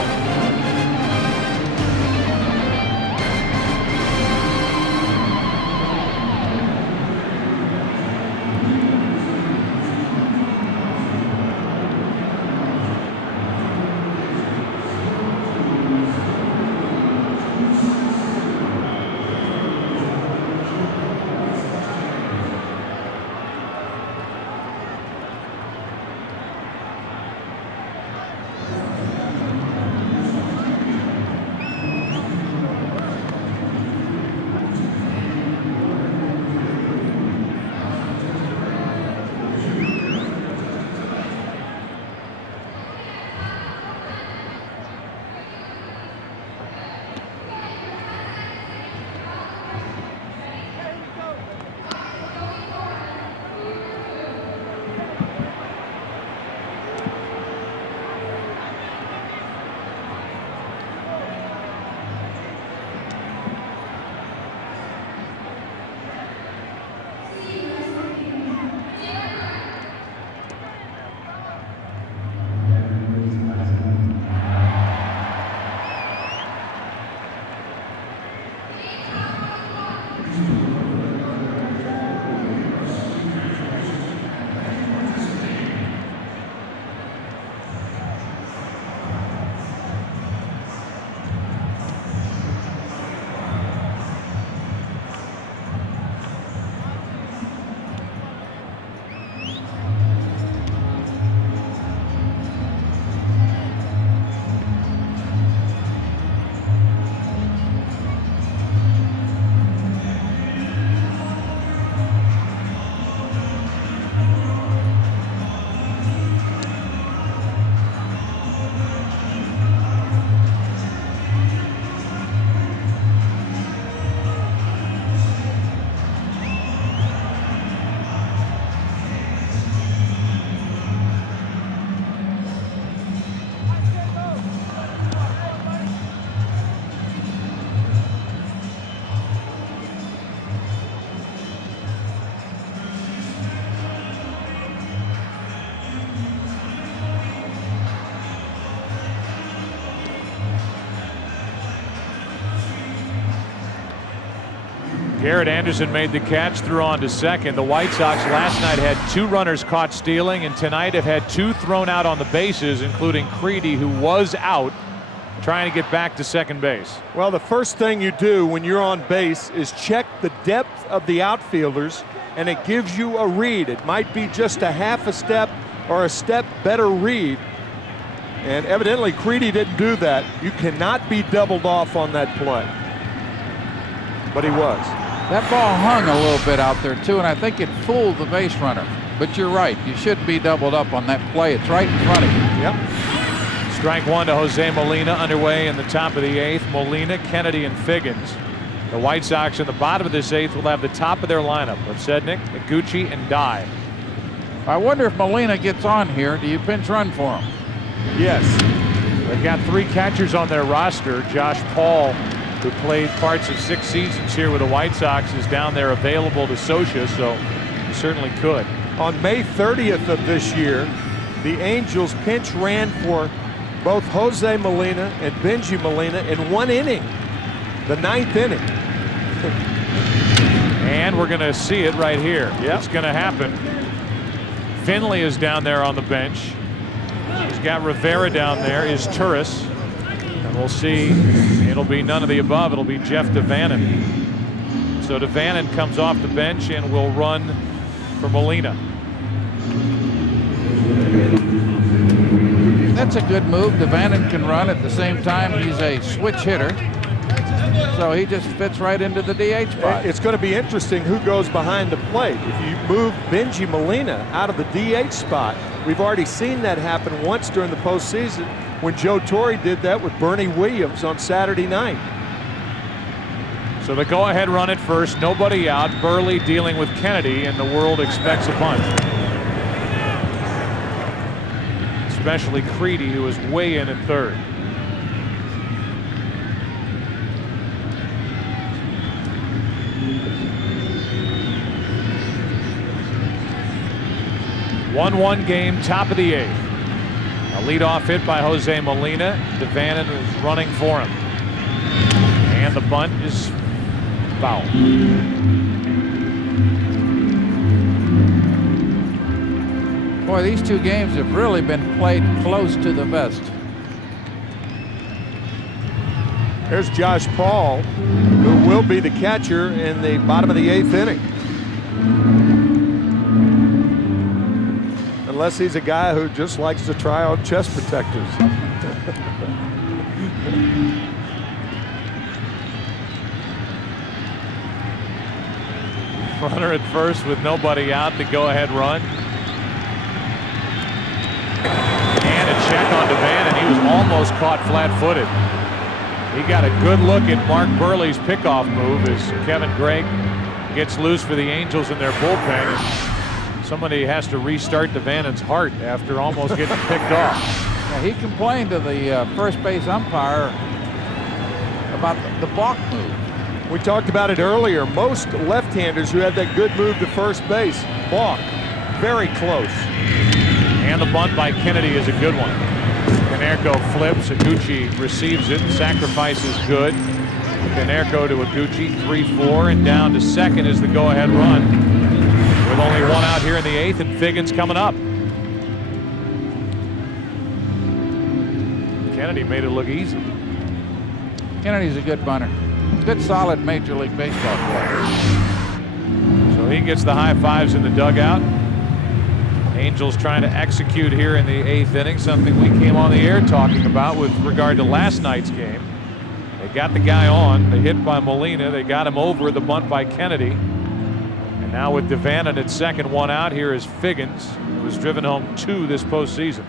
Garrett Anderson made the catch, threw on to second. The White Sox last night had 2 runners caught stealing, and tonight have had 2 thrown out on the bases, including Creedy, who was out trying to get back to second base. Well, the first thing you do when you're on base is check the depth of the outfielders, and it gives you a read. It might be just a half a step or a step better read. And evidently Creedy didn't do that. You cannot be doubled off on that play. But he was. That ball hung a little bit out there too, and I think it fooled the base runner. But you're right, you shouldn't be doubled up on that play. It's right in front of you. Yep. Strike 1 to Jose Molina underway in the top of the 8th. Molina, Kennedy, and Figgins. The White Sox in the bottom of this 8th will have the top of their lineup of Sednick, Iguchi, and Dye. I wonder if Molina gets on here, do you pinch run for him? Yes. They've got 3 catchers on their roster. Josh Paul, who played parts of 6 seasons here with the White Sox, is down there available to Socia, so he certainly could. On May 30th of this year, the Angels pinch ran for both Jose Molina and Benji Molina in 1 inning, the 9th inning. And we're going to see it right here. Yep. It's going to happen. Finley is down there on the bench. He's got Rivera down there, is Turris. And we'll see, it'll be none of the above. It'll be Jeff Devannon. So Devannon comes off the bench and will run for Molina. That's a good move. Devannon can run at the same time. He's a switch hitter. So he just fits right into the DH spot. It's going to be interesting who goes behind the plate. If you move Benji Molina out of the DH spot, we've already seen that happen once during the postseason when Joe Torre did that with Bernie Williams on Saturday night. So the go-ahead run at first, nobody out. Burley dealing with Kennedy, and the world expects a bunt. Especially Creedy, who is way in at third. One game, top of the 8th. A leadoff hit by Jose Molina. Devannon is running for him. And the bunt is foul. Boy, these 2 games have really been played close to the vest. There's Josh Paul, who will be the catcher in the bottom of the 8th inning. Unless he's a guy who just likes to try out chest protectors. Runner at first with nobody out, the go-ahead run. And a check on Devannon. He was almost caught flat-footed. He got a good look at Mark Burley's pickoff move as Kevin Gregg gets loose for the Angels in their bullpen. Somebody has to restart Devannon's heart after almost getting picked off. Yeah, he complained to the first base umpire about the balk move. We talked about it earlier. Most left-handers who have that good move to first base balk. Very close. And the bunt by Kennedy is a good one. Canerco flips. Iguchi receives it. Sacrifice is good. Canerco to Iguchi, 3-4, and down to second is the go-ahead run. With only 1 out here in the 8th, and Figgins coming up. Kennedy made it look easy. Kennedy's a good bunter. Good, solid Major League Baseball player. So he gets the high fives in the dugout. Angels trying to execute here in the 8th inning, something we came on the air talking about with regard to last night's game. They got the guy on. They hit by Molina. They got him over the bunt by Kennedy. And now with Devannon at second, 1 out, here is Figgins, who was driven home 2 this postseason.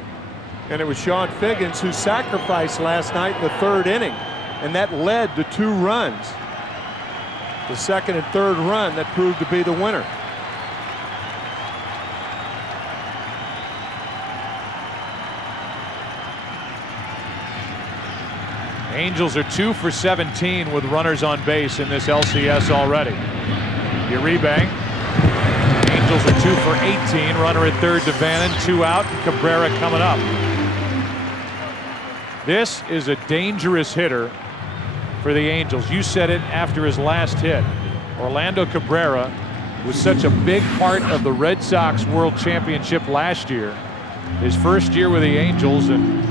And it was Sean Figgins who sacrificed last night in the 3rd inning, and that led to 2 runs. The 2nd and 3rd run that proved to be the winner. Angels are 2 for 17 with runners on base in this LCS already. Uribe. Angels are 2 for 18. Runner at third, Devannon, 2 out. Cabrera coming up. This is a dangerous hitter for the Angels. You said it after his last hit. Orlando Cabrera was such a big part of the Red Sox World Championship last year. His first year with the Angels, and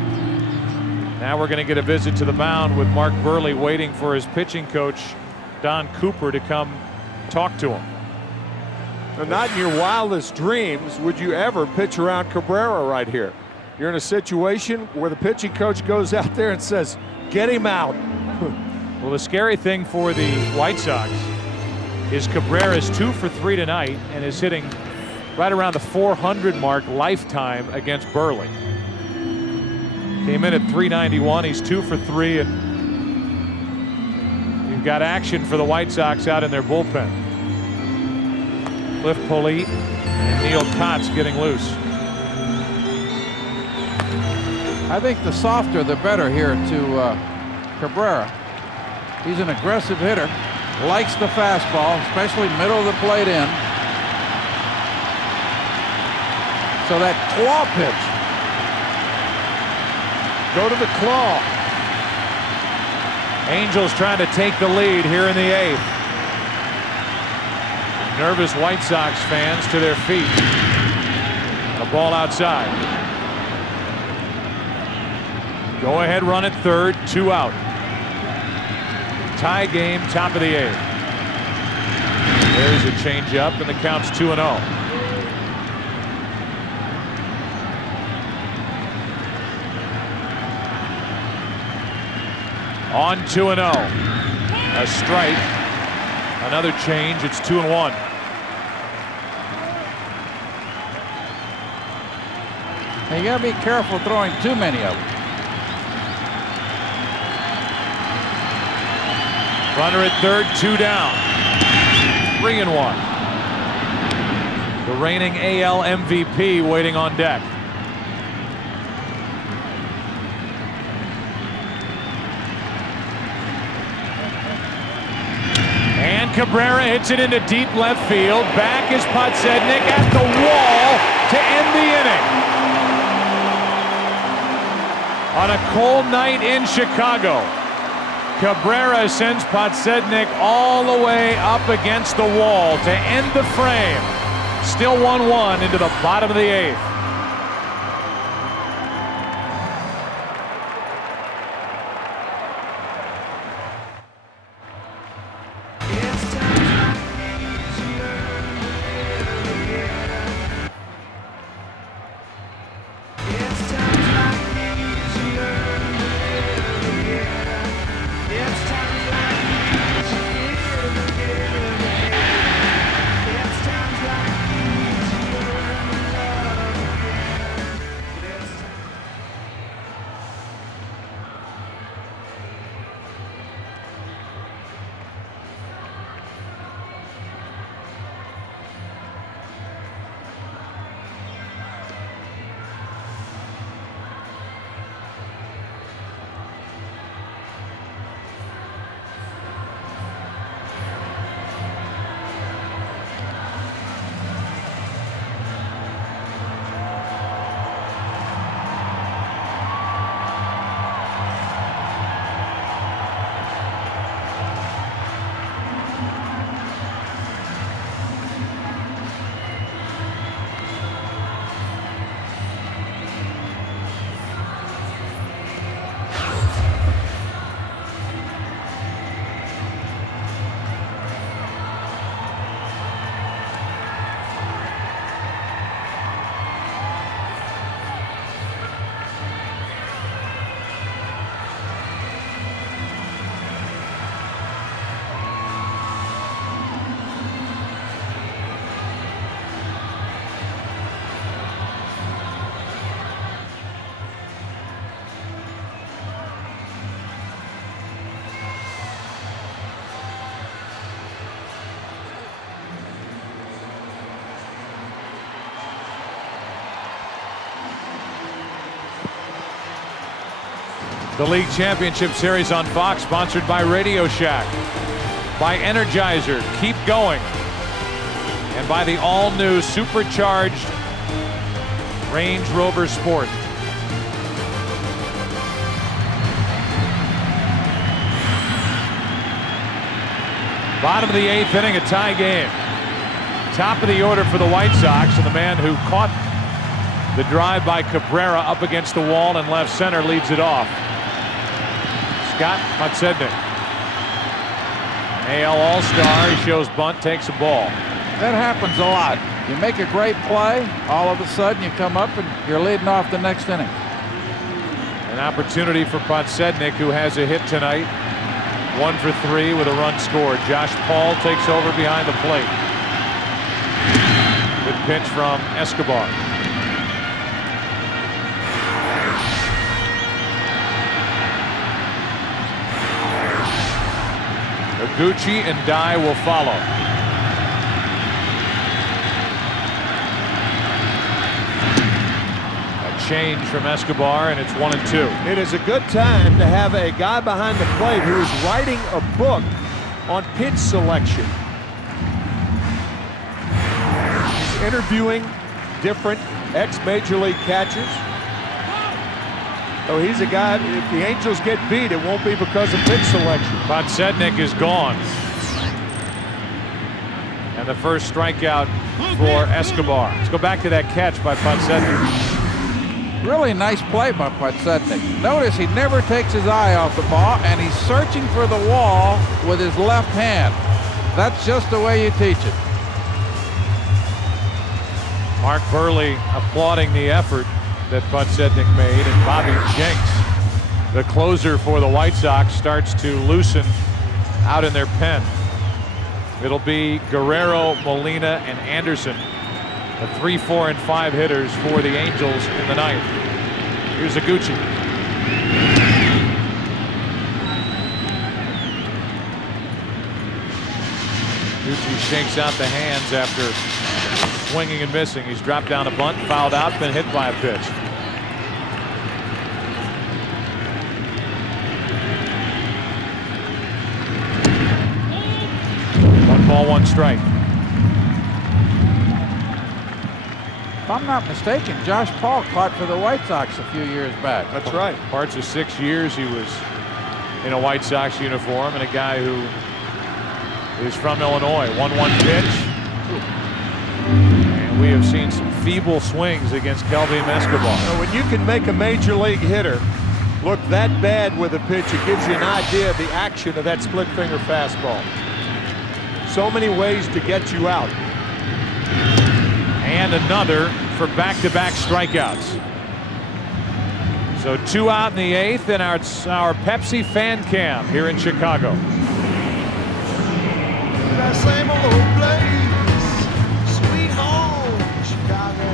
now we're going to get a visit to the mound with Mark Buehrle waiting for his pitching coach, Don Cooper, to come talk to him. Now, not in your wildest dreams would you ever pitch around Cabrera right here. You're in a situation where the pitching coach goes out there and says, get him out. Well, the scary thing for the White Sox is Cabrera is 2 for 3 tonight and is hitting right around the 400 mark lifetime against Buehrle. Came in at 391. He's 2 for 3, and you've got action for the White Sox out in their bullpen. Cliff Polite and Neil Kotz getting loose. I think the softer the better here to Cabrera. He's an aggressive hitter, likes the fastball, especially middle of the plate in. So that claw pitch. Go to the claw. Angels trying to take the lead here in the 8th. Nervous White Sox fans to their feet. A ball outside. Go ahead run at third, 2 out. Tie game, top of the 8th. There's a changeup, and the count's 2-0. On 2-0. A strike. Another change. It's 2-1. You got to be careful throwing too many of them. Runner at third, 2 down. 3-1. The reigning AL MVP waiting on deck. And Cabrera hits it into deep left field. Back is Podsednik at the wall to end the inning. On a cold night in Chicago, Cabrera sends Podsednik all the way up against the wall to end the frame. Still 1-1 into the bottom of the 8th. The League Championship Series on Fox, sponsored by Radio Shack, by Energizer, Keep Going, and by the all-new supercharged Range Rover Sport. Bottom of the 8th inning, a tie game. Top of the order for the White Sox, and the man who caught the drive by Cabrera up against the wall in left center leads it off. Scott Podsednik. AL All-Star. He shows bunt, takes a ball. That happens a lot. You make a great play, all of a sudden you come up and you're leading off the next inning. An opportunity for Podsednik, who has a hit tonight. 1 for 3 with a run scored. Josh Paul takes over behind the plate. Good pitch from Escobar. Gucci and Dye will follow. A change from Escobar, and it's 1-2. It is a good time to have a guy behind the plate who is writing a book on pitch selection. He's interviewing different ex-major league catchers. So he's a guy, if the Angels get beat, it won't be because of pitch selection. Podsednik is gone. And the first strikeout for Escobar. Let's go back to that catch by Podsednik. Really nice play by Podsednik. Notice he never takes his eye off the ball, and he's searching for the wall with his left hand. That's just the way you teach it. Mark Burley applauding the effort that Podsednik made, and Bobby Jenks, the closer for the White Sox, starts to loosen out in their pen. It'll be Guerrero, Molina, and Anderson, the 3, 4, and 5 hitters for the Angels in the 9th. Here's Gucci. Gucci shakes out the hands after swinging and missing. He's dropped down a bunt, fouled out, been hit by a pitch. One ball, one strike. If I'm not mistaken, Josh Paul caught for the White Sox a few years back. That's right. Parts of 6 years he was in a White Sox uniform, and a guy who is from Illinois. 1-1 pitch. And we have seen some feeble swings against Kelvin Escobar. Now, when you can make a major league hitter look that bad with a pitch, it gives you an idea of the action of that split finger fastball. So many ways to get you out. And another for back-to-back strikeouts. So 2 out in the 8th, and our Pepsi fan cam here in Chicago. That same old place, sweet home, Chicago.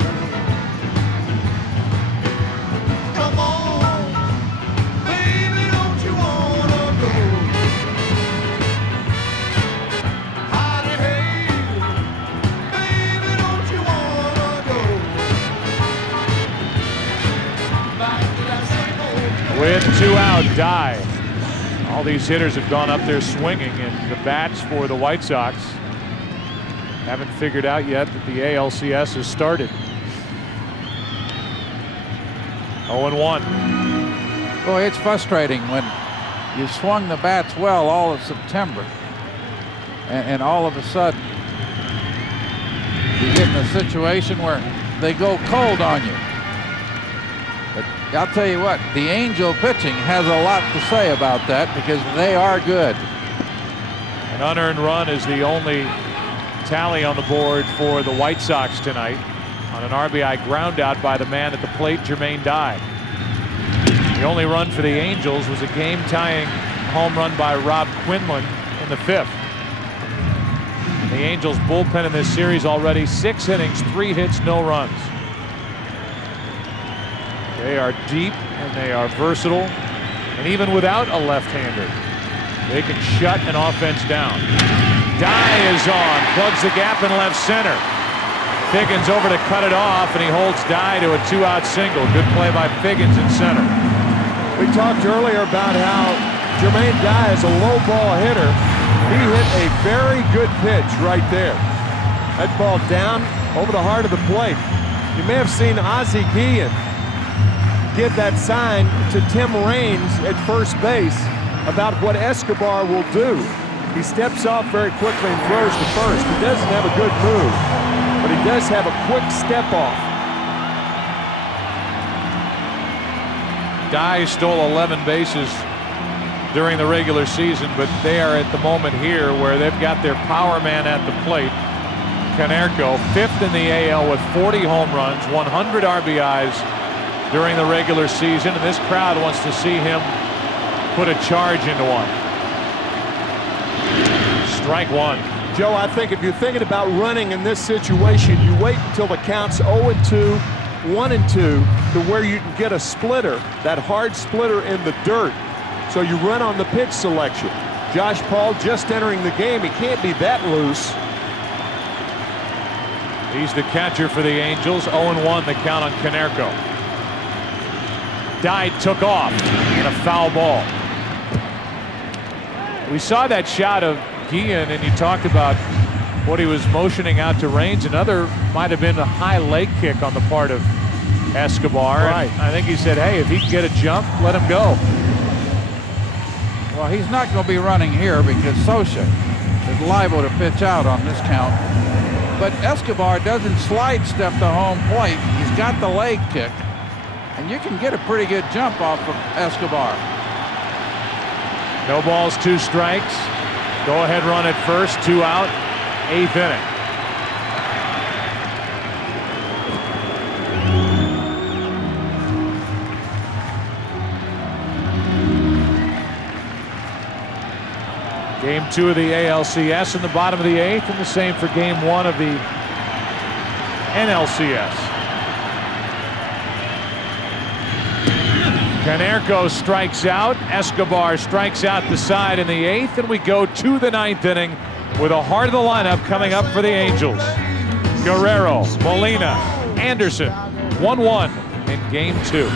Come on, baby, don't you wanna go? Howdy, hey, baby, don't you wanna go? Back to that same old place. With 2 out, Dye. All these hitters have gone up there swinging, and the bats for the White Sox haven't figured out yet that the ALCS has started. 0-1. Boy, it's frustrating when you swung the bats well all of September, and all of a sudden you get in a situation where they go cold on you. But I'll tell you what, the Angel pitching has a lot to say about that, because they are good. An unearned run is the only tally on the board for the White Sox tonight, on an RBI ground out by the man at the plate, Jermaine Dye. The only run for the Angels was a game-tying home run by Rob Quinlan in the 5th. The Angels bullpen in this series already 6 innings, 3 hits, no runs. They are deep and they are versatile, and even without a left-hander, they can shut an offense down. Dye is on, plugs the gap in left center. Figgins over to cut it off, and he holds Dye to a 2-out single. Good play by Figgins in center. We talked earlier about how Jermaine Dye is a low ball hitter. He hit a very good pitch right there. That ball down over the heart of the plate. You may have seen Ozzie Guillen give that sign to Tim Raines at first base about what Escobar will do. He steps off very quickly and throws to first. He doesn't have a good move, but he does have a quick step off. Dye stole 11 bases during the regular season, but they are at the moment here where they've got their power man at the plate. Konerko, 5th in the AL with 40 home runs, 100 RBIs during the regular season, and this crowd wants to see him put a charge into one. Strike one. Joe, I think if you're thinking about running in this situation, you wait until the count's 0-2, 1-2, to where you can get a splitter, that hard splitter in the dirt. So you run on the pitch selection. Josh Paul just entering the game. He can't be that loose. He's the catcher for the Angels. 0-1 the count on Konerko. Dye took off and a foul ball. We saw that shot of Guillen, and you talked about what he was motioning out to Raines. Another might have been a high leg kick on the part of Escobar. Right. I think he said, hey, if he can get a jump, let him go. Well, he's not going to be running here because Sosa is liable to pitch out on this count. But Escobar doesn't slide step the home plate. He's got the leg kick, and you can get a pretty good jump off of Escobar. No balls, 2 strikes. Go ahead run at first, 2 out, 8th inning. Game 2 of the ALCS in the bottom of the 8th, and the same for Game 1 of the NLCS. Konerko strikes out. Escobar strikes out the side in the 8th, and we go to the 9th inning with a heart of the lineup coming up for the Angels. Guerrero, Molina, Anderson, 1-1 in Game 2.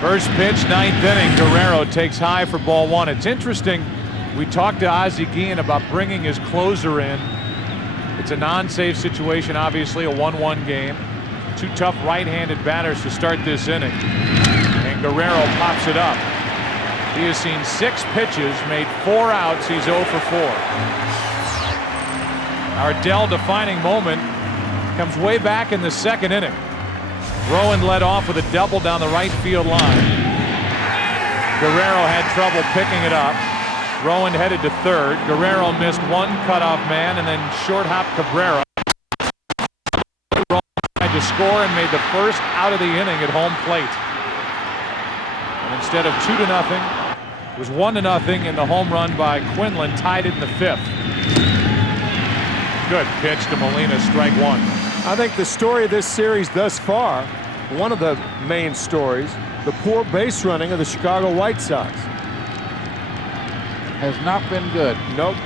First pitch, 9th inning. Guerrero takes high for ball 1. It's interesting. We talked to Ozzie Guillen about bringing his closer in. It's a non-save situation, obviously, a 1-1 game. 2 tough right-handed batters to start this inning. And Guerrero pops it up. He has seen 6 pitches, made 4 outs. He's 0 for 4. Our Dell defining moment comes way back in the 2nd inning. Rowan led off with a double down the right field line. Guerrero had trouble picking it up. Rowan headed to 3rd. Guerrero missed 1 cutoff man and then short hop Cabrera. Rowan tried to score and made the first out of the inning at home plate. And instead of 2-0, it was 1-0, and the home run by Quinlan tied it in the 5th. Good pitch to Molina, strike 1. I think the story of this series thus far, one of the main stories, the poor base running of the Chicago White Sox. Has not been good. Nope.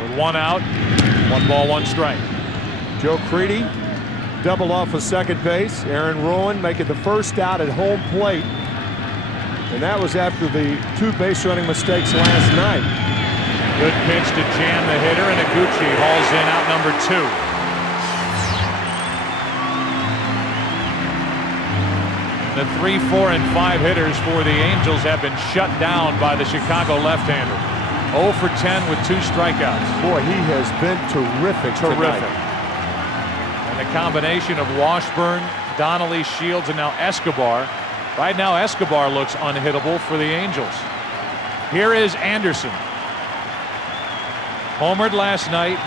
With 1 out, 1 ball, 1 strike. Joe Creedy double off of second base. Aaron Rowan making the first out at home plate. And that was after the 2 base running mistakes last night. Good pitch to jam the hitter, and Iguchi hauls in out number 2. The 3, 4, and 5 hitters for the Angels have been shut down by the Chicago left-hander. 0 for 10 with 2 strikeouts. Boy, he has been terrific tonight. And the combination of Washburn, Donnelly, Shields, and now Escobar. Right now, Escobar looks unhittable for the Angels. Here is Anderson. Homered last night.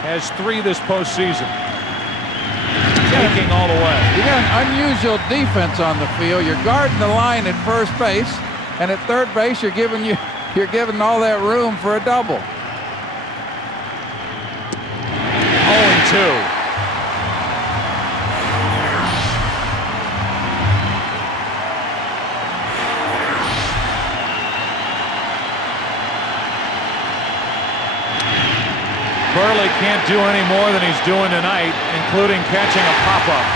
Has 3 this postseason. Taking all the way. You got an unusual defense on the field. You're guarding the line at first base, and at third base you're giving all that room for a double. 0-2. Burley can't do any more than he's doing tonight, including catching a pop-up.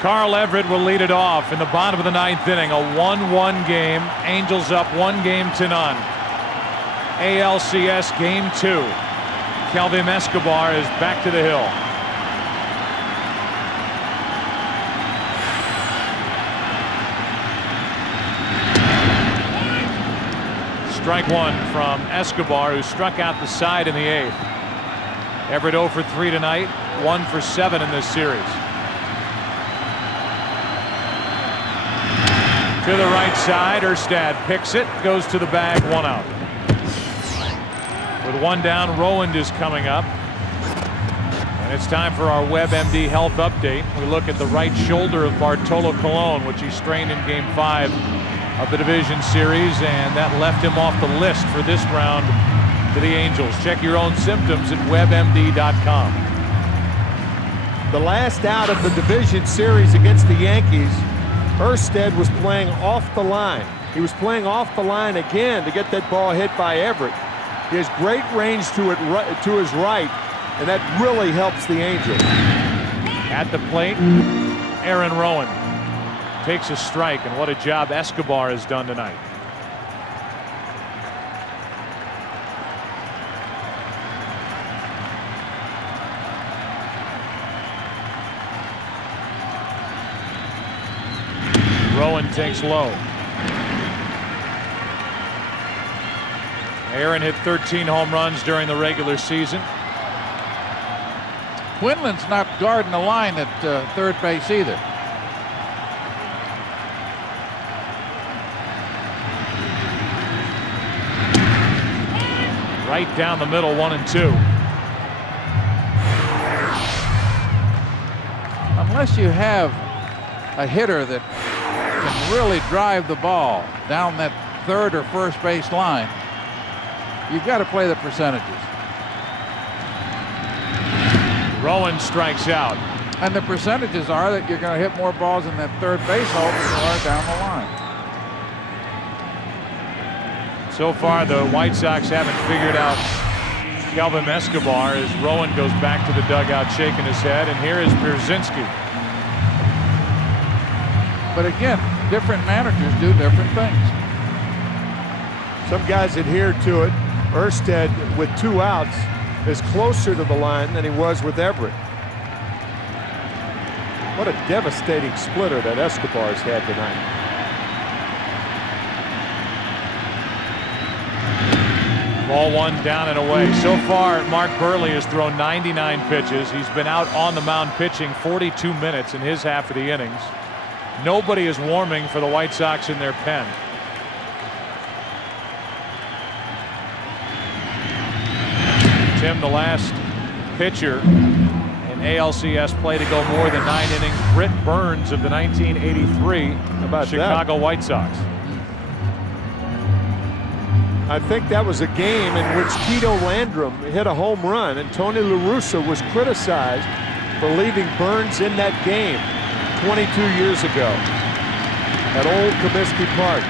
Carl Everett will lead it off in the bottom of the 9th inning. A 1-1 game. Angels up 1-0. ALCS Game 2. Kelvin Escobar is back to the hill. Strike one from Escobar, who struck out the side in the 8th. Everett 0 for 3 tonight, 1 for 7 in this series. To the right side, Erstad picks it, goes to the bag, 1 out. With 1 down, Rowand is coming up. And it's time for our WebMD health update. We look at the right shoulder of Bartolo Colon, which he strained in Game 5 of the division series, and that left him off the list for this round to the Angels. Check your own symptoms at WebMD.com. The last out of the division series against the Yankees, Erstad was playing off the line. He was playing off the line again to get that ball hit by Everett. He has great range to his right, and that really helps the Angels. At the plate, Aaron Rowand takes a strike, and what a job Escobar has done tonight. Rowand takes low. Aaron hit 13 home runs during the regular season. Quinlan's not guarding the line at third base either. Right down the middle, 1 and 2. Unless you have a hitter that can really drive the ball down that third or first base line, you've got to play the percentages. Rowand strikes out. And the percentages are that you're going to hit more balls in that third base hole than you are down the line. So far, the White Sox haven't figured out Kelvin Escobar as Rowand goes back to the dugout shaking his head, and here is Pierzynski. But again, different managers do different things. Some guys adhere to it. Erstad, with 2 outs, is closer to the line than he was with Everett. What a devastating splitter that Escobar's had tonight. Ball 1 down and away. So far, Mark Burley has thrown 99 pitches. He's been out on the mound pitching 42 minutes in his half of the innings. Nobody is warming for the White Sox in their pen. Tim, the last pitcher in ALCS play to go more than 9 innings, Britt Burns of the 1983 Chicago White Sox. I think that was a game in which Tito Landrum hit a home run, and Tony La Russa was criticized for leaving Burns in that game 22 years ago at Old Comiskey Park.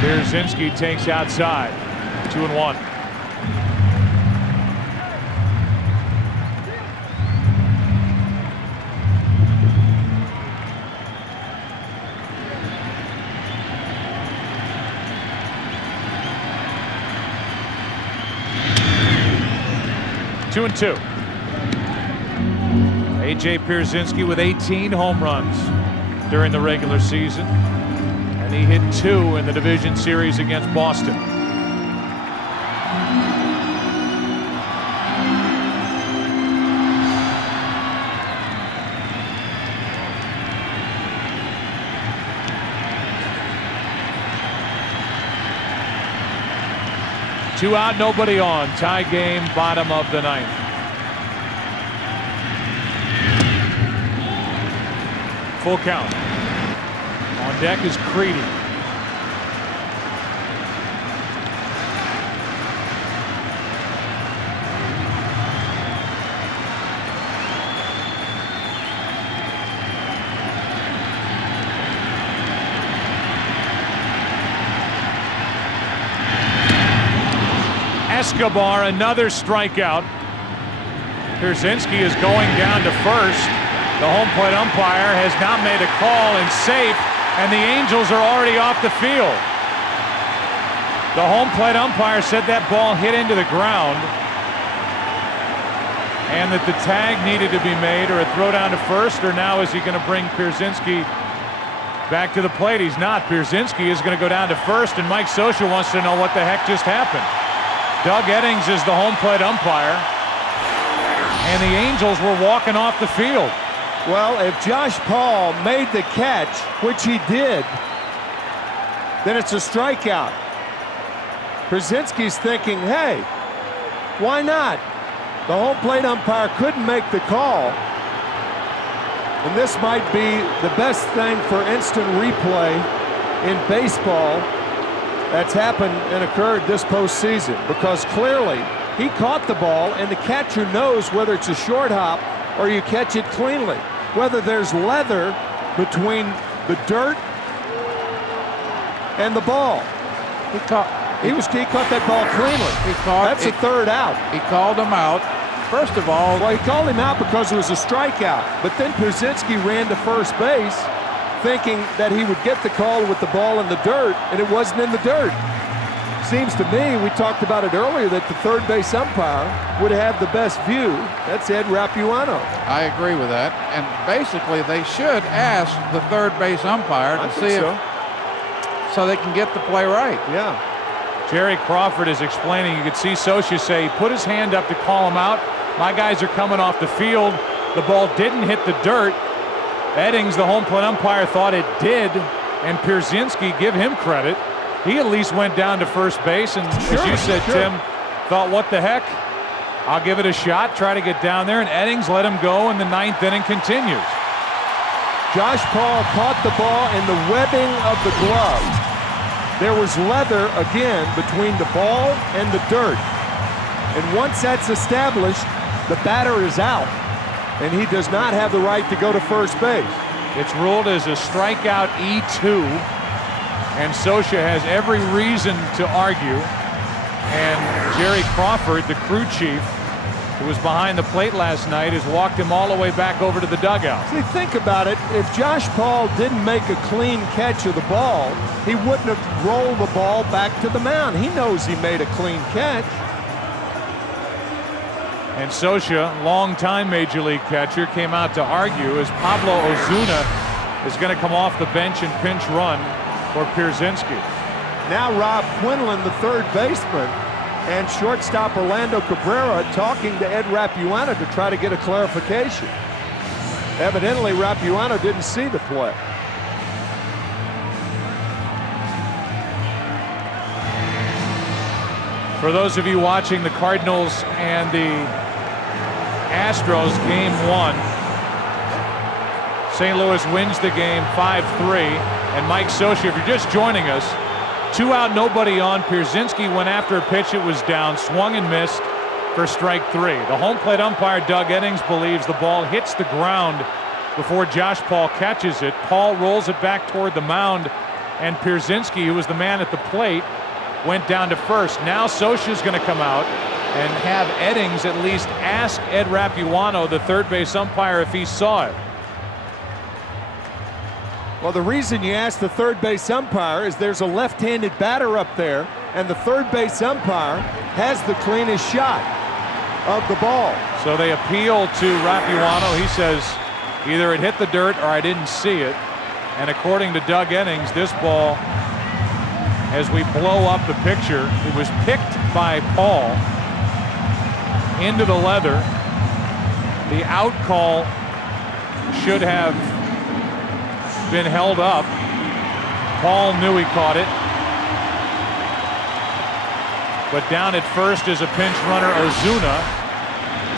Pierzynski takes outside, 2-1. Two and 2. A.J. Pierzynski with 18 home runs during the regular season, and he hit 2 in the division series against Boston. Two out, nobody on. Tie game, bottom of the 9th. Full count. On deck is Creedy. Escobar, another strikeout. Pierzynski is going down to first. The home plate umpire has not made a call and safe, and the Angels are already off the field. The home plate umpire said that ball hit into the ground and that the tag needed to be made or a throw down to first, or now is he going to bring Pierzynski back to the plate. He's not. Pierzynski is going to go down to first, and Mike Scioscia wants to know what the heck just happened. Doug Eddings is the home plate umpire, and the Angels were walking off the field. Well, if Josh Paul made the catch, which he did, then it's a strikeout. Pierzynski's thinking, hey, why not? The home plate umpire couldn't make the call. And this might be the best thing for instant replay in baseball that's happened and occurred this postseason, because clearly he caught the ball and the catcher knows whether it's a short hop or you catch it cleanly. Whether there's leather between the dirt and the ball. He caught that ball cleanly. That's a third out. He called him out. First of all, well, he called him out because it was a strikeout. But then Pierzynski ran to first base thinking that he would get the call with the ball in the dirt, and it wasn't in the dirt. Seems to me, we talked about it earlier, that the third base umpire would have the best view. That's Ed Rapuano. I agree with that. And basically, they should ask the third base umpire to see so they can get the play right. Yeah. Jerry Crawford is explaining. You could see Scioscia say he put his hand up to call him out. My guys are coming off the field. The ball didn't hit the dirt. Eddings, the home plate umpire, thought it did, and Pierzynski, give him credit. He at least went down to first base, and as you said, Tim, thought, what the heck? I'll give it a shot, try to get down there, and Eddings let him go, and the ninth inning continues. Josh Paul caught the ball in the webbing of the glove. There was leather, again, between the ball and the dirt. And once that's established, the batter is out, and he does not have the right to go to first base. It's ruled as a strikeout E2. And Scioscia has every reason to argue. And Jerry Crawford, the crew chief, who was behind the plate last night, has walked him all the way back over to the dugout. See, think about it. If Josh Paul didn't make a clean catch of the ball, he wouldn't have rolled the ball back to the mound. He knows he made a clean catch. And Scioscia, longtime Major League catcher, came out to argue as Pablo Ozuna is going to come off the bench and pinch run for Pierzynski. Now Rob Quinlan, the third baseman, and shortstop Orlando Cabrera talking to Ed Rapuano to try to get a clarification. Evidently, Rapuano didn't see the play. For those of you watching the Cardinals and the Astros game 1, St. Louis wins the game 5-3. And Mike Scioscia, if you're just joining us, 2 out, nobody on. Pierzynski went after a pitch, it was down, swung and missed for strike 3. The home plate umpire, Doug Eddings, believes the ball hits the ground before Josh Paul catches it. Paul rolls it back toward the mound, and Pierzynski, who was the man at the plate, went down to first. Now Scioscia's going to come out and have Eddings at least ask Ed Rapuano, the third base umpire, if he saw it. Well, the reason you ask the third base umpire is there's a left-handed batter up there, and the third base umpire has the cleanest shot of the ball. So they appeal to Rapuano. He says either it hit the dirt or I didn't see it. And according to Doug Eddings, this ball, as we blow up the picture, it was picked by Paul into the leather. The out call should have been held up. Paul knew he caught it. But down at first is a pinch runner, Ozuna.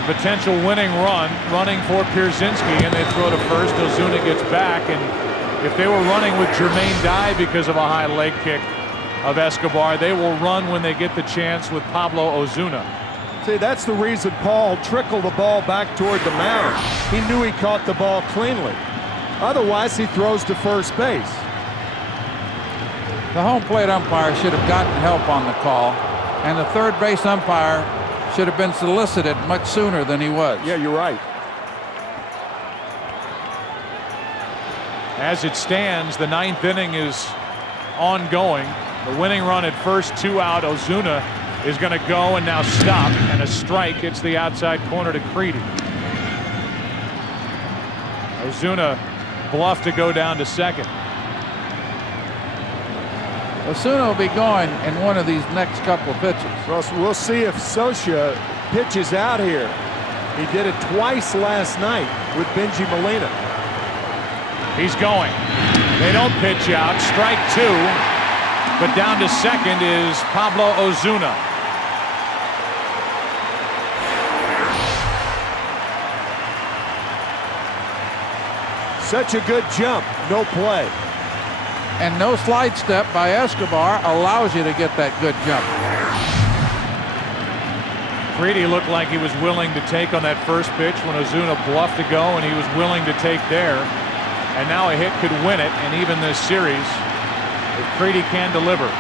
Potential winning run, running for Pierzynski, and they throw to first. Ozuna gets back, and if they were running with Jermaine Dye because of a high leg kick of Escobar, they will run when they get the chance with Pablo Ozuna. See, that's the reason Paul trickled the ball back toward the mound. He knew he caught the ball cleanly. Otherwise, he throws to first base. The home plate umpire should have gotten help on the call, and the third base umpire should have been solicited much sooner than he was. Yeah, you're right. As it stands, the ninth inning is ongoing. The winning run at first, 2 out. Ozuna is going to go and now stop, and a strike hits the outside corner to Creedy. Ozuna bluffed to go down to second. Osuna will be going in one of these next couple of pitches. Russ, we'll see if Scioscia pitches out here. He did it twice last night with Benji Molina. He's going. They don't pitch out. Strike 2. But down to second is Pablo Ozuna. Such a good jump, no play. And no slide step by Escobar allows you to get that good jump. Creedy looked like he was willing to take on that first pitch when Ozuna bluffed to go, and he was willing to take there. And now a hit could win it, and even this series, if Creedy can deliver.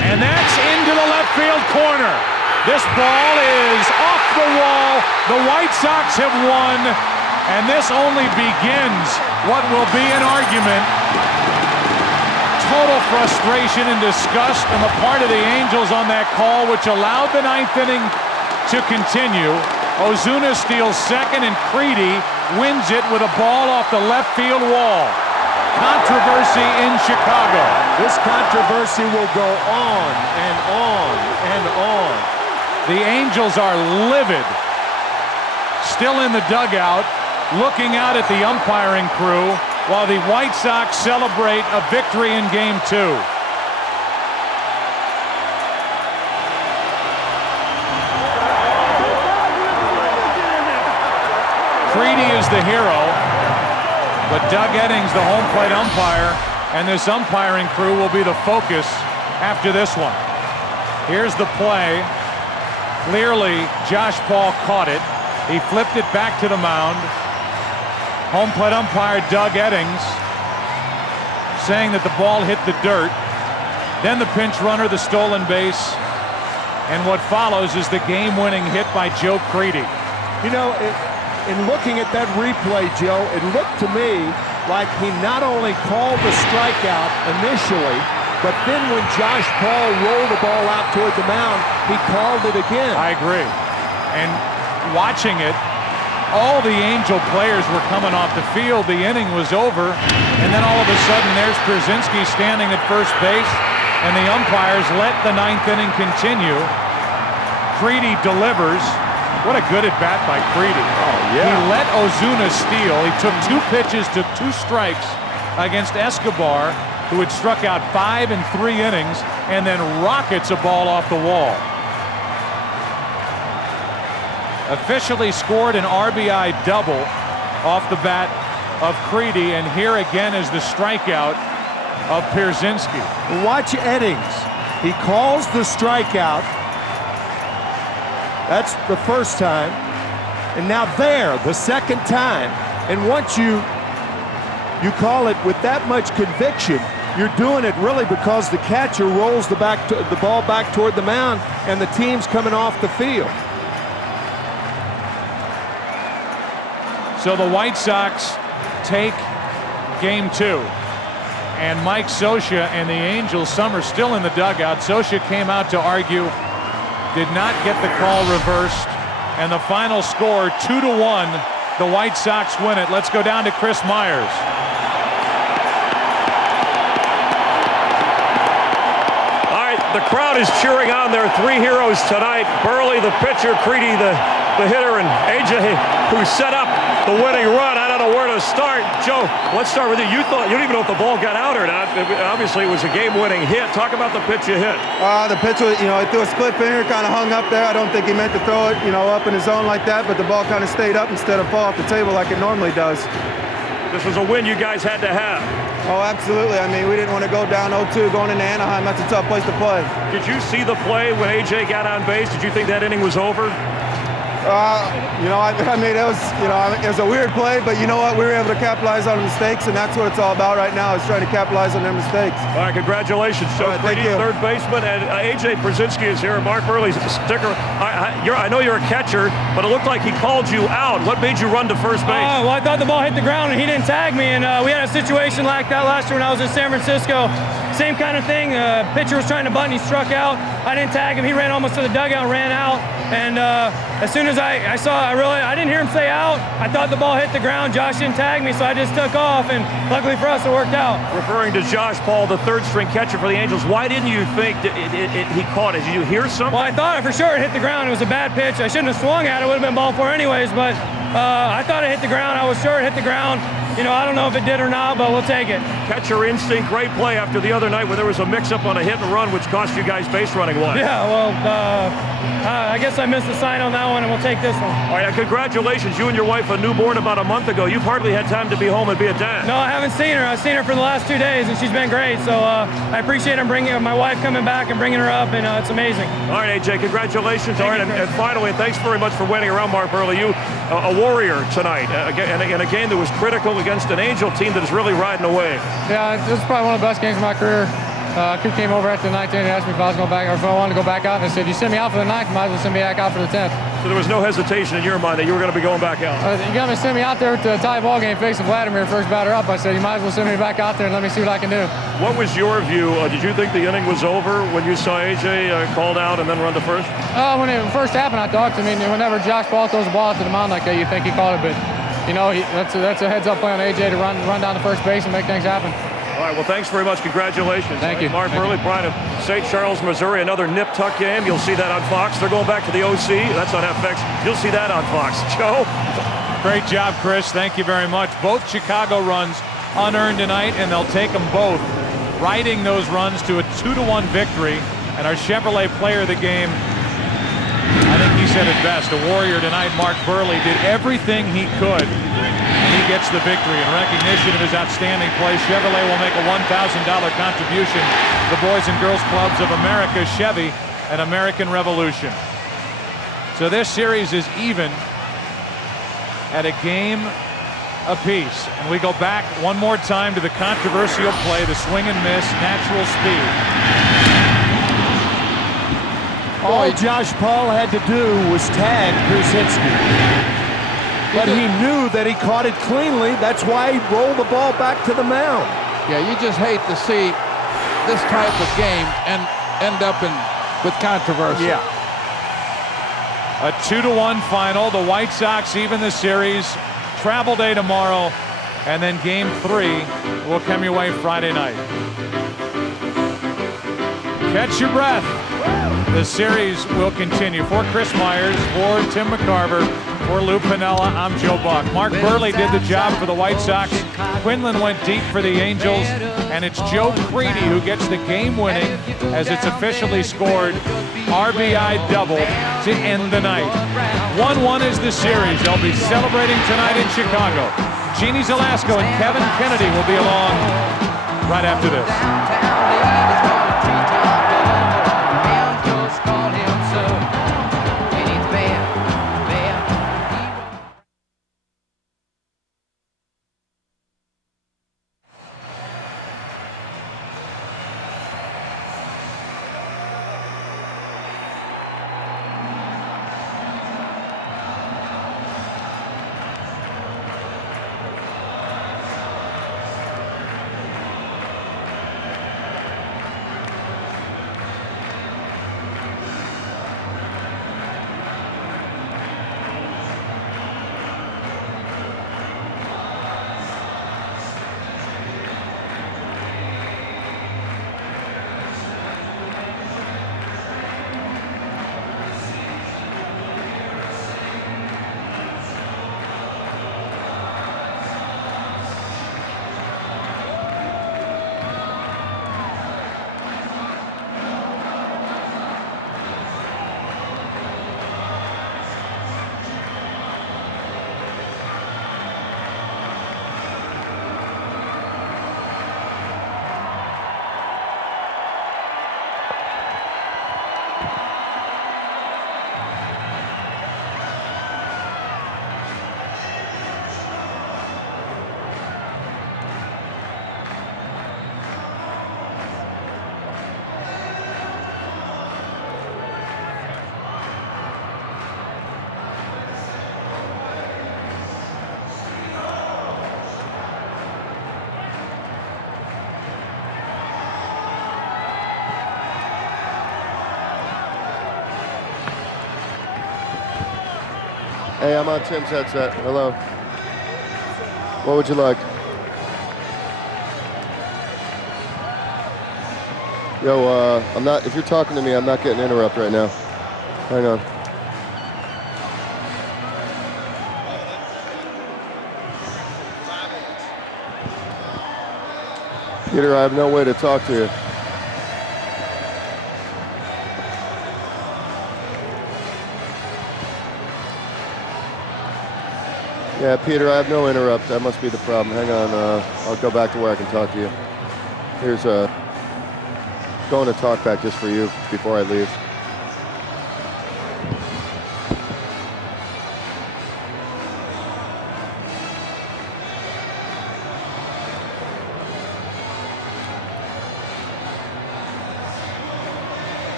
And that's into the left field corner. This ball is off the wall. The White Sox have won, and this only begins what will be an argument. Total frustration and disgust on the part of the Angels on that call, which allowed the 9th inning to continue. Ozuna steals second, and Creedy wins it with a ball off the left field wall. Controversy in Chicago. This controversy will go on and on and on. The Angels are livid. Still in the dugout, looking out at the umpiring crew while the White Sox celebrate a victory in Game 2. Creedy is the hero, but Doug Eddings, the home plate umpire, and this umpiring crew will be the focus after this one. Here's the play. Clearly, Josh Paul caught it. He flipped it back to the mound. Home plate umpire Doug Eddings saying that the ball hit the dirt. Then the pinch runner, the stolen base. And what follows is the game-winning hit by Joe Creedy. You know, in looking at that replay, Joe, it looked to me like he not only called the strikeout initially, but then when Josh Paul rolled the ball out toward the mound, he called it again. I agree. And watching it, all the Angel players were coming off the field. The inning was over, and then all of a sudden there's Pierzynski standing at first base, and the umpires let the 9th inning continue. Creedy delivers. What a good at-bat by Creedy. Oh, yeah. He let Ozuna steal. He took 2 pitches, took 2 strikes against Escobar, who had struck out 5 in 3 innings, and then rockets a ball off the wall. Officially scored an RBI double off the bat of Creedy, and here again is the strikeout of Pierzynski. Watch Eddings. He calls the strikeout. That's the first time. And now there, the second time. And once you call it with that much conviction, you're doing it really because the catcher rolls the ball back toward the mound, and the team's coming off the field. So the White Sox take Game 2. And Mike Scioscia and the Angels, some are still in the dugout. Scioscia came out to argue, did not get the call reversed. And the final score, 2-1. The White Sox win it. Let's go down to Chris Myers. All right, the crowd is cheering on their 3 heroes tonight. Burley, the pitcher, Creedy, the hitter, and AJ, who set up the winning run. I don't know where to start. Joe, let's start with you. You don't even know if the ball got out or not. Obviously, it was a game-winning hit. Talk about the pitch you hit. The pitch was, he threw a split finger, kind of hung up there. I don't think he meant to throw it, up in his zone like that, but the ball kind of stayed up instead of fall off the table like it normally does. This was a win you guys had to have. Oh, absolutely. I mean, we didn't want to go down 0-2 going into Anaheim. That's a tough place to play. Did you see the play when AJ got on base? Did you think that inning was over? I mean, it was a weird play, but you know what? We were able to capitalize on the mistakes, and that's what it's all about right now, is trying to capitalize on their mistakes. All right, congratulations, Joe Creedy, third baseman, and AJ Pierzynski is here. Mark Burley's a sticker. I know you're a catcher, but it looked like he called you out. What made you run to first base? Well, I thought the ball hit the ground, and he didn't tag me, and we had a situation like that last year when I was in San Francisco. Same kind of thing. Pitcher was trying to bunt, and he struck out. I didn't tag him. He ran almost to the dugout and ran out, and as soon as I saw, I didn't hear him say out. I thought the ball hit the ground. Josh didn't tag me, so I just took off, and luckily for us, it worked out. Referring to Josh Paul, the third-string catcher for the Angels, why didn't you think he caught it? Did you hear something? Well, I thought for sure it hit the ground. It was a bad pitch. I shouldn't have swung at it. It would have been ball four anyways, but I thought it hit the ground. I was sure it hit the ground. You know, I don't know if it did or not, but we'll take it. Catcher instinct, great play after the other night where there was a mix-up on a hit and run, which cost you guys base running one. Yeah, well, I guess I missed the sign on that one, and we'll take this one. All right, congratulations. You and your wife, a newborn about a month ago. You've hardly had time to be home and be a dad. No, I haven't seen her. I've seen her for the last 2 days, and she's been great. So I appreciate him bringing my wife coming back and bringing her up, and it's amazing. All right, AJ, congratulations. All right, and finally, thanks very much for waiting around, Mark Burley. You, a warrior tonight, and a game that was critical against an Angel team that is really riding away. Yeah, this is probably one of the best games of my career. Coop came over after the 9th inning and asked me if I was going back or if I wanted to go back out, and I said, "You send me out for the 9th, you might as well send me back out for the 10th." So there was no hesitation in your mind that you were going to be going back out? You got me to send me out there to tie a ball game facing Vladimir, first batter up. I said, "You might as well send me back out there and let me see what I can do." What was your view? Did you think the inning was over when you saw AJ called out and then run to first? When it first happened, I thought, whenever Josh Paul throws the ball out to the mound like that, you think he caught it, but you know, that's a heads-up play on AJ to run down to first base and make things happen. All right, well, thanks very much. Congratulations. Thank you. Mark Burley, pride of St. Charles, Missouri. Another nip-tuck game. You'll see that on Fox. They're going back to the OC. That's on FX. You'll see that on Fox. Joe? Great job, Chris. Thank you very much. Both Chicago runs unearned tonight, and they'll take them both, riding those runs to a 2-1 victory. And our Chevrolet player of the game, I think he said it best, a warrior tonight. Mark Burley did everything he could. He gets the victory. In recognition of his outstanding play, Chevrolet will make a $1,000 contribution to the Boys and Girls Clubs of America, Chevy, and American Revolution. So this series is even at a game apiece. And we go back one more time to the controversial play, the swing and miss, natural speed. All Josh Paul had to do was tag Brzezinski. But he knew that he caught it cleanly. That's why he rolled the ball back to the mound. Yeah, you just hate to see this type of game and end up with controversy. Yeah. A 2-1 final. The White Sox even the series. Travel day tomorrow, and then Game 3 will come your way Friday night. Catch your breath. The series will continue. For Chris Myers, for Tim McCarver, for Lou Piniella, I'm Joe Buck. Mark Burley did the job for the White Sox. Quinlan went deep for the Angels, and it's Joe Creedy who gets the game-winning, as it's officially scored, RBI double to end the night. 1-1 is the series. They'll be celebrating tonight in Chicago. Jeannie Zelasco and Kevin Kennedy will be along right after this. Hey, I'm on Tim's headset. Hello. What would you like? Yo, I'm not. If you're talking to me, I'm not getting interrupted right now. Hang on. Peter, I have no way to talk to you. Yeah, Peter, I have no interrupt. That must be the problem. Hang on, I'll go back to where I can talk to you. Here's going to talk back just for you before I leave.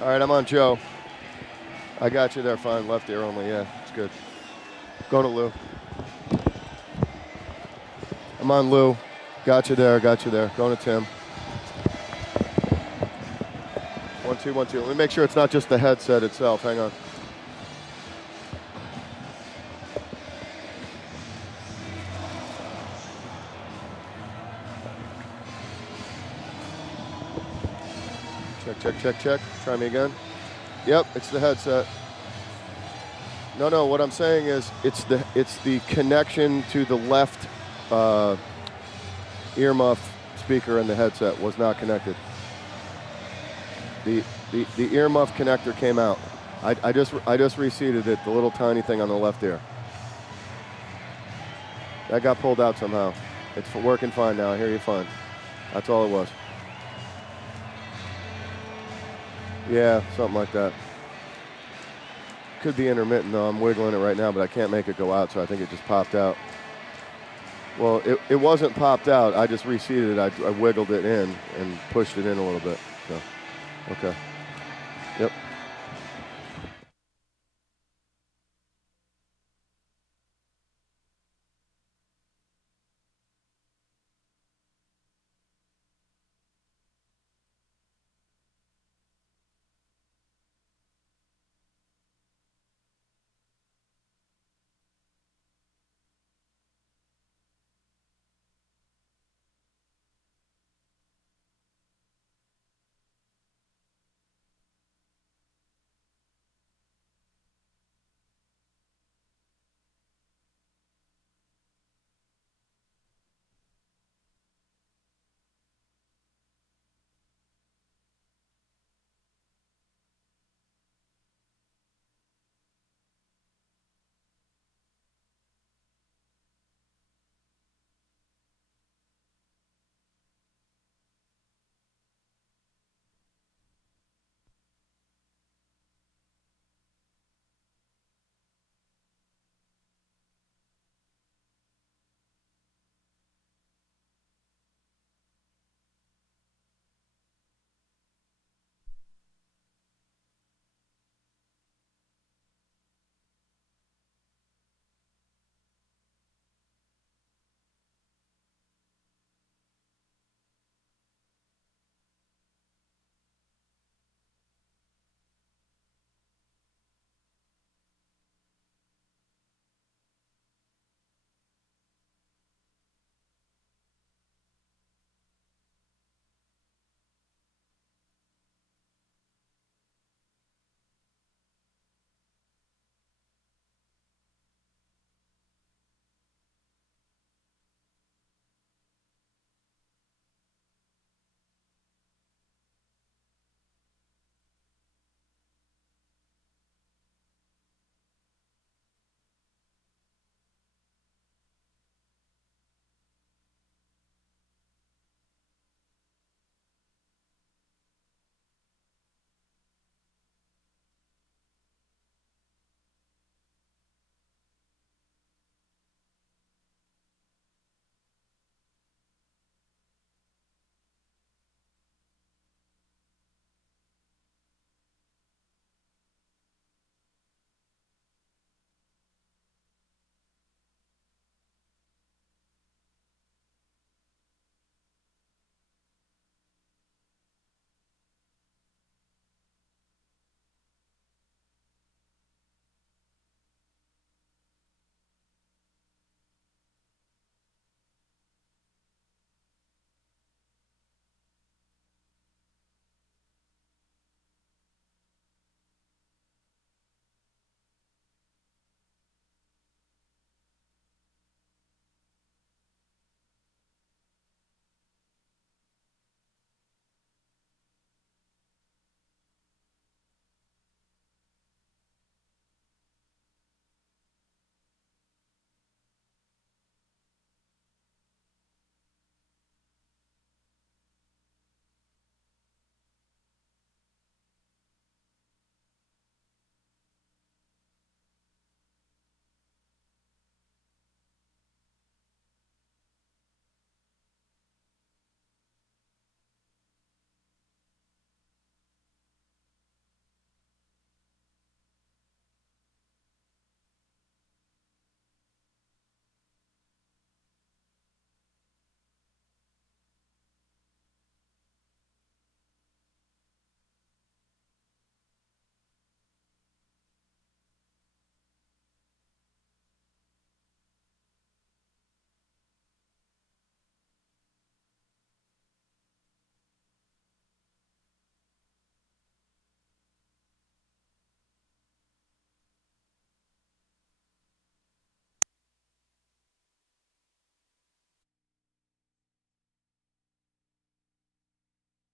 All right, I'm on Joe. I got you there, fine. Left ear only, yeah, it's good. Go to Lou. I'm on Lou. Got you there, got you there. Going to Tim. 1, 2, 1, 2. Let me make sure it's not just the headset itself. Hang on. Check. Try me again. Yep, it's the headset. No, what I'm saying is it's the connection to the left earmuff speaker in the headset was not connected. The earmuff connector came out. I just reseated it, the little tiny thing on the left ear. That got pulled out somehow. It's working fine now. I hear you fine. That's all it was. Yeah, something like that. Could be intermittent though. I'm wiggling it right now, but I can't make it go out, so I think it just popped out. Well, it wasn't popped out. I just reseated it. I wiggled it in and pushed it in a little bit. So, okay. Yep.